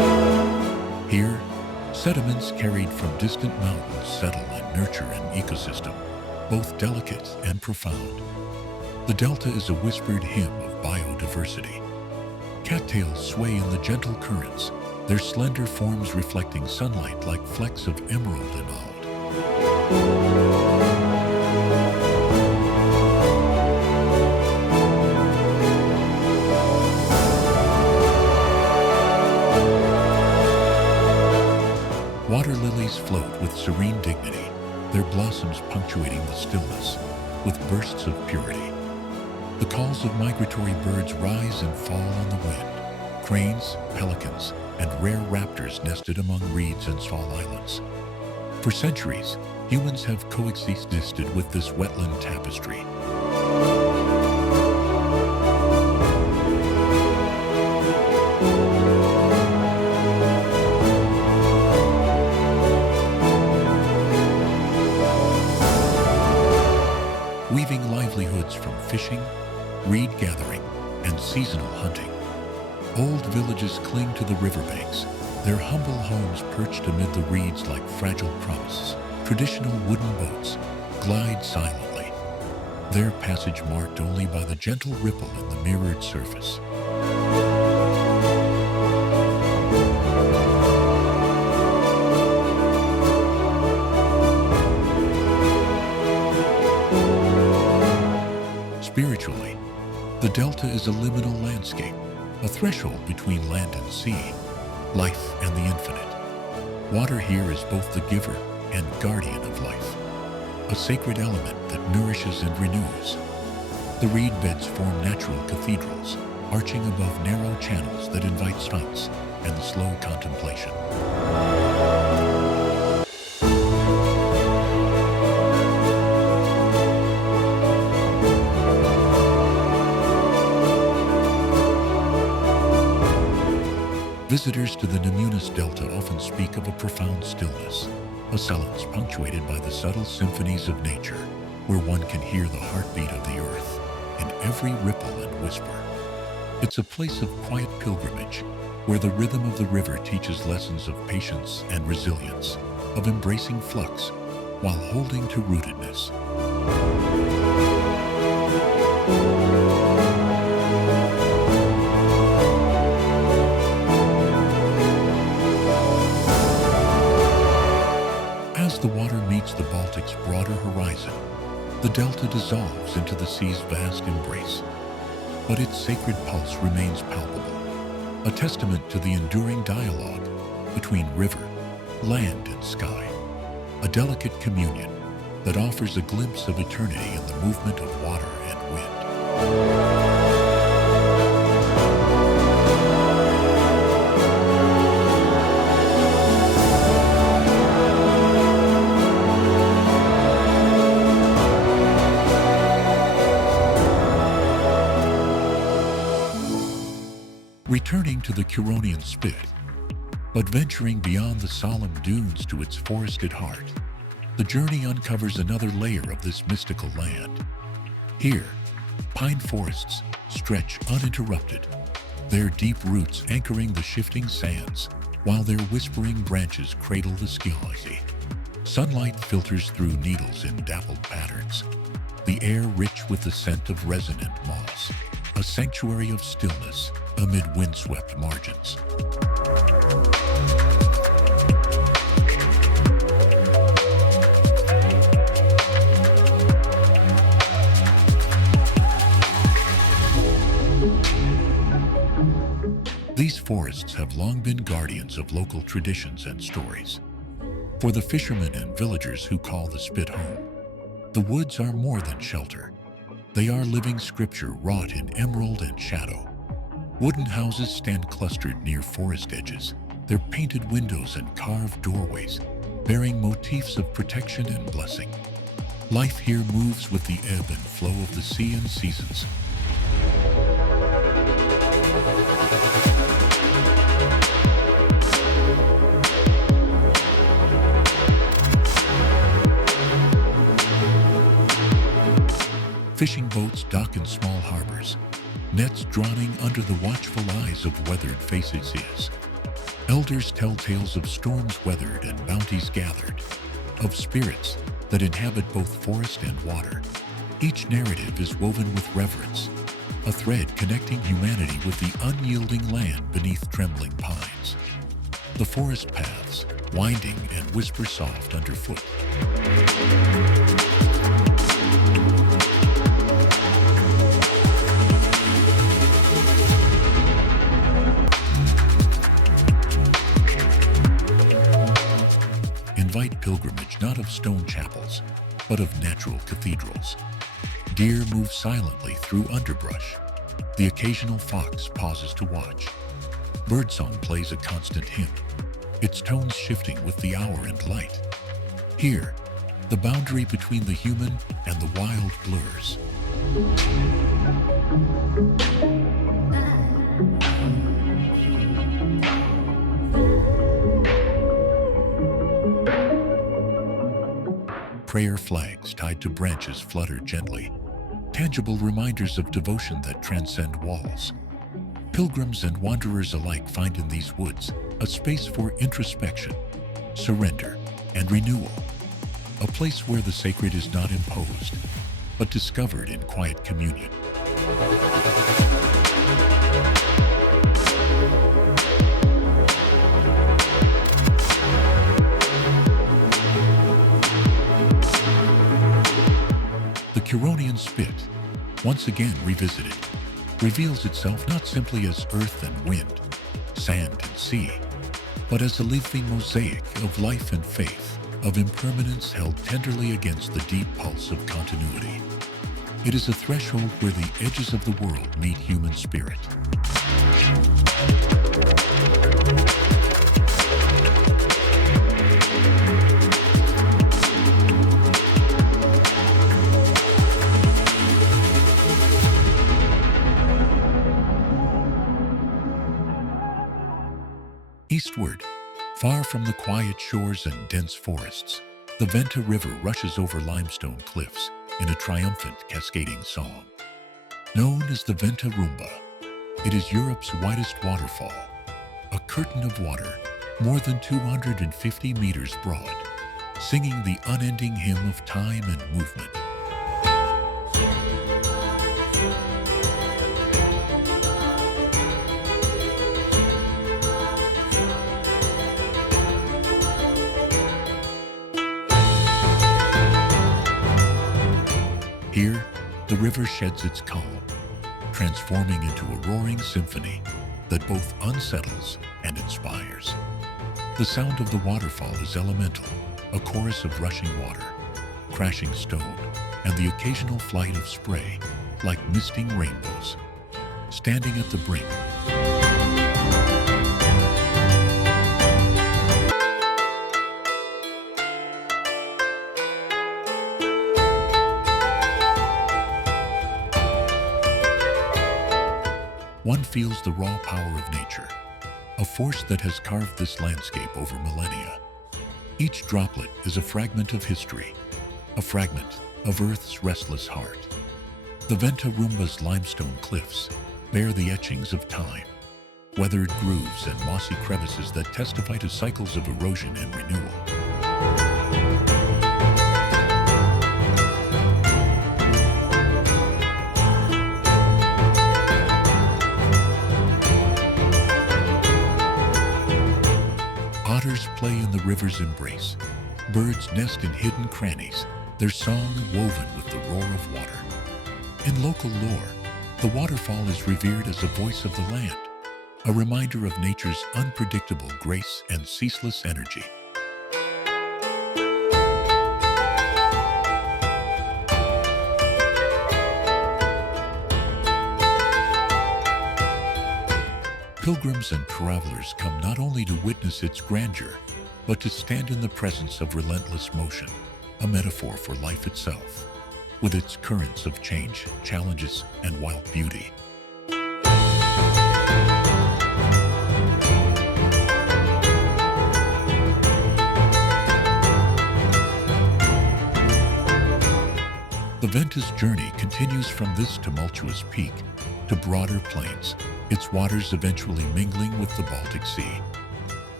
Sediments carried from distant mountains settle and nurture an ecosystem, both delicate and profound. The delta is a whispered hymn of biodiversity. Cattails sway in the gentle currents, their slender forms reflecting sunlight like flecks of emerald enameled. Water lilies float with serene dignity, their blossoms punctuating the stillness with bursts of purity. The calls of migratory birds rise and fall on the wind. Cranes, pelicans, and rare raptors nested among reeds and small islands. For centuries, humans have coexisted with this wetland tapestry. Weaving livelihoods from fishing, reed gathering, and seasonal hunting. Old villages cling to the riverbanks, their humble homes perched amid the reeds like fragile promises. Traditional wooden boats glide silently, their passage marked only by the gentle ripple in the mirrored surface. Spiritually, the delta is a liminal landscape, a threshold between land and sea, life and the infinite. Water here is both the giver and guardian of life, a sacred element that nourishes and renews. The reed beds form natural cathedrals, arching above narrow channels that invite silence and slow contemplation. Visitors to the Nemunas Delta often speak of a profound stillness, a silence punctuated by the subtle symphonies of nature, where one can hear the heartbeat of the earth in every ripple and whisper. It's a place of quiet pilgrimage, where the rhythm of the river teaches lessons of patience and resilience, of embracing flux while holding to rootedness. As the water meets the Baltic's broader horizon, the delta dissolves into the sea's vast embrace. But its sacred pulse remains palpable, a testament to the enduring dialogue between river, land, and sky, a delicate communion that offers a glimpse of eternity in the movement of water and wind. Returning to the Curonian Spit, but venturing beyond the solemn dunes to its forested heart, the journey uncovers another layer of this mystical land. Here, pine forests stretch uninterrupted, their deep roots anchoring the shifting sands, while their whispering branches cradle the scenery. Sunlight filters through needles in dappled patterns, the air rich with the scent of resin and moss, a sanctuary of stillness amid windswept margins. These forests have long been guardians of local traditions and stories. For the fishermen and villagers who call the Spit home, the woods are more than shelter. They are living scripture wrought in emerald and shadow. Wooden houses stand clustered near forest edges, their painted windows and carved doorways bearing motifs of protection and blessing. Life here moves with the ebb and flow of the sea and seasons. Fishing boats dock in small harbors, nets drowning under the watchful eyes of weathered faces. Elders tell tales of storms weathered and bounties gathered, of spirits that inhabit both forest and water. Each narrative is woven with reverence, a thread connecting humanity with the unyielding land beneath trembling pines. The forest paths, winding and whisper soft underfoot. Invite pilgrimage not of stone chapels, but of natural cathedrals. Deer move silently through underbrush. The occasional fox pauses to watch. Birdsong plays a constant hymn, its tones shifting with the hour and light. Here, the boundary between the human and the wild blurs. Prayer flags tied to branches flutter gently, tangible reminders of devotion that transcend walls. Pilgrims and wanderers alike find in these woods a space for introspection, surrender, and renewal. A place where the sacred is not imposed, but discovered in quiet communion. The Curonian spit, once again revisited, reveals itself not simply as earth and wind, sand and sea, but as a living mosaic of life and faith, of impermanence held tenderly against the deep pulse of continuity. It is a threshold where the edges of the world meet human spirit. Eastward, far from the quiet shores and dense forests, the Venta River rushes over limestone cliffs in a triumphant cascading song. Known as the Venta Rumba, it is Europe's widest waterfall, a curtain of water more than 250 meters broad, singing the unending hymn of time and movement. Here, the river sheds its calm, transforming into a roaring symphony that both unsettles and inspires. The sound of the waterfall is elemental, a chorus of rushing water, crashing stone, and the occasional flight of spray, like misting rainbows. Standing at the brink, one feels the raw power of nature, a force that has carved this landscape over millennia. Each droplet is a fragment of history, a fragment of Earth's restless heart. The Venta Rumba's limestone cliffs bear the etchings of time, weathered grooves and mossy crevices that testify to cycles of erosion and renewal. Otters play in the river's embrace. Birds nest in hidden crannies, their song woven with the roar of water. In local lore, the waterfall is revered as a voice of the land, a reminder of nature's unpredictable grace and ceaseless energy. Pilgrims and travelers come not only to witness its grandeur, but to stand in the presence of relentless motion, a metaphor for life itself, with its currents of change, challenges, and wild beauty. The Venta's journey continues from this tumultuous peak to broader plains, its waters eventually mingling with the Baltic Sea.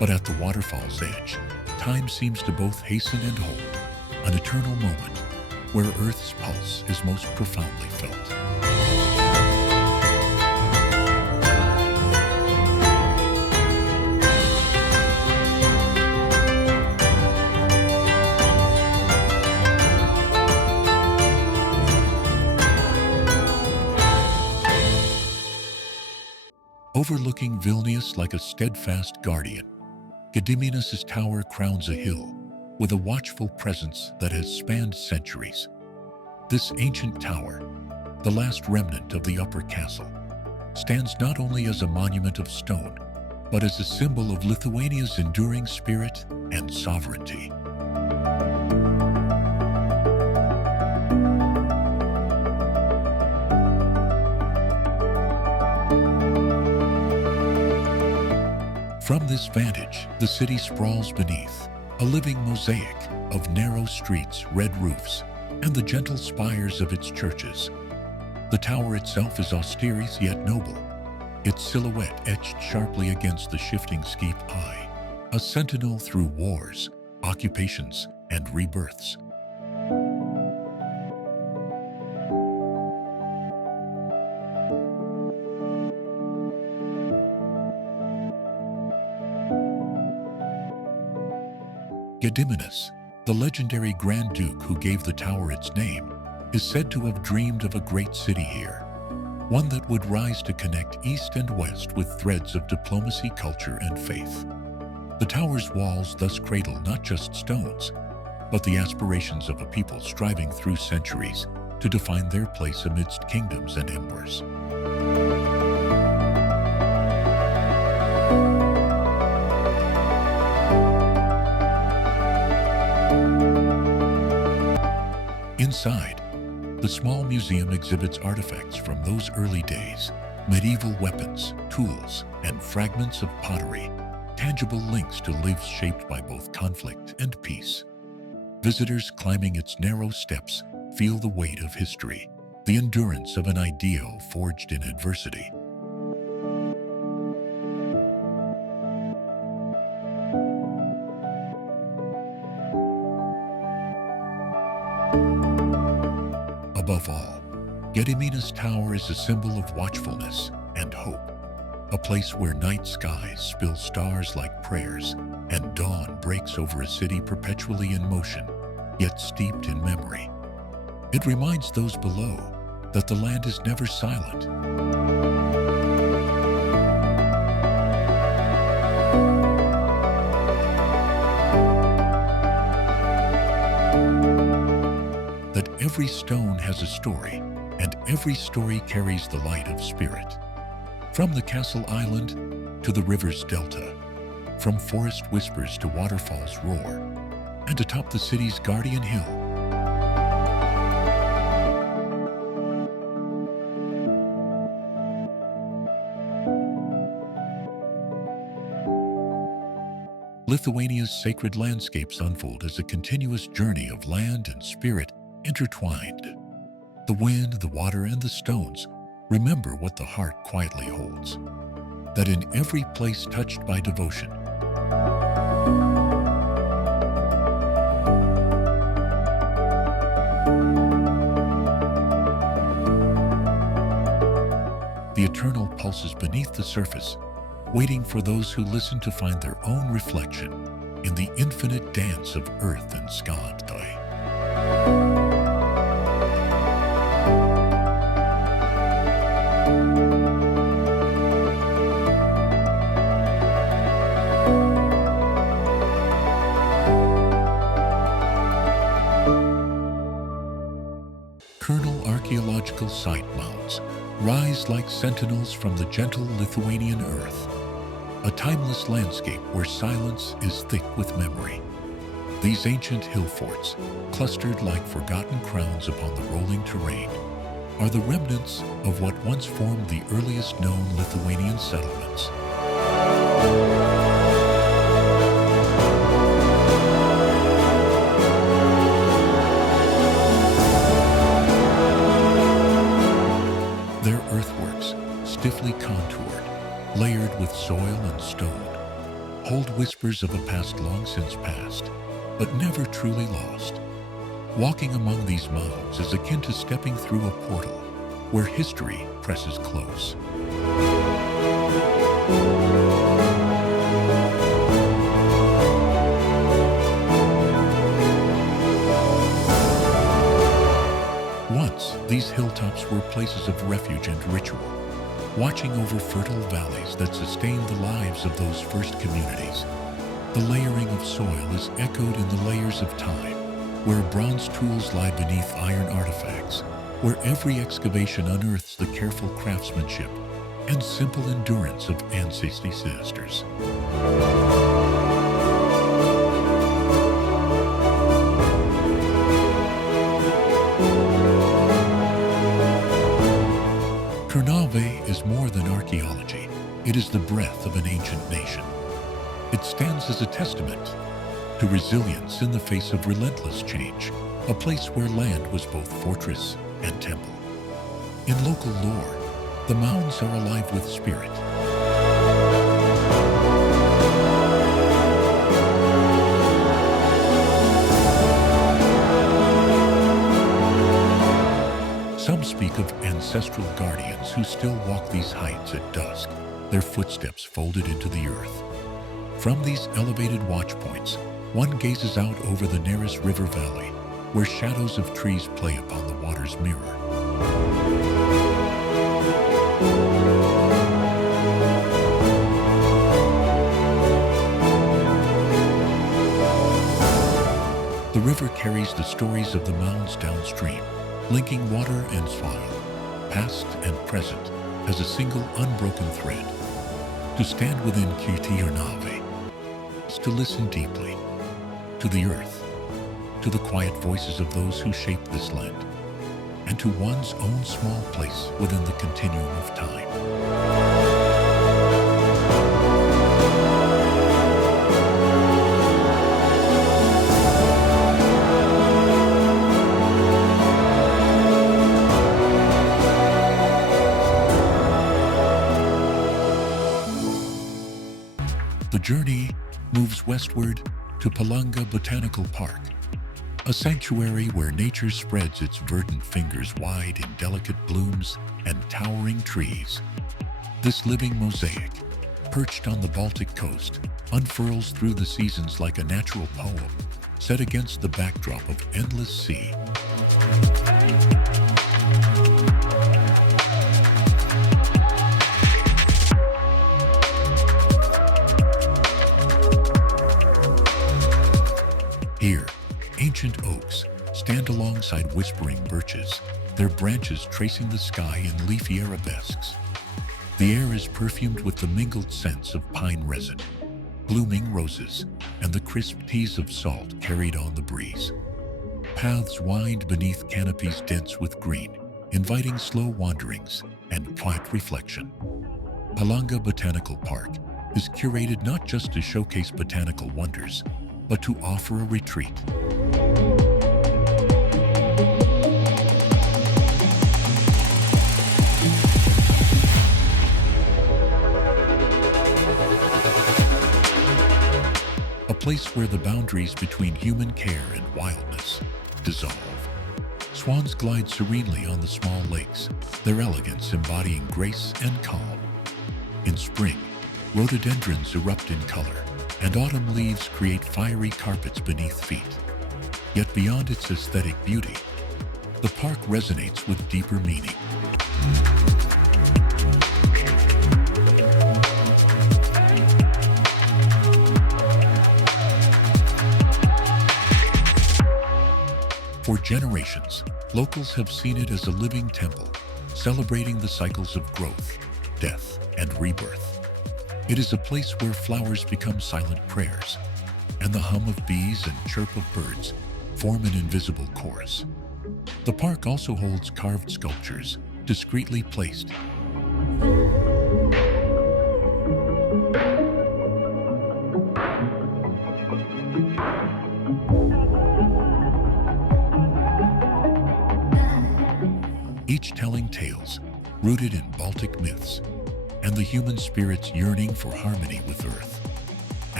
But at the waterfall's edge, time seems to both hasten and hold, an eternal moment where Earth's pulse is most profoundly felt. Overlooking Vilnius like a steadfast guardian, Gediminas' tower crowns a hill with a watchful presence that has spanned centuries. This ancient tower, the last remnant of the upper castle, stands not only as a monument of stone, but as a symbol of Lithuania's enduring spirit and sovereignty. From this vantage, the city sprawls beneath, a living mosaic of narrow streets, red roofs, and the gentle spires of its churches. The tower itself is austere yet noble, its silhouette etched sharply against the shifting steep eye, a sentinel through wars, occupations, and rebirths. Gediminas, the legendary Grand Duke who gave the tower its name, is said to have dreamed of a great city here, one that would rise to connect east and west with threads of diplomacy, culture, and faith. The tower's walls thus cradle not just stones, but the aspirations of a people striving through centuries to define their place amidst kingdoms and empires. Inside, the small museum exhibits artifacts from those early days, medieval weapons, tools, and fragments of pottery, tangible links to lives shaped by both conflict and peace. Visitors climbing its narrow steps feel the weight of history, the endurance of an ideal forged in adversity. Above all, Gediminas Tower is a symbol of watchfulness and hope, a place where night skies spill stars like prayers and dawn breaks over a city perpetually in motion, yet steeped in memory. It reminds those below that the land is never silent. That every stone has a story, and every story carries the light of spirit. From the castle island to the river's delta, from forest whispers to waterfall's roar, and atop the city's guardian hill. Lithuania's sacred landscapes unfold as a continuous journey of land and spirit intertwined. The wind, the water, and the stones remember what the heart quietly holds, that in every place touched by devotion, the eternal pulses beneath the surface, waiting for those who listen to find their own reflection in the infinite dance of earth and sky. Kernel archaeological site mounds rise like sentinels from the gentle Lithuanian earth, a timeless landscape where silence is thick with memory. These ancient hill forts, clustered like forgotten crowns upon the rolling terrain, are the remnants of what once formed the earliest known Lithuanian settlements. Their earthworks, stiffly contoured, layered with soil and stone, hold whispers of a past long since passed, but never truly lost. Walking among these mounds is akin to stepping through a portal where history presses close. Once, these hilltops were places of refuge and ritual, watching over fertile valleys that sustained the lives of those first communities. The layering of soil is echoed in the layers of time, where bronze tools lie beneath iron artifacts, where every excavation unearths the careful craftsmanship and simple endurance of ancestors. Ternave is more than archaeology. It is the breath of an ancient nation. It stands as a testament to resilience in the face of relentless change, a place where land was both fortress and temple. In local lore, the mounds are alive with spirit. Some speak of ancestral guardians who still walk these heights at dusk, their footsteps folded into the earth. From these elevated watch points, one gazes out over the Neris River Valley, where shadows of trees play upon the water's mirror. The river carries the stories of the mounds downstream, linking water and soil, past and present, as a single unbroken thread. To stand within Ternave is to listen deeply to the earth, to the quiet voices of those who shape this land, and to one's own small place within the continuum of time. The journey moves westward to Palanga Botanical Park, a sanctuary where nature spreads its verdant fingers wide in delicate blooms and towering trees. This living mosaic, perched on the Baltic coast, unfurls through the seasons like a natural poem, set against the backdrop of endless sea. Here, ancient oaks stand alongside whispering birches, their branches tracing the sky in leafy arabesques. The air is perfumed with the mingled scents of pine resin, blooming roses, and the crisp teas of salt carried on the breeze. Paths wind beneath canopies dense with green, inviting slow wanderings and quiet reflection. Palanga Botanical Park is curated not just to showcase botanical wonders, but to offer a retreat. A place where the boundaries between human care and wildness dissolve. Swans glide serenely on the small lakes, their elegance embodying grace and calm. In spring, rhododendrons erupt in color, and autumn leaves create fiery carpets beneath feet. Yet beyond its aesthetic beauty, the park resonates with deeper meaning. For generations, locals have seen it as a living temple, celebrating the cycles of growth, death, and rebirth. It is a place where flowers become silent prayers, and the hum of bees and chirp of birds form an invisible chorus. The park also holds carved sculptures, discreetly placed. Each telling tales rooted in Baltic myths and the human spirit's yearning for harmony with Earth.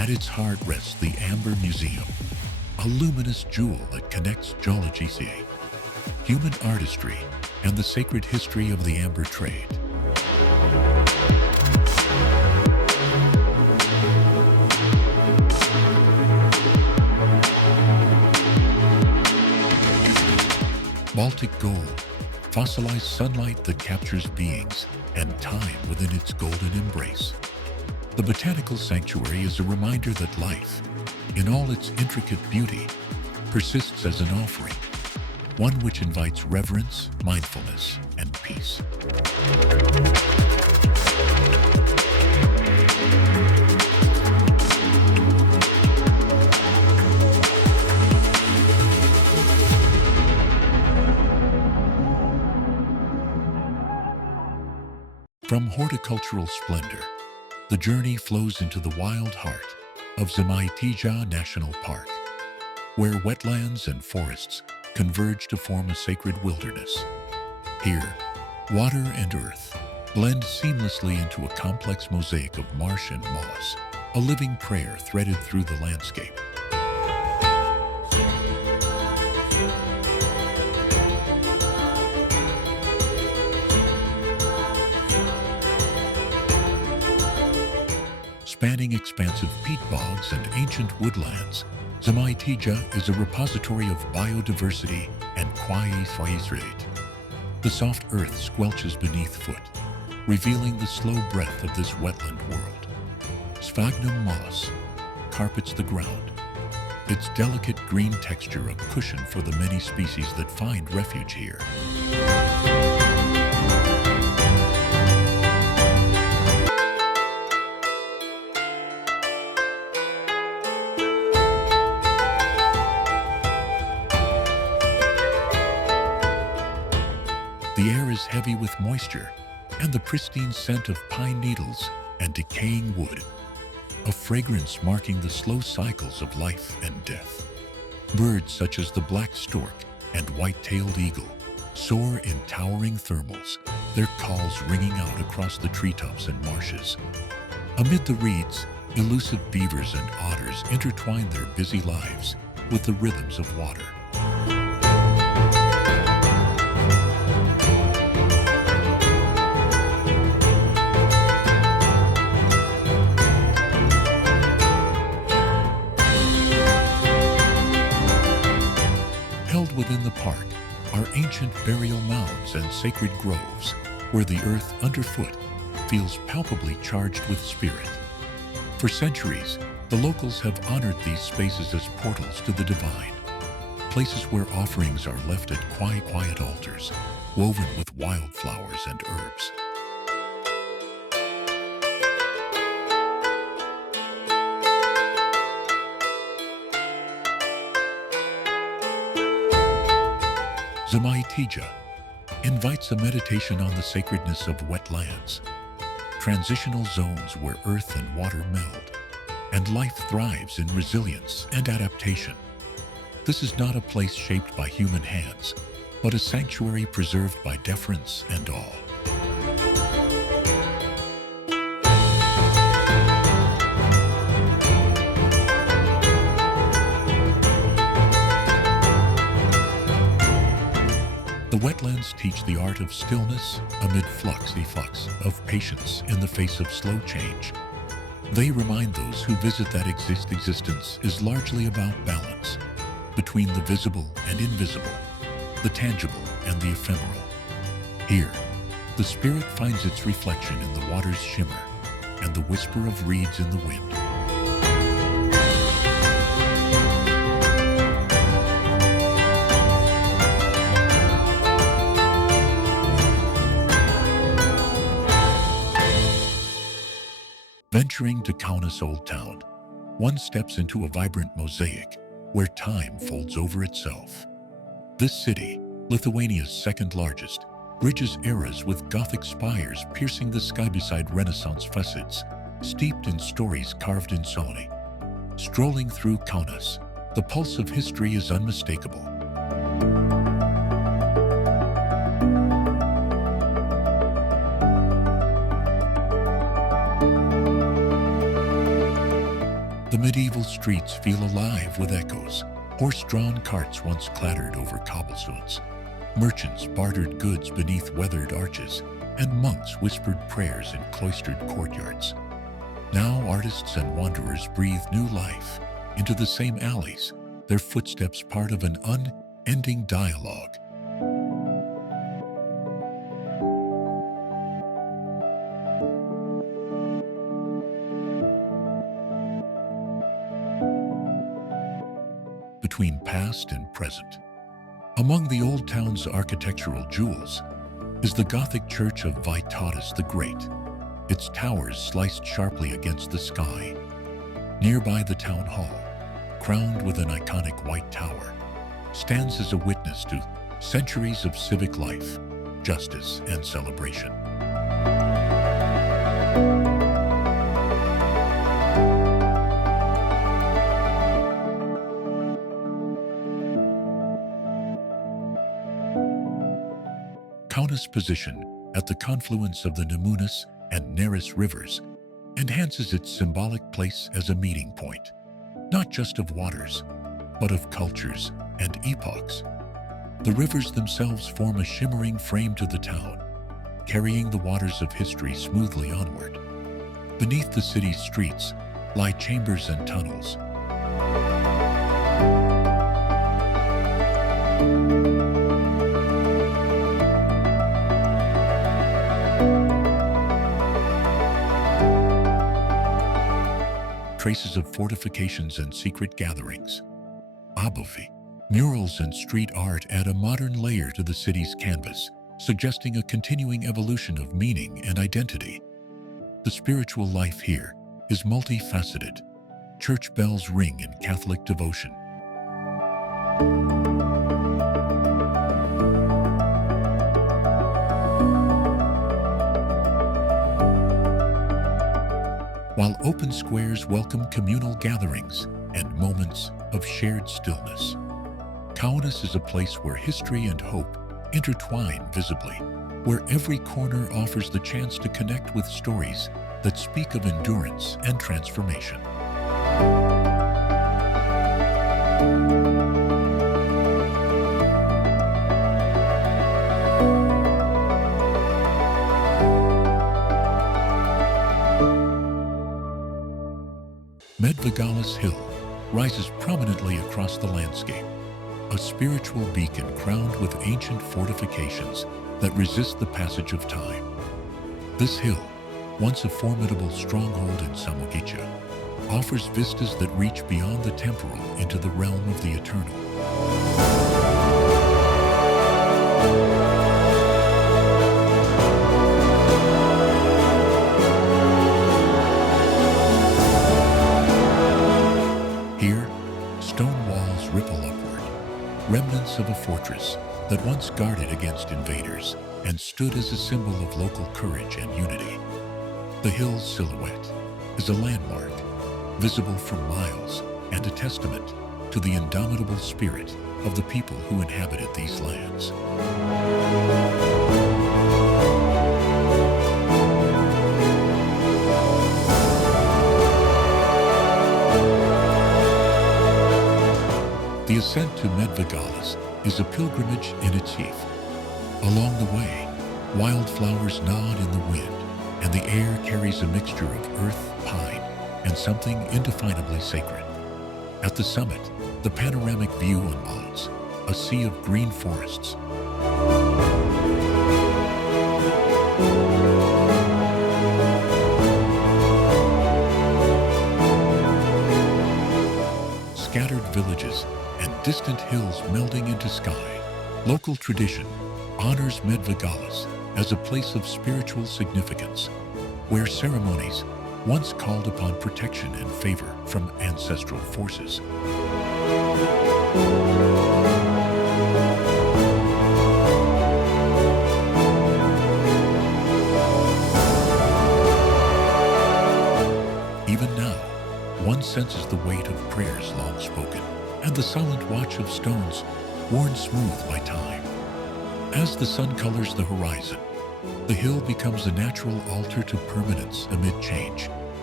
At its heart rests the Amber Museum, a luminous jewel that connects geology, human artistry, and the sacred history of the amber trade. Baltic gold, fossilized sunlight that captures beings and time within its golden embrace. The botanical sanctuary is a reminder that life, in all its intricate beauty, persists as an offering, one which invites reverence, mindfulness, and peace. From horticultural splendor, the journey flows into the wild heart of Žemaitija National Park, where wetlands and forests converge to form a sacred wilderness. Here, water and earth blend seamlessly into a complex mosaic of marsh and moss, a living prayer threaded through the landscape. Spanning expansive peat bogs and ancient woodlands, Žemaitija is a repository of biodiversity and quiet. The soft earth squelches beneath foot, revealing the slow breath of this wetland world. Sphagnum moss carpets the ground, its delicate green texture a cushion for the many species that find refuge here. The air is heavy with moisture and the pristine scent of pine needles and decaying wood, a fragrance marking the slow cycles of life and death. Birds such as the black stork and white-tailed eagle soar in towering thermals, their calls ringing out across the treetops and marshes. Amid the reeds, elusive beavers and otters intertwine their busy lives with the rhythms of water. Held within the park are ancient burial mounds and sacred groves, where the earth underfoot feels palpably charged with spirit. For centuries, the locals have honored these spaces as portals to the divine, places where offerings are left at quiet altars, woven with wildflowers and herbs. Žemaitija invites a meditation on the sacredness of wetlands, transitional zones where earth and water meld, and life thrives in resilience and adaptation. This is not a place shaped by human hands, but a sanctuary preserved by deference and awe. The wetlands teach the art of stillness amid flux of patience in the face of slow change. They remind those who visit that existence is largely about balance between the visible and invisible, the tangible and the ephemeral. Here, the spirit finds its reflection in the water's shimmer and the whisper of reeds in the wind. Venturing to Kaunas Old Town, one steps into a vibrant mosaic where time folds over itself. This city, Lithuania's second largest, bridges eras with Gothic spires piercing the sky beside Renaissance facades, steeped in stories carved in stone. Strolling through Kaunas, the pulse of history is unmistakable. The medieval streets feel alive with echoes. Horse-drawn carts once clattered over cobblestones. Merchants bartered goods beneath weathered arches, and monks whispered prayers in cloistered courtyards. Now artists and wanderers breathe new life into the same alleys, their footsteps part of an unending dialogue. Between past and present. Among the old town's architectural jewels is the Gothic church of Vytautas the Great, its towers sliced sharply against the sky. Nearby, the town hall, crowned with an iconic white tower, stands as a witness to centuries of civic life, justice, and celebration. Kaunas' position at the confluence of the Nemunas and Neris rivers enhances its symbolic place as a meeting point, not just of waters, but of cultures and epochs. The rivers themselves form a shimmering frame to the town, carrying the waters of history smoothly onward. Beneath the city's streets lie chambers and tunnels. Traces of fortifications and secret gatherings. Abovi. Murals and street art add a modern layer to the city's canvas, suggesting a continuing evolution of meaning and identity. The spiritual life here is multifaceted. Church bells ring in Catholic devotion. While open squares welcome communal gatherings and moments of shared stillness. Kaunas is a place where history and hope intertwine visibly, where every corner offers the chance to connect with stories that speak of endurance and transformation. Medvagalis Hill rises prominently across the landscape, a spiritual beacon crowned with ancient fortifications that resist the passage of time. This hill, once a formidable stronghold in Samogitia, offers vistas that reach beyond the temporal into the realm of the eternal. Here, stone walls ripple upward, remnants of a fortress that once guarded against invaders and stood as a symbol of local courage and unity. The hill's silhouette is a landmark, visible from miles, and a testament to the indomitable spirit of the people who inhabited these lands. The ascent to Medvagalis is a pilgrimage in itself. Along the way, wildflowers nod in the wind, and the air carries a mixture of earth, pine, and something indefinably sacred. At the summit, the panoramic view unfolds, a sea of green forests. Scattered villages and distant hills melding into sky. Local tradition honors Medvagalis as a place of spiritual significance, where ceremonies once called upon protection and favor from ancestral forces. Even now, one senses the weight of prayers long spoken and the silent watch of stones worn smooth by time. As the sun colors the horizon, the hill becomes a natural altar to permanence amid change,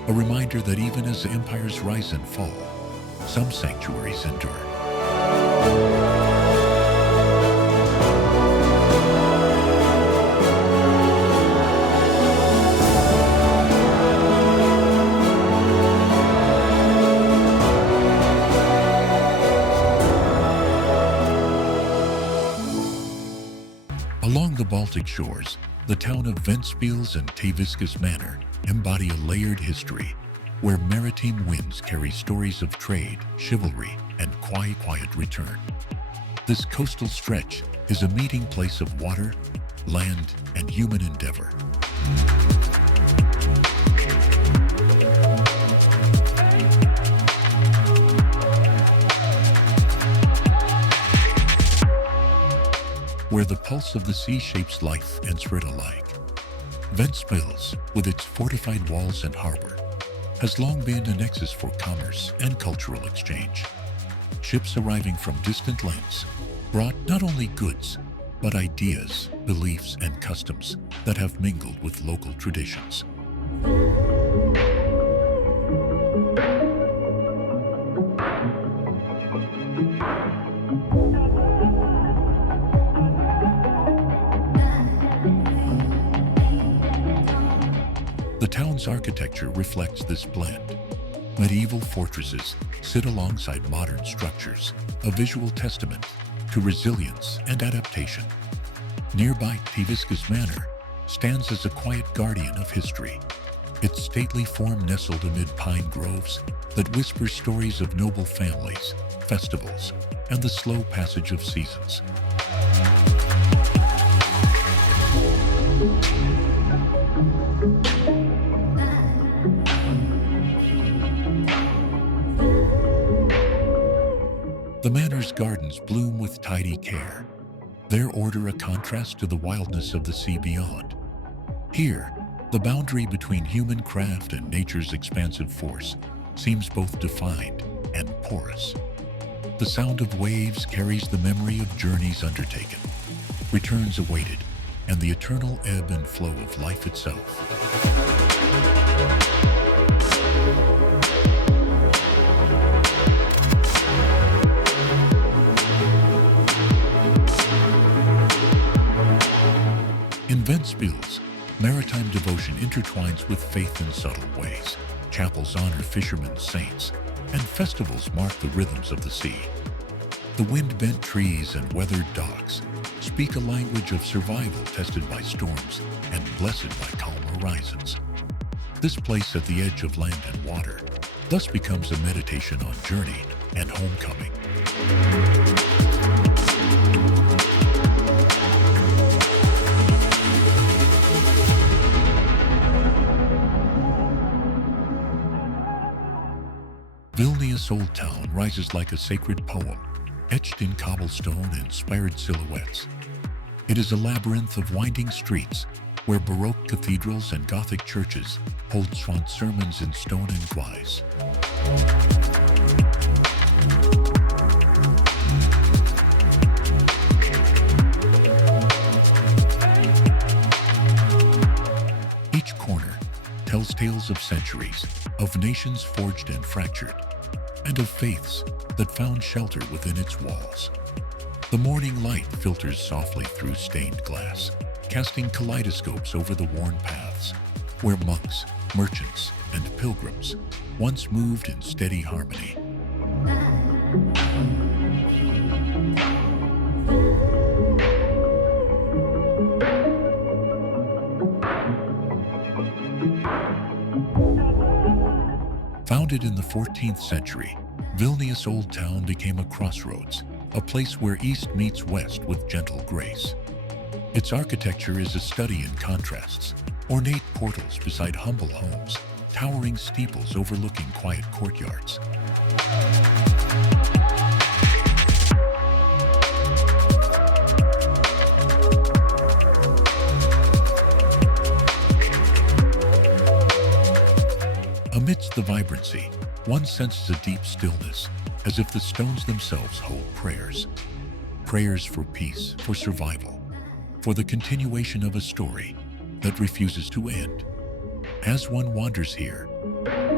a reminder that even as empires rise and fall, some sanctuaries endure. Along the Baltic shores, the town of Ventspils and Teiviskas Manor embody a layered history where maritime winds carry stories of trade, chivalry, and quiet return. This coastal stretch is a meeting place of water, land, and human endeavor. Where the pulse of the sea shapes life and spirit alike. Ventspils, with its fortified walls and harbor, has long been a nexus for commerce and cultural exchange. Ships arriving from distant lands brought not only goods, but ideas, beliefs, and customs that have mingled with local traditions. The town's architecture reflects this blend. Medieval fortresses sit alongside modern structures, a visual testament to resilience and adaptation. Nearby Teiviskas Manor stands as a quiet guardian of history, its stately form nestled amid pine groves that whisper stories of noble families, festivals, and the slow passage of seasons. The manor's gardens bloom with tidy care, their order a contrast to the wildness of the sea beyond. Here, the boundary between human craft and nature's expansive force seems both defined and porous. The sound of waves carries the memory of journeys undertaken, returns awaited, and the eternal ebb and flow of life itself. In Ventspils, maritime devotion intertwines with faith in subtle ways. Chapels honor fishermen's saints, and festivals mark the rhythms of the sea. The wind-bent trees and weathered docks speak a language of survival tested by storms and blessed by calm horizons. This place at the edge of land and water thus becomes a meditation on journey and homecoming. Vilnius Old Town rises like a sacred poem, etched in cobblestone-inspired silhouettes. It is a labyrinth of winding streets where Baroque cathedrals and Gothic churches hold swan sermons in stone and glass. Each corner tells tales of centuries, of nations forged and fractured, and of faiths that found shelter within its walls. The morning light filters softly through stained glass, casting kaleidoscopes over the worn paths, where monks, merchants, and pilgrims once moved in steady harmony. Founded in the 14th century, Vilnius Old Town became a crossroads, a place where east meets west with gentle grace. Its architecture is a study in contrasts, ornate portals beside humble homes, towering steeples overlooking quiet courtyards. Amidst the vibrancy, one senses a deep stillness, as if the stones themselves hold prayers. Prayers for peace, for survival, for the continuation of a story that refuses to end. As one wanders here,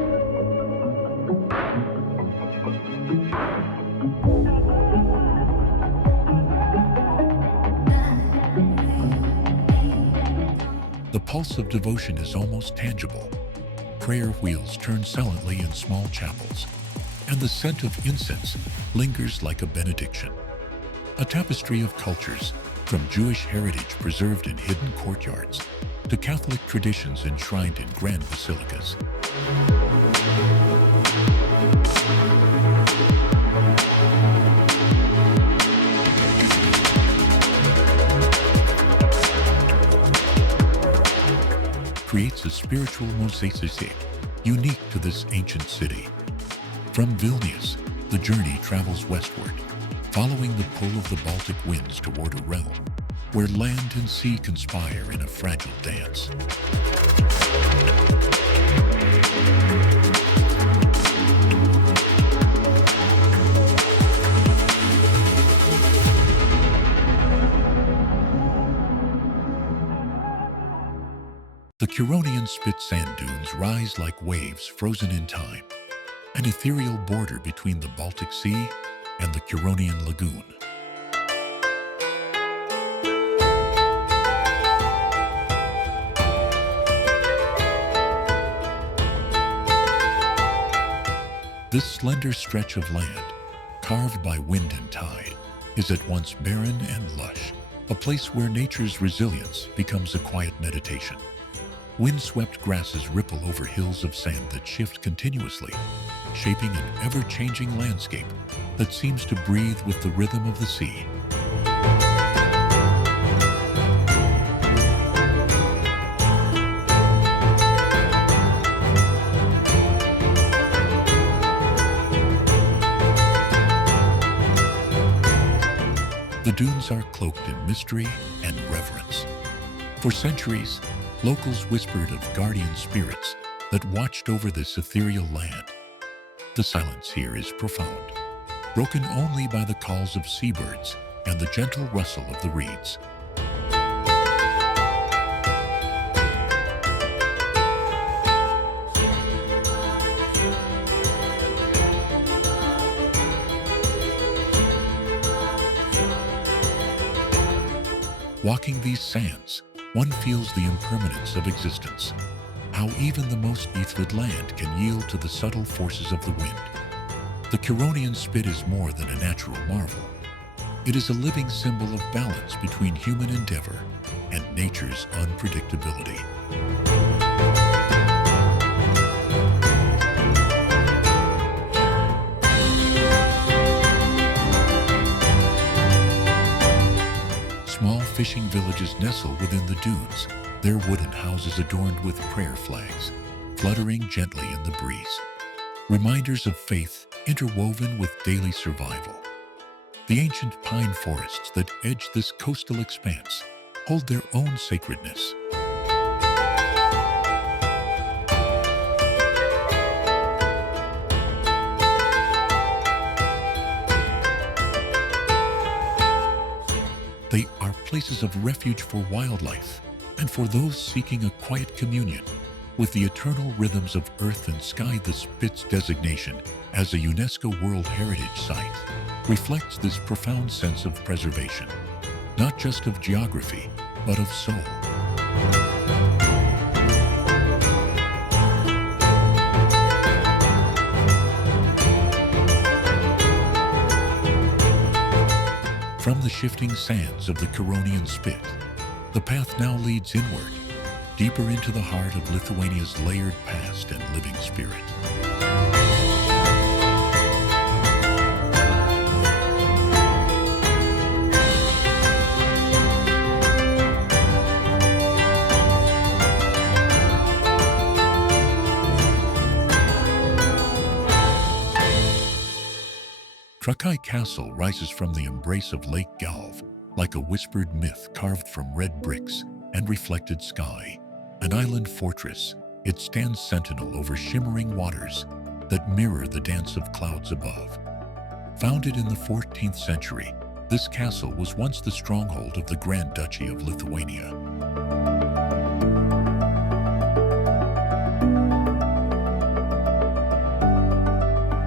The pulse of devotion is almost tangible. Prayer wheels turn silently in small chapels, and the scent of incense lingers like a benediction. A tapestry of cultures, from Jewish heritage preserved in hidden courtyards to Catholic traditions enshrined in grand basilicas. Creates a spiritual mosaic unique to this ancient city. From Vilnius, the journey travels westward, following the pull of the Baltic winds toward a realm where land and sea conspire in a fragile dance. The Curonian Spit sand dunes rise like waves frozen in time, an ethereal border between the Baltic Sea and the Curonian Lagoon. This slender stretch of land, carved by wind and tide, is at once barren and lush, a place where nature's resilience becomes a quiet meditation. Windswept grasses ripple over hills of sand that shift continuously, shaping an ever-changing landscape that seems to breathe with the rhythm of the sea. The dunes are cloaked in mystery and reverence. For centuries, locals whispered of guardian spirits that watched over this ethereal land. The silence here is profound, broken only by the calls of seabirds and the gentle rustle of the reeds. Walking these sands, one feels the impermanence of existence, how even the most heathwood land can yield to the subtle forces of the wind. The Curonian Spit is more than a natural marvel. It is a living symbol of balance between human endeavor and nature's unpredictability. Small fishing villages nestle within the dunes, their wooden houses adorned with prayer flags, fluttering gently in the breeze. Reminders of faith interwoven with daily survival. The ancient pine forests that edge this coastal expanse hold their own sacredness. They are places of refuge for wildlife and for those seeking a quiet communion with the eternal rhythms of earth and sky. The Spit's designation as a UNESCO World Heritage Site reflects this profound sense of preservation, not just of geography, but of soul. From the shifting sands of the Curonian Spit, the path now leads inward, deeper into the heart of Lithuania's layered past and living spirit. Trakai Castle rises from the embrace of Lake Galv, like a whispered myth carved from red bricks and reflected sky. An island fortress, it stands sentinel over shimmering waters that mirror the dance of clouds above. Founded in the 14th century, this castle was once the stronghold of the Grand Duchy of Lithuania.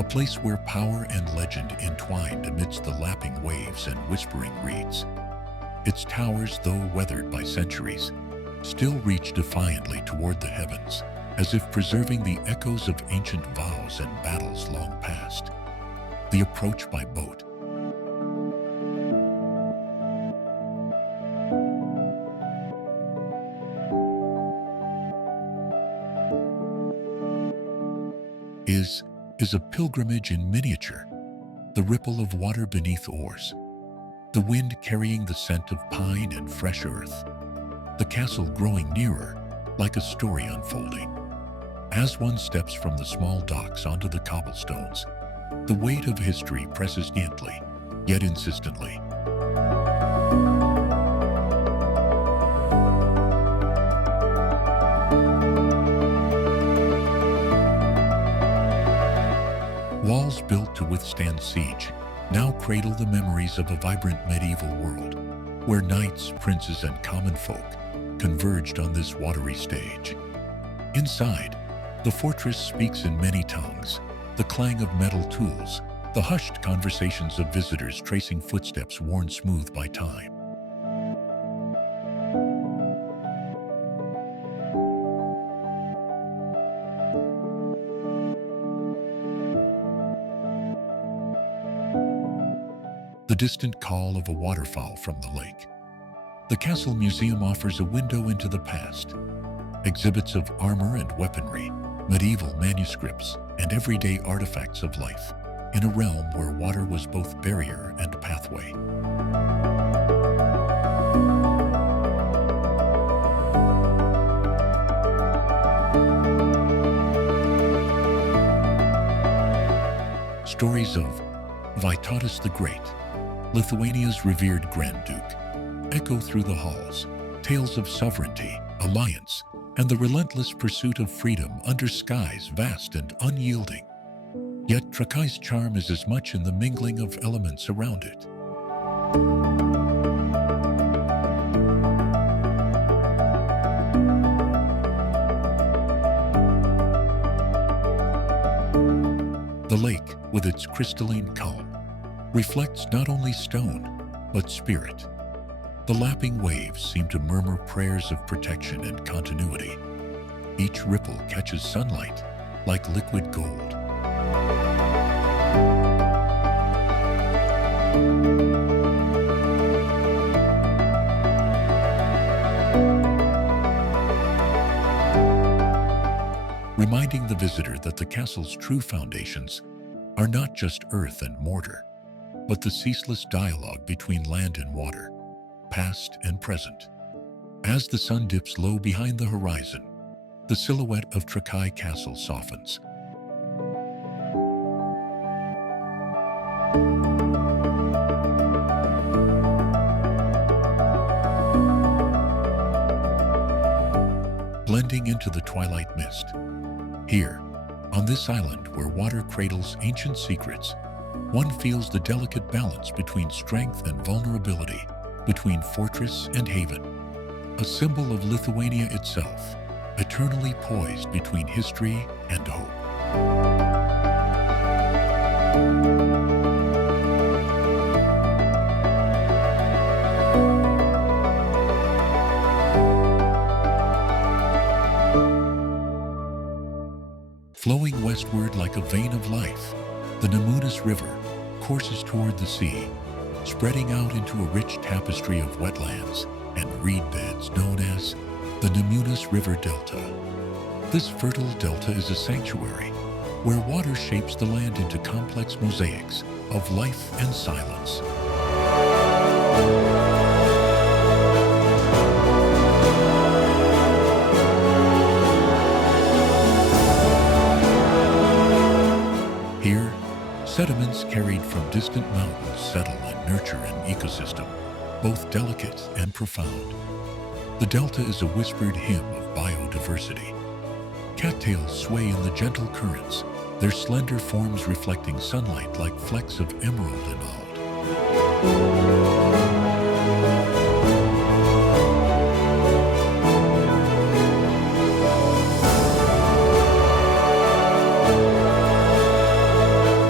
a place where power and legend entwined amidst the lapping waves and whispering reeds. Its towers, though weathered by centuries, still reach defiantly toward the heavens, as if preserving the echoes of ancient vows and battles long past. The approach by boat. is a pilgrimage in miniature, the ripple of water beneath oars, the wind carrying the scent of pine and fresh earth, the castle growing nearer, like a story unfolding. As one steps from the small docks onto the cobblestones, the weight of history presses gently, yet insistently. Walls built to withstand siege now cradle the memories of a vibrant medieval world, where knights, princes, and common folk converged on this watery stage. Inside, the fortress speaks in many tongues, the clang of metal tools, the hushed conversations of visitors tracing footsteps worn smooth by time. The distant call of a waterfowl from the lake. The Castle Museum offers a window into the past. Exhibits of armor and weaponry, medieval manuscripts, and everyday artifacts of life, in a realm where water was both barrier and pathway. Stories of Vytautas the Great, Lithuania's revered Grand Duke, echo through the halls, tales of sovereignty, alliance, and the relentless pursuit of freedom under skies vast and unyielding. Yet Trakai's charm is as much in the mingling of elements around it. The lake, with its crystalline calm, reflects not only stone, but spirit. The lapping waves seem to murmur prayers of protection and continuity. Each ripple catches sunlight like liquid gold. Reminding the visitor that the castle's true foundations are not just earth and mortar, but the ceaseless dialogue between land and water, past and present. As the sun dips low behind the horizon, the silhouette of Trakai Castle softens. Blending into the twilight mist. Here, on this island where water cradles ancient secrets, one feels the delicate balance between strength and vulnerability, between fortress and haven, a symbol of Lithuania itself, eternally poised between history and hope. Flowing westward like a vein of life, the Nemunas River courses toward the sea, spreading out into a rich tapestry of wetlands and reed beds known as the Nemunas River Delta. This fertile delta is a sanctuary where water shapes the land into complex mosaics of life and silence. Here, sediments carried from distant mountains settle and nurture an ecosystem, both delicate and profound. The delta is a whispered hymn of biodiversity. Cattails sway in the gentle currents, their slender forms reflecting sunlight like flecks of emerald emerald.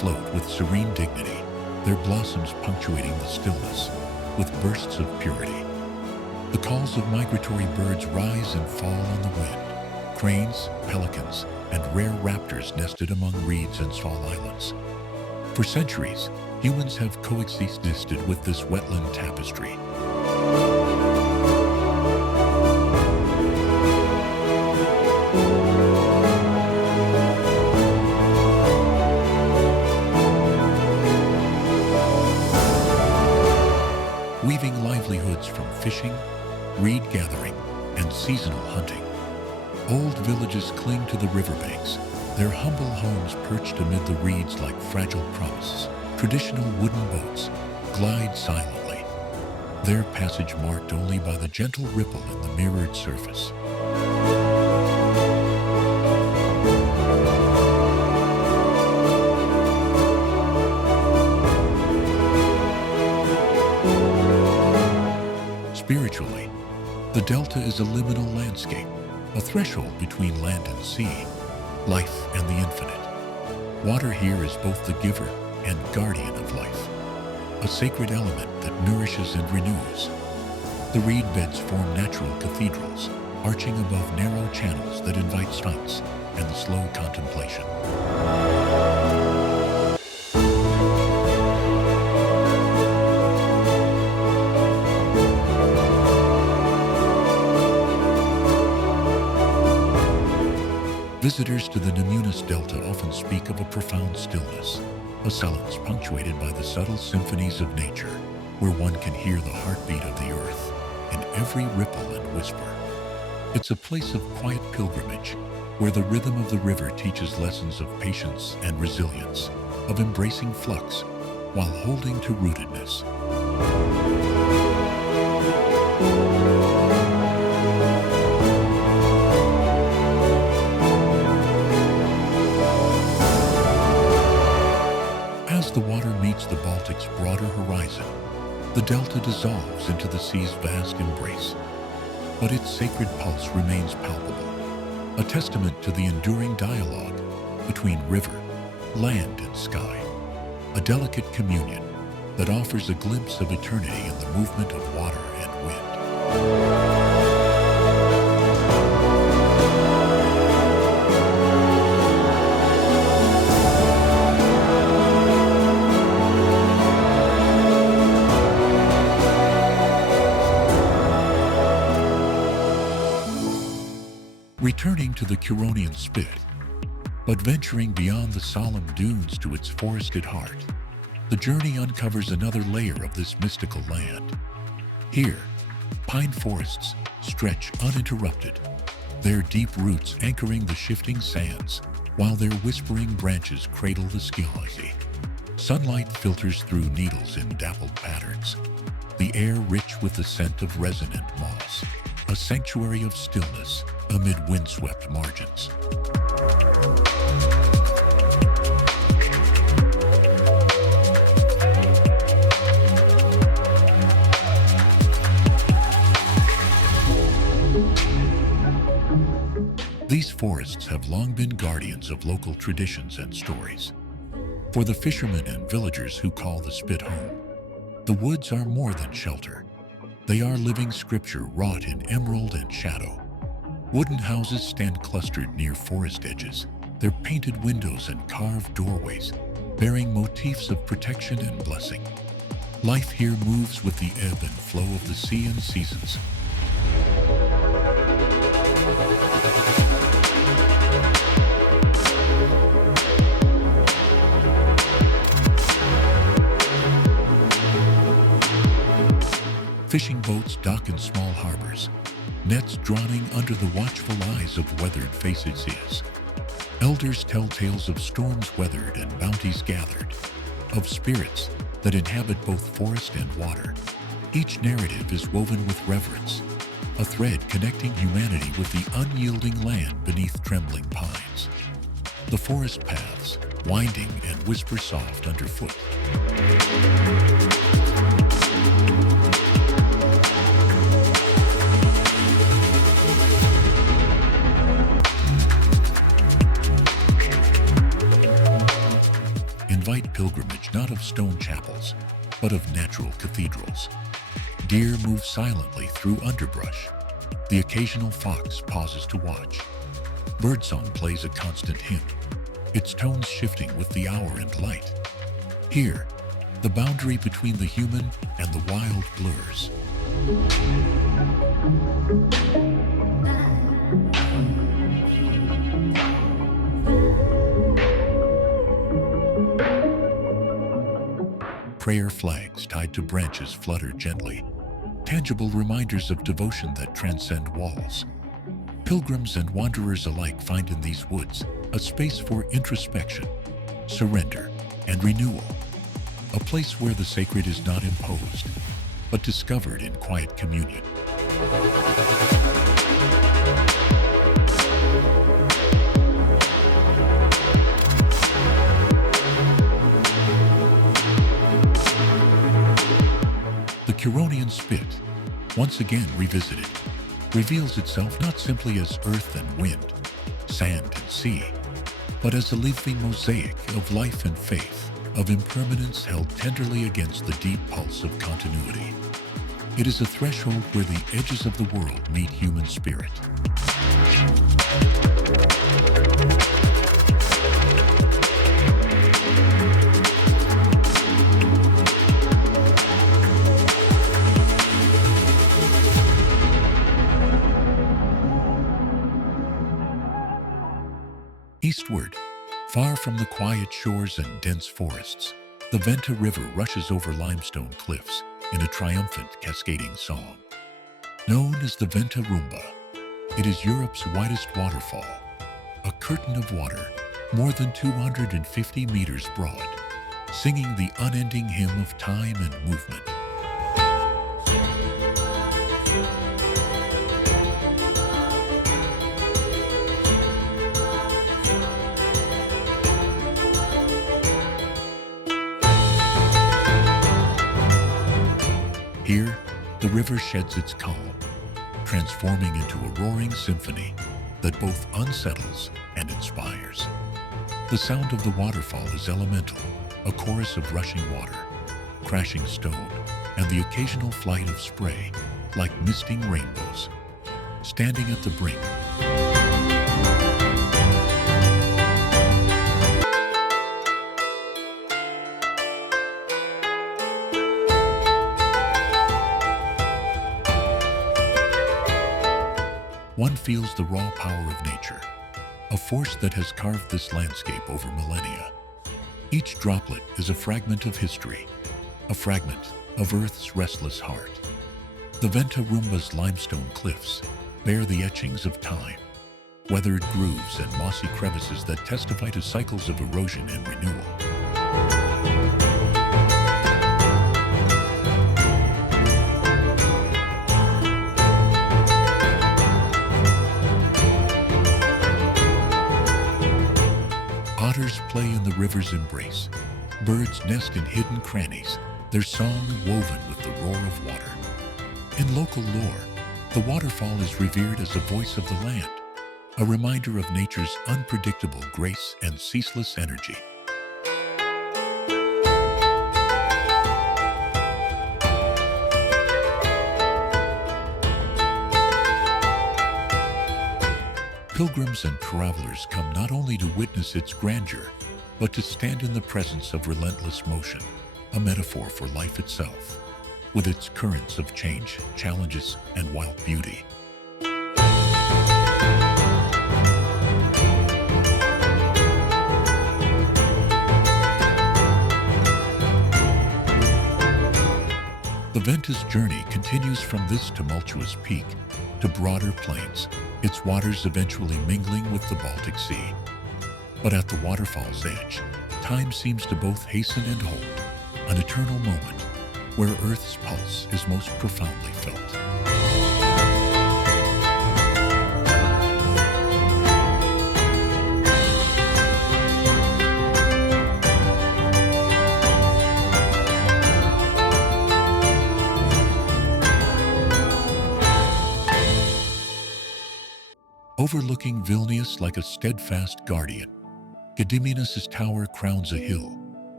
float with serene dignity, their blossoms punctuating the stillness with bursts of purity. The calls of migratory birds rise and fall on the wind. Cranes, pelicans, and rare raptors nested among reeds and small islands. For centuries, humans have coexisted with this wetland tapestry. Weaving livelihoods from fishing, reed gathering, and seasonal hunting. Old villages cling to the riverbanks, their humble homes perched amid the reeds like fragile promises. Traditional wooden boats glide silently, their passage marked only by the gentle ripple in the mirrored surface. Spiritually, the Delta is a liminal landscape, a threshold between land and sea, life and the infinite. Water here is both the giver and guardian of life, a sacred element that nourishes and renews. The reed beds form natural cathedrals, arching above narrow channels that invite silence and the slow contemplation. Visitors to the Nemunas Delta often speak of a profound stillness, a silence punctuated by the subtle symphonies of nature, where one can hear the heartbeat of the earth in every ripple and whisper. It's a place of quiet pilgrimage, where the rhythm of the river teaches lessons of patience and resilience, of embracing flux while holding to rootedness. As the water meets the Baltic's broader horizon, the delta dissolves into the sea's vast embrace. But its sacred pulse remains palpable, a testament to the enduring dialogue between river, land, and sky, a delicate communion that offers a glimpse of eternity in the movement of water and wind. Returning to the Curonian Spit, but venturing beyond the solemn dunes to its forested heart, the journey uncovers another layer of this mystical land. Here, pine forests stretch uninterrupted, their deep roots anchoring the shifting sands, while their whispering branches cradle the skiazy. Sunlight filters through needles in dappled patterns, the air rich with the scent of resin and moss, a sanctuary of stillness amid windswept margins. These forests have long been guardians of local traditions and stories. For the fishermen and villagers who call the Spit home, the woods are more than shelter. They are living scripture wrought in emerald and shadow. Wooden houses stand clustered near forest edges, their painted windows and carved doorways bearing motifs of protection and blessing. Life here moves with the ebb and flow of the sea and seasons. Fishing boats dock in small harbors, nets drowning under the watchful eyes of weathered faces. Elders tell tales of storms weathered and bounties gathered, of spirits that inhabit both forest and water. Each narrative is woven with reverence, a thread connecting humanity with the unyielding land beneath trembling pines. The forest paths, winding and whisper soft underfoot. guide pilgrimage not of stone chapels, but of natural cathedrals. Deer move silently through underbrush. The occasional fox pauses to watch. Birdsong plays a constant hymn, its tones shifting with the hour and light. Here, the boundary between the human and the wild blurs. Prayer flags tied to branches flutter gently, tangible reminders of devotion that transcend walls. Pilgrims and wanderers alike find in these woods a space for introspection, surrender, and renewal. A place where the sacred is not imposed, but discovered in quiet communion. The Curonian spit, once again revisited, reveals itself not simply as earth and wind, sand and sea, but as a living mosaic of life and faith, of impermanence held tenderly against the deep pulse of continuity. It is a threshold where the edges of the world meet human spirit. Eastward, far from the quiet shores and dense forests, the Venta River rushes over limestone cliffs in a triumphant cascading song. Known as the Venta Rumba, it is Europe's widest waterfall, a curtain of water more than 250 meters broad, singing the unending hymn of time and movement. Here, the river sheds its calm, transforming into a roaring symphony that both unsettles and inspires. The sound of the waterfall is elemental, a chorus of rushing water, crashing stone, and the occasional flight of spray, like misting rainbows. Standing at the brink, one feels the raw power of nature, a force that has carved this landscape over millennia. Each droplet is a fragment of history, a fragment of Earth's restless heart. The Venta Rumba's limestone cliffs bear the etchings of time, weathered grooves and mossy crevices that testify to cycles of erosion and renewal. Otters play in the river's embrace. Birds nest in hidden crannies, their song woven with the roar of water. In local lore, the waterfall is revered as a voice of the land, a reminder of nature's unpredictable grace and ceaseless energy. Pilgrims and travelers come not only to witness its grandeur, but to stand in the presence of relentless motion, a metaphor for life itself, with its currents of change, challenges, and wild beauty. The Venta's journey continues from this tumultuous peak to broader plains, its waters eventually mingling with the Baltic Sea. But at the waterfall's edge, time seems to both hasten and hold, an eternal moment where Earth's pulse is most profoundly felt. Overlooking Vilnius like a steadfast guardian, Gediminas' tower crowns a hill,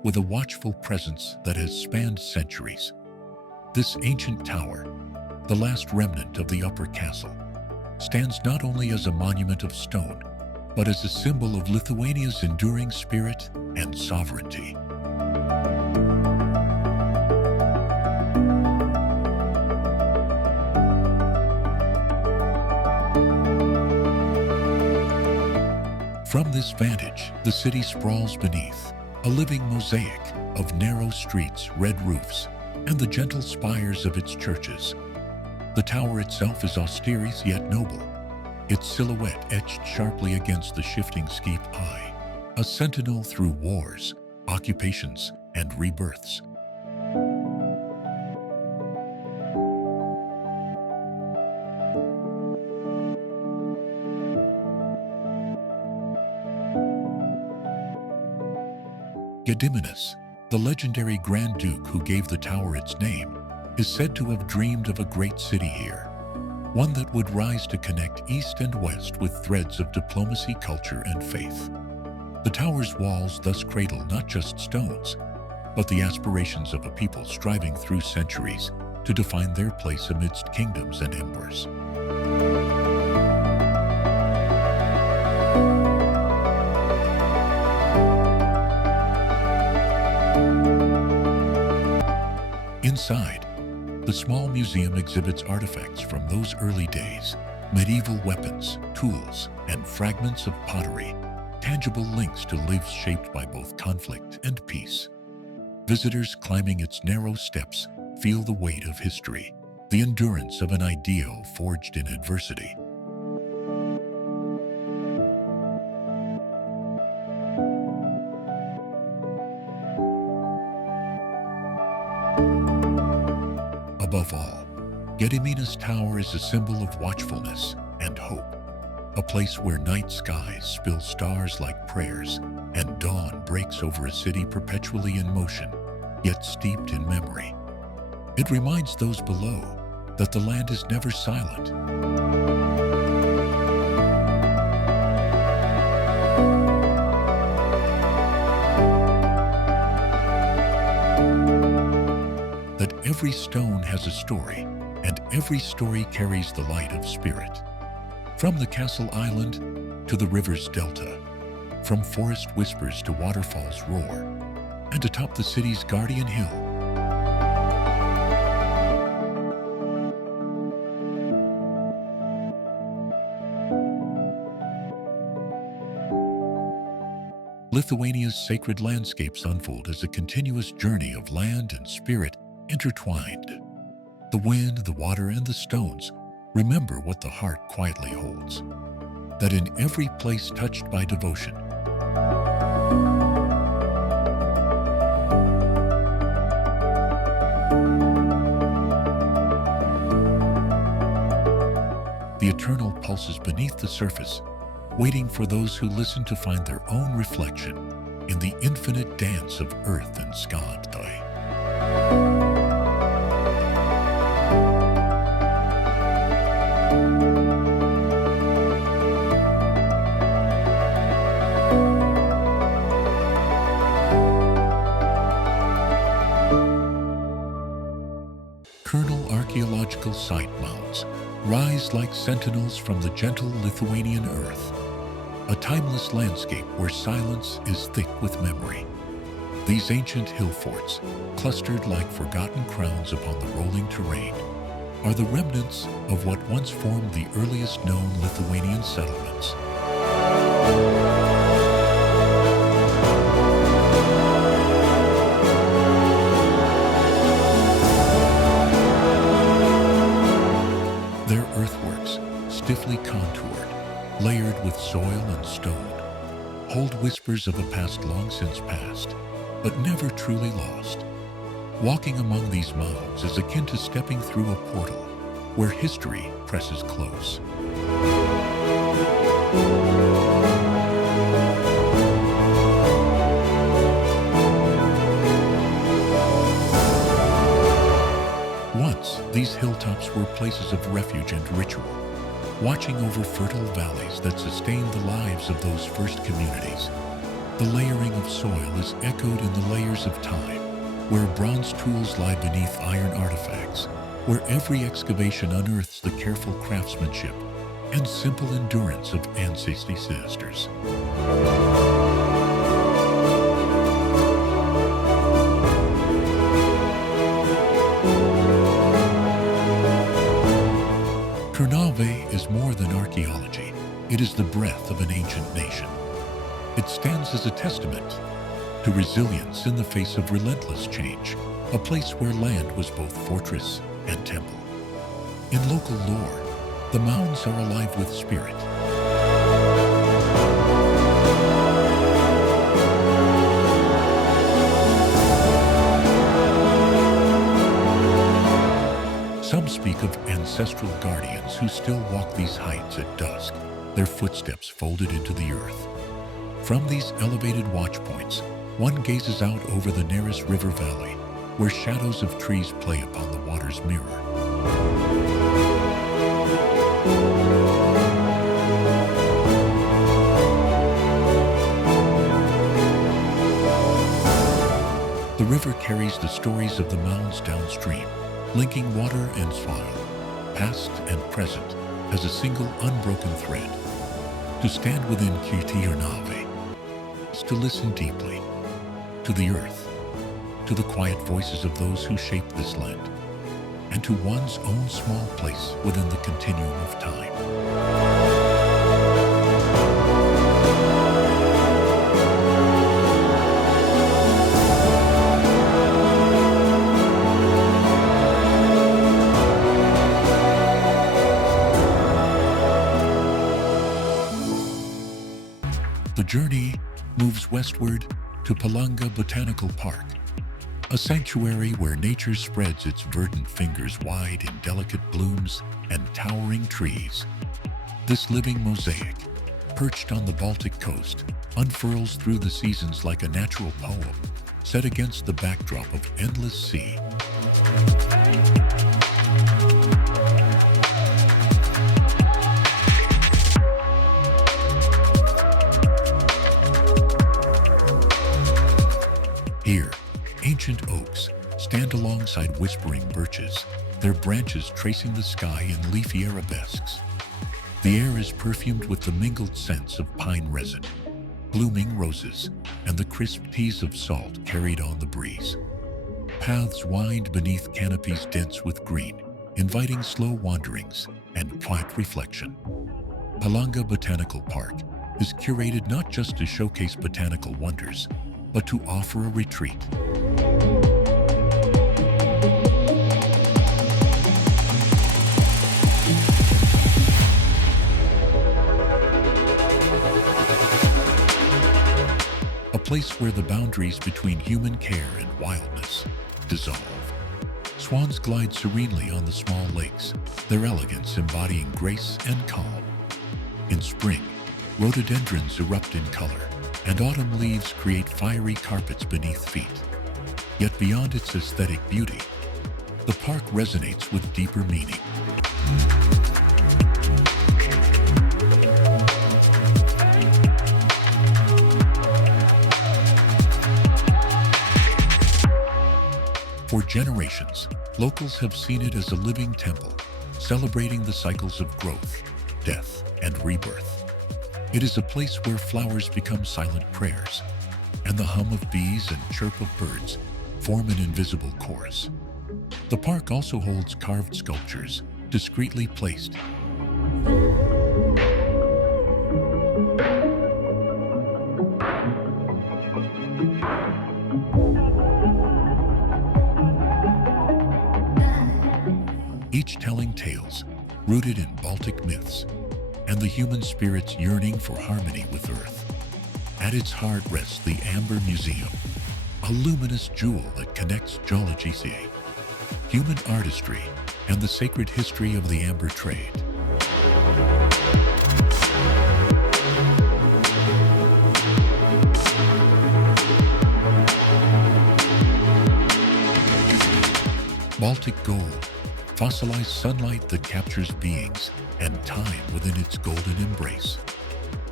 with a watchful presence that has spanned centuries. This ancient tower, the last remnant of the upper castle, stands not only as a monument of stone, but as a symbol of Lithuania's enduring spirit and sovereignty. From this vantage, the city sprawls beneath, a living mosaic of narrow streets, red roofs, and the gentle spires of its churches. The tower itself is austere yet noble, its silhouette etched sharply against the shifting steep eye, a sentinel through wars, occupations, and rebirths. Gediminas, the legendary Grand Duke who gave the tower its name, is said to have dreamed of a great city here, one that would rise to connect east and west with threads of diplomacy, culture, and faith. The tower's walls thus cradle not just stones, but the aspirations of a people striving through centuries to define their place amidst kingdoms and empires. Inside, the small museum exhibits artifacts from those early days, medieval weapons, tools, and fragments of pottery, tangible links to lives shaped by both conflict and peace. Visitors climbing its narrow steps feel the weight of history, the endurance of an ideal forged in adversity. Above all, Gediminas Tower is a symbol of watchfulness and hope, a place where night skies spill stars like prayers and dawn breaks over a city perpetually in motion, yet steeped in memory. It reminds those below that the land is never silent. That every stone has a story, and every story carries the light of spirit. From the castle island to the river's delta, from forest whispers to waterfall's roar, and atop the city's guardian hill. Lithuania's sacred landscapes unfold as a continuous journey of land and spirit intertwined. The wind, the water, and the stones remember what the heart quietly holds, that in every place touched by devotion, the eternal pulses beneath the surface, waiting for those who listen to find their own reflection in the infinite dance of earth and sky. Archaeological site mounds rise like sentinels from the gentle Lithuanian earth, a timeless landscape where silence is thick with memory. These ancient hill forts, clustered like forgotten crowns upon the rolling terrain, are the remnants of what once formed the earliest known Lithuanian settlements. Their earthworks, stiffly contoured, layered with soil and stone, hold whispers of a past long since past, but never truly lost. Walking among these mounds is akin to stepping through a portal where history presses close. Once, these hilltops were places of refuge and ritual, watching over fertile valleys that sustained the lives of those first communities. The layering of soil is echoed in the layers of time, where bronze tools lie beneath iron artifacts, where every excavation unearths the careful craftsmanship and simple endurance of ancestors. Ternave is more than archaeology. It is the breath of an ancient nation. It stands as a testament to resilience in the face of relentless change, a place where land was both fortress and temple. In local lore, the mounds are alive with spirit. Some speak of ancestral guardians who still walk these heights at dusk, their footsteps folded into the earth. From these elevated watch points, one gazes out over the Neris River Valley, where shadows of trees play upon the water's mirror. The river carries the stories of the mounds downstream, linking water and soil, past and present, as a single unbroken thread. To stand within Ternave is to listen deeply to the earth, to the quiet voices of those who shape this land, and to one's own small place within the continuum of time. The journey moves westward to Palanga Botanical Park, a sanctuary where nature spreads its verdant fingers wide in delicate blooms and towering trees. This living mosaic, perched on the Baltic coast, unfurls through the seasons like a natural poem, set against the backdrop of endless sea. Here, ancient oaks stand alongside whispering birches, their branches tracing the sky in leafy arabesques. The air is perfumed with the mingled scents of pine resin, blooming roses, and the crisp teas of salt carried on the breeze. Paths wind beneath canopies dense with green, inviting slow wanderings and quiet reflection. Palanga Botanical Park is curated not just to showcase botanical wonders, but to offer a retreat. A place where the boundaries between human care and wildness dissolve. Swans glide serenely on the small lakes, their elegance embodying grace and calm. In spring, rhododendrons erupt in color, and autumn leaves create fiery carpets beneath feet. Yet beyond its aesthetic beauty, the park resonates with deeper meaning. For generations, locals have seen it as a living temple, celebrating the cycles of growth, death, and rebirth. It is a place where flowers become silent prayers, and the hum of bees and chirp of birds form an invisible chorus. The park also holds carved sculptures, discreetly placed. Each telling tales rooted in Baltic myths and the human spirit's yearning for harmony with Earth. At its heart rests the Amber Museum, a luminous jewel that connects geology, human artistry, and the sacred history of the amber trade. Baltic gold, fossilized sunlight that captures beings and time within its golden embrace.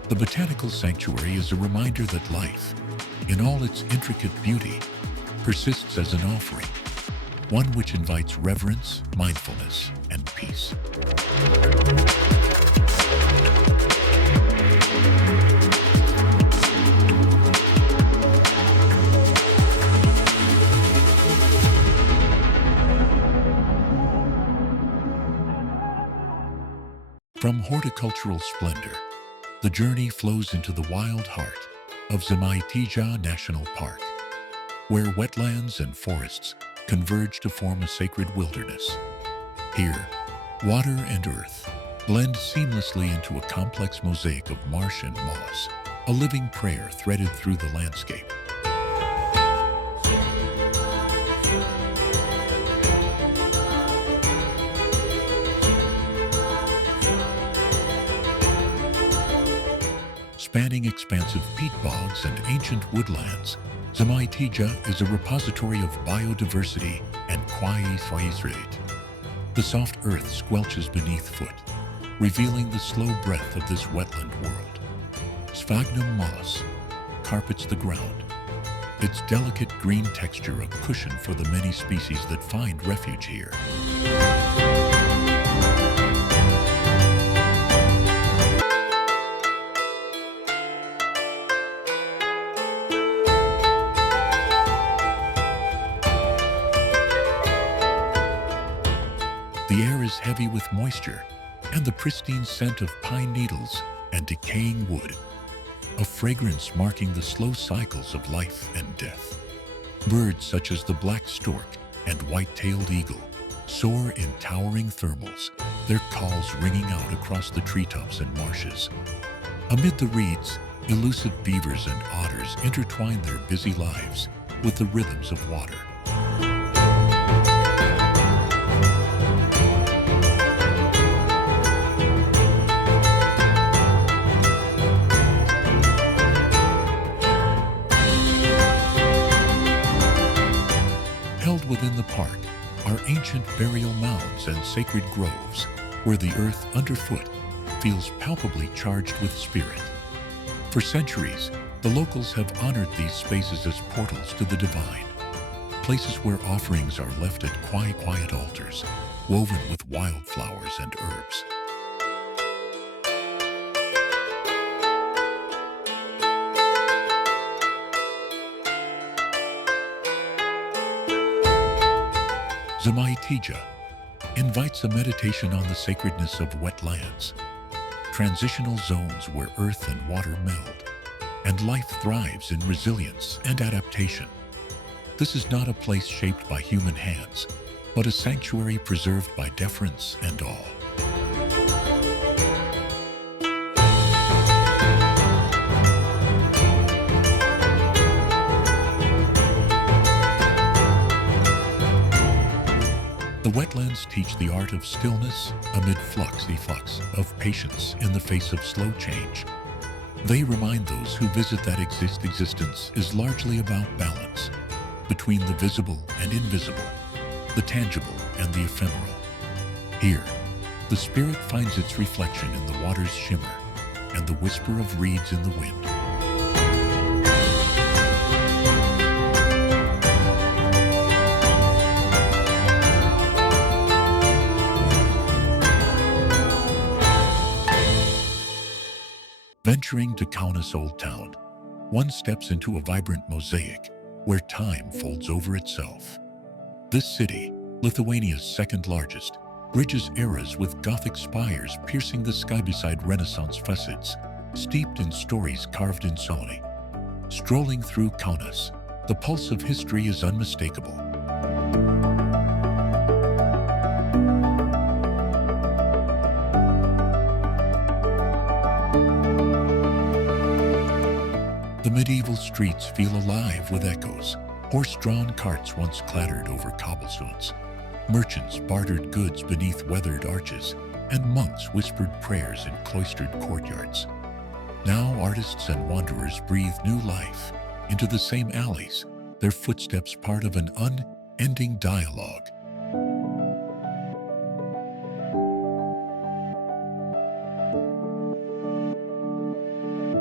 The botanical sanctuary is a reminder that life, in all its intricate beauty, persists as an offering, one which invites reverence, mindfulness, and peace. From horticultural splendor, the journey flows into the wild heart of Žemaitija National Park, where wetlands and forests converge to form a sacred wilderness. Here, water and earth blend seamlessly into a complex mosaic of marsh and moss, a living prayer threaded through the landscape. Spanning expansive peat bogs and ancient woodlands, Žemaitija is a repository of biodiversity and quiet. The soft earth squelches beneath foot, revealing the slow breath of this wetland world. Sphagnum moss carpets the ground, its delicate green texture a cushion for the many species that find refuge here. The air is heavy with moisture and the pristine scent of pine needles and decaying wood, a fragrance marking the slow cycles of life and death. Birds such as the black stork and white-tailed eagle soar in towering thermals, their calls ringing out across the treetops and marshes. Amid the reeds, elusive beavers and otters intertwine their busy lives with the rhythms of water. Held within the park are ancient burial mounds and sacred groves where the earth underfoot feels palpably charged with spirit. For centuries, the locals have honored these spaces as portals to the divine, places where offerings are left at quiet altars, woven with wildflowers and herbs. Žemaitija invites a meditation on the sacredness of wetlands, transitional zones where earth and water meld, and life thrives in resilience and adaptation. This is not a place shaped by human hands, but a sanctuary preserved by deference and awe. The wetlands teach the art of stillness amid flux of patience in the face of slow change. They remind those who visit that existence is largely about balance between the visible and invisible, the tangible and the ephemeral. Here, the spirit finds its reflection in the water's shimmer and the whisper of reeds in the wind. Venturing to Kaunas Old Town, one steps into a vibrant mosaic where time folds over itself. This city, Lithuania's second largest, bridges eras with Gothic spires piercing the sky beside Renaissance facades, steeped in stories carved in stone. Strolling through Kaunas, the pulse of history is unmistakable. The medieval streets feel alive with echoes. Horse-drawn carts once clattered over cobblestones. Merchants bartered goods beneath weathered arches, and monks whispered prayers in cloistered courtyards. Now artists and wanderers breathe new life into the same alleys, their footsteps part of an unending dialogue.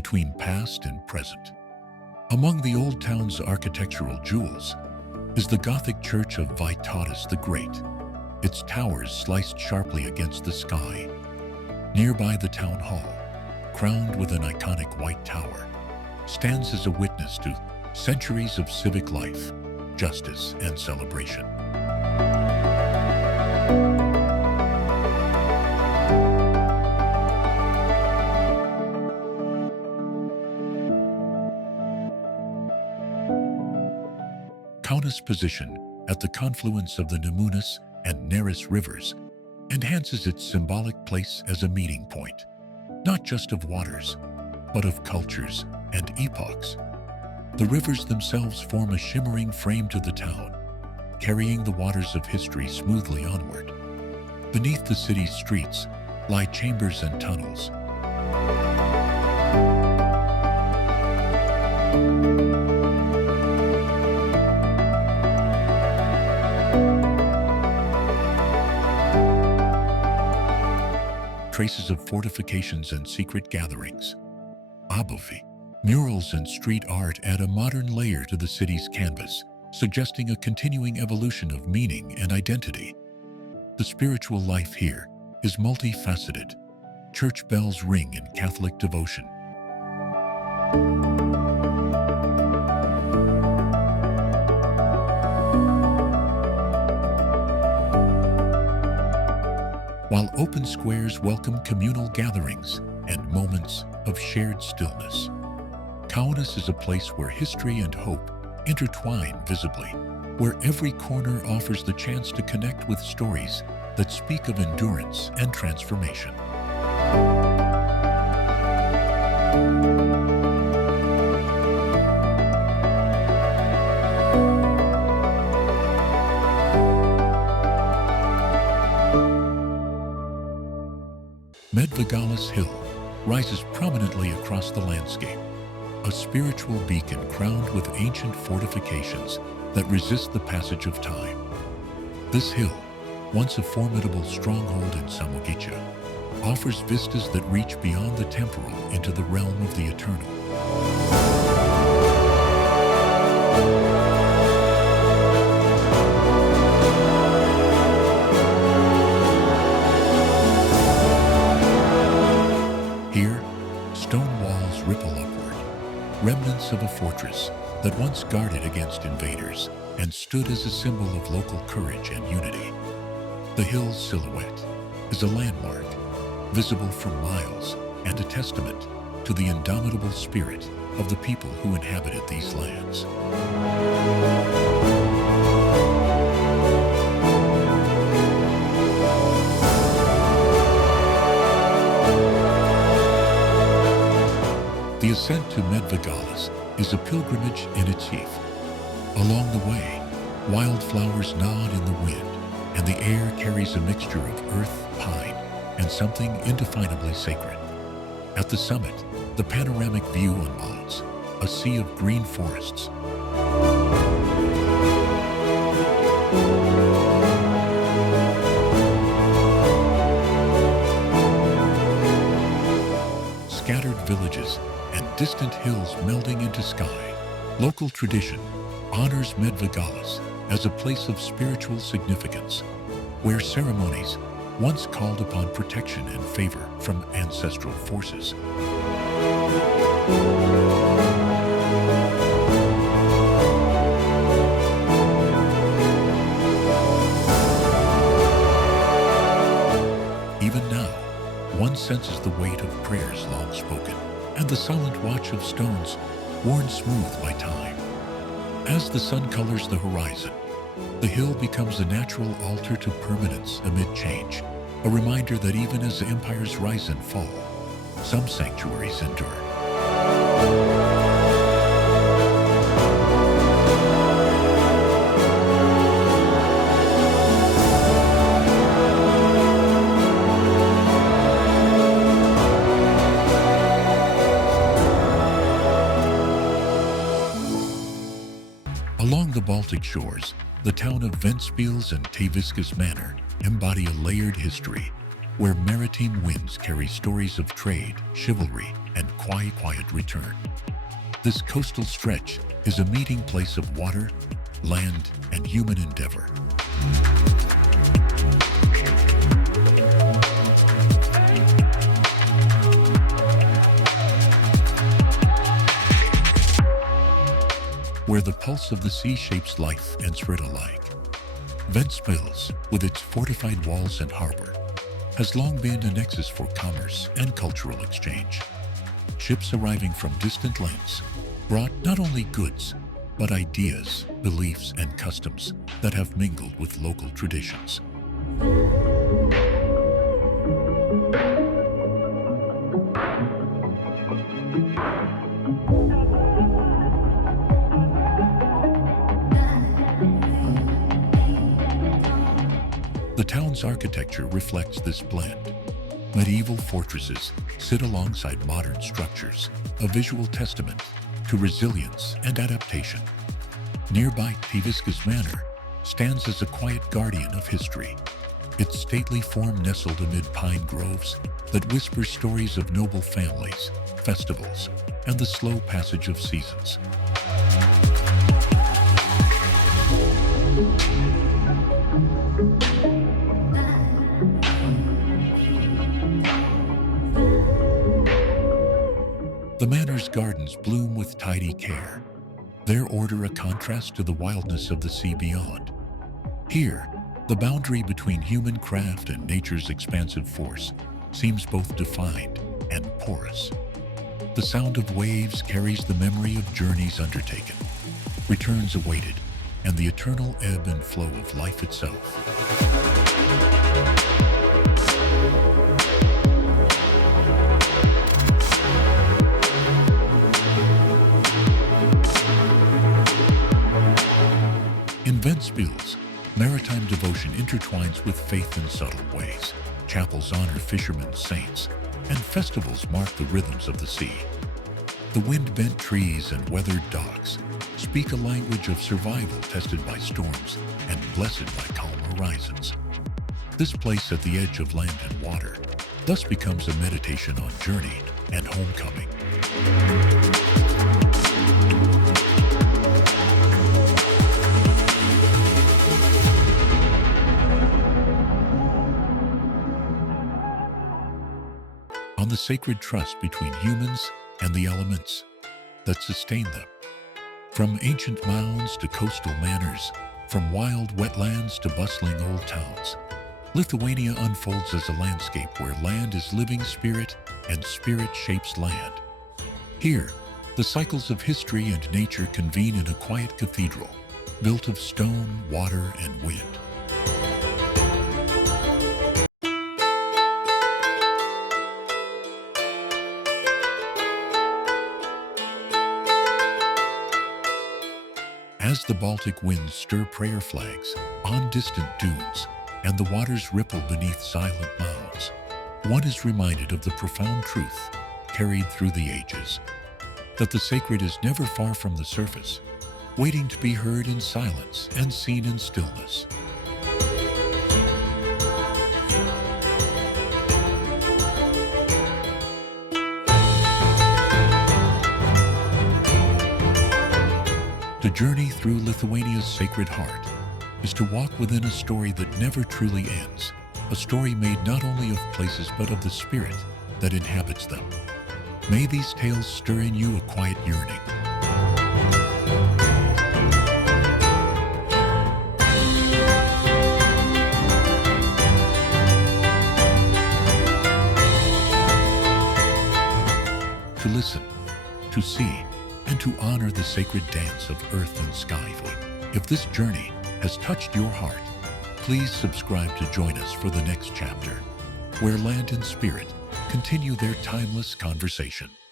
between past and present. Among the old town's architectural jewels is the Gothic church of Vytautas the Great, its towers sliced sharply against the sky. Nearby, the town hall, crowned with an iconic white tower, stands as a witness to centuries of civic life, justice, and celebration. Kaunas' position at the confluence of the Nemunas and Neris rivers enhances its symbolic place as a meeting point, not just of waters, but of cultures and epochs. The rivers themselves form a shimmering frame to the town, carrying the waters of history smoothly onward. Beneath the city's streets lie chambers and tunnels. Traces of fortifications and secret gatherings. Abovi, murals and street art add a modern layer to the city's canvas, suggesting a continuing evolution of meaning and identity. The spiritual life here is multifaceted. Church bells ring in Catholic devotion. While open squares welcome communal gatherings and moments of shared stillness. Kaunas is a place where history and hope intertwine visibly, where every corner offers the chance to connect with stories that speak of endurance and transformation. Medvagalis Hill rises prominently across the landscape, a spiritual beacon crowned with ancient fortifications that resist the passage of time. This hill, once a formidable stronghold in Samogica, offers vistas that reach beyond the temporal into the realm of the eternal. Here, stone walls ripple upward, remnants of a fortress that once guarded against invaders and stood as a symbol of local courage and unity. The hill's silhouette is a landmark, visible for miles, and a testament to the indomitable spirit of the people who inhabited these lands. The ascent to Medvagalis is a pilgrimage in itself. Along the way, wildflowers nod in the wind, and the air carries a mixture of earth, pine, and something indefinably sacred. At the summit, the panoramic view unfolds, a sea of green forests. Scattered villages and distant hills melding into sky. Local tradition honors Medvagalis as a place of spiritual significance, where ceremonies once called upon protection and favor from ancestral forces. Even now, one senses the weight of prayers long spoken and the silent watch of stones worn smooth by time. As the sun colors the horizon, the hill becomes a natural altar to permanence amid change, a reminder that even as empires rise and fall, some sanctuaries endure. Along the Baltic shores, the town of Ventspils and Teiviskas Manor embody a layered history. where maritime winds carry stories of trade, chivalry, and quiet return. This coastal stretch is a meeting place of water, land, and human endeavor. Where the pulse of the sea shapes life and spirit alike. Ventspils, with its fortified walls and harbor, has long been a nexus for commerce and cultural exchange. Ships arriving from distant lands brought not only goods, but ideas, beliefs, and customs that have mingled with local traditions. The town's architecture reflects this blend. Medieval fortresses sit alongside modern structures, a visual testament to resilience and adaptation. Nearby Tiviskas Manor stands as a quiet guardian of history, its stately form nestled amid pine groves that whisper stories of noble families, festivals, and the slow passage of seasons. The manor's gardens bloom with tidy care, their order a contrast to the wildness of the sea beyond. Here, the boundary between human craft and nature's expansive force seems both defined and porous. The sound of waves carries the memory of journeys undertaken, returns awaited, and the eternal ebb and flow of life itself. In Ventspils, maritime devotion intertwines with faith in subtle ways. Chapels honor fishermen's saints, and festivals mark the rhythms of the sea. The wind-bent trees and weathered docks speak a language of survival tested by storms and blessed by calm horizons. This place at the edge of land and water thus becomes a meditation on journey and homecoming. On the sacred trust between humans and the elements that sustain them. From ancient mounds to coastal manors, from wild wetlands to bustling old towns, Lithuania unfolds as a landscape where land is living spirit and spirit shapes land. Here, the cycles of history and nature convene in a quiet cathedral, built of stone, water, and wind. As the Baltic winds stir prayer flags on distant dunes and the waters ripple beneath silent mounds, one is reminded of the profound truth carried through the ages, that the sacred is never far from the surface, waiting to be heard in silence and seen in stillness. To journey through Lithuania's sacred heart is to walk within a story that never truly ends, a story made not only of places but of the spirit that inhabits them. May these tales stir in you a quiet yearning. To listen, to see, and to honor the sacred dance of earth and sky. If this journey has touched your heart, please subscribe to join us for the next chapter, where land and spirit continue their timeless conversation.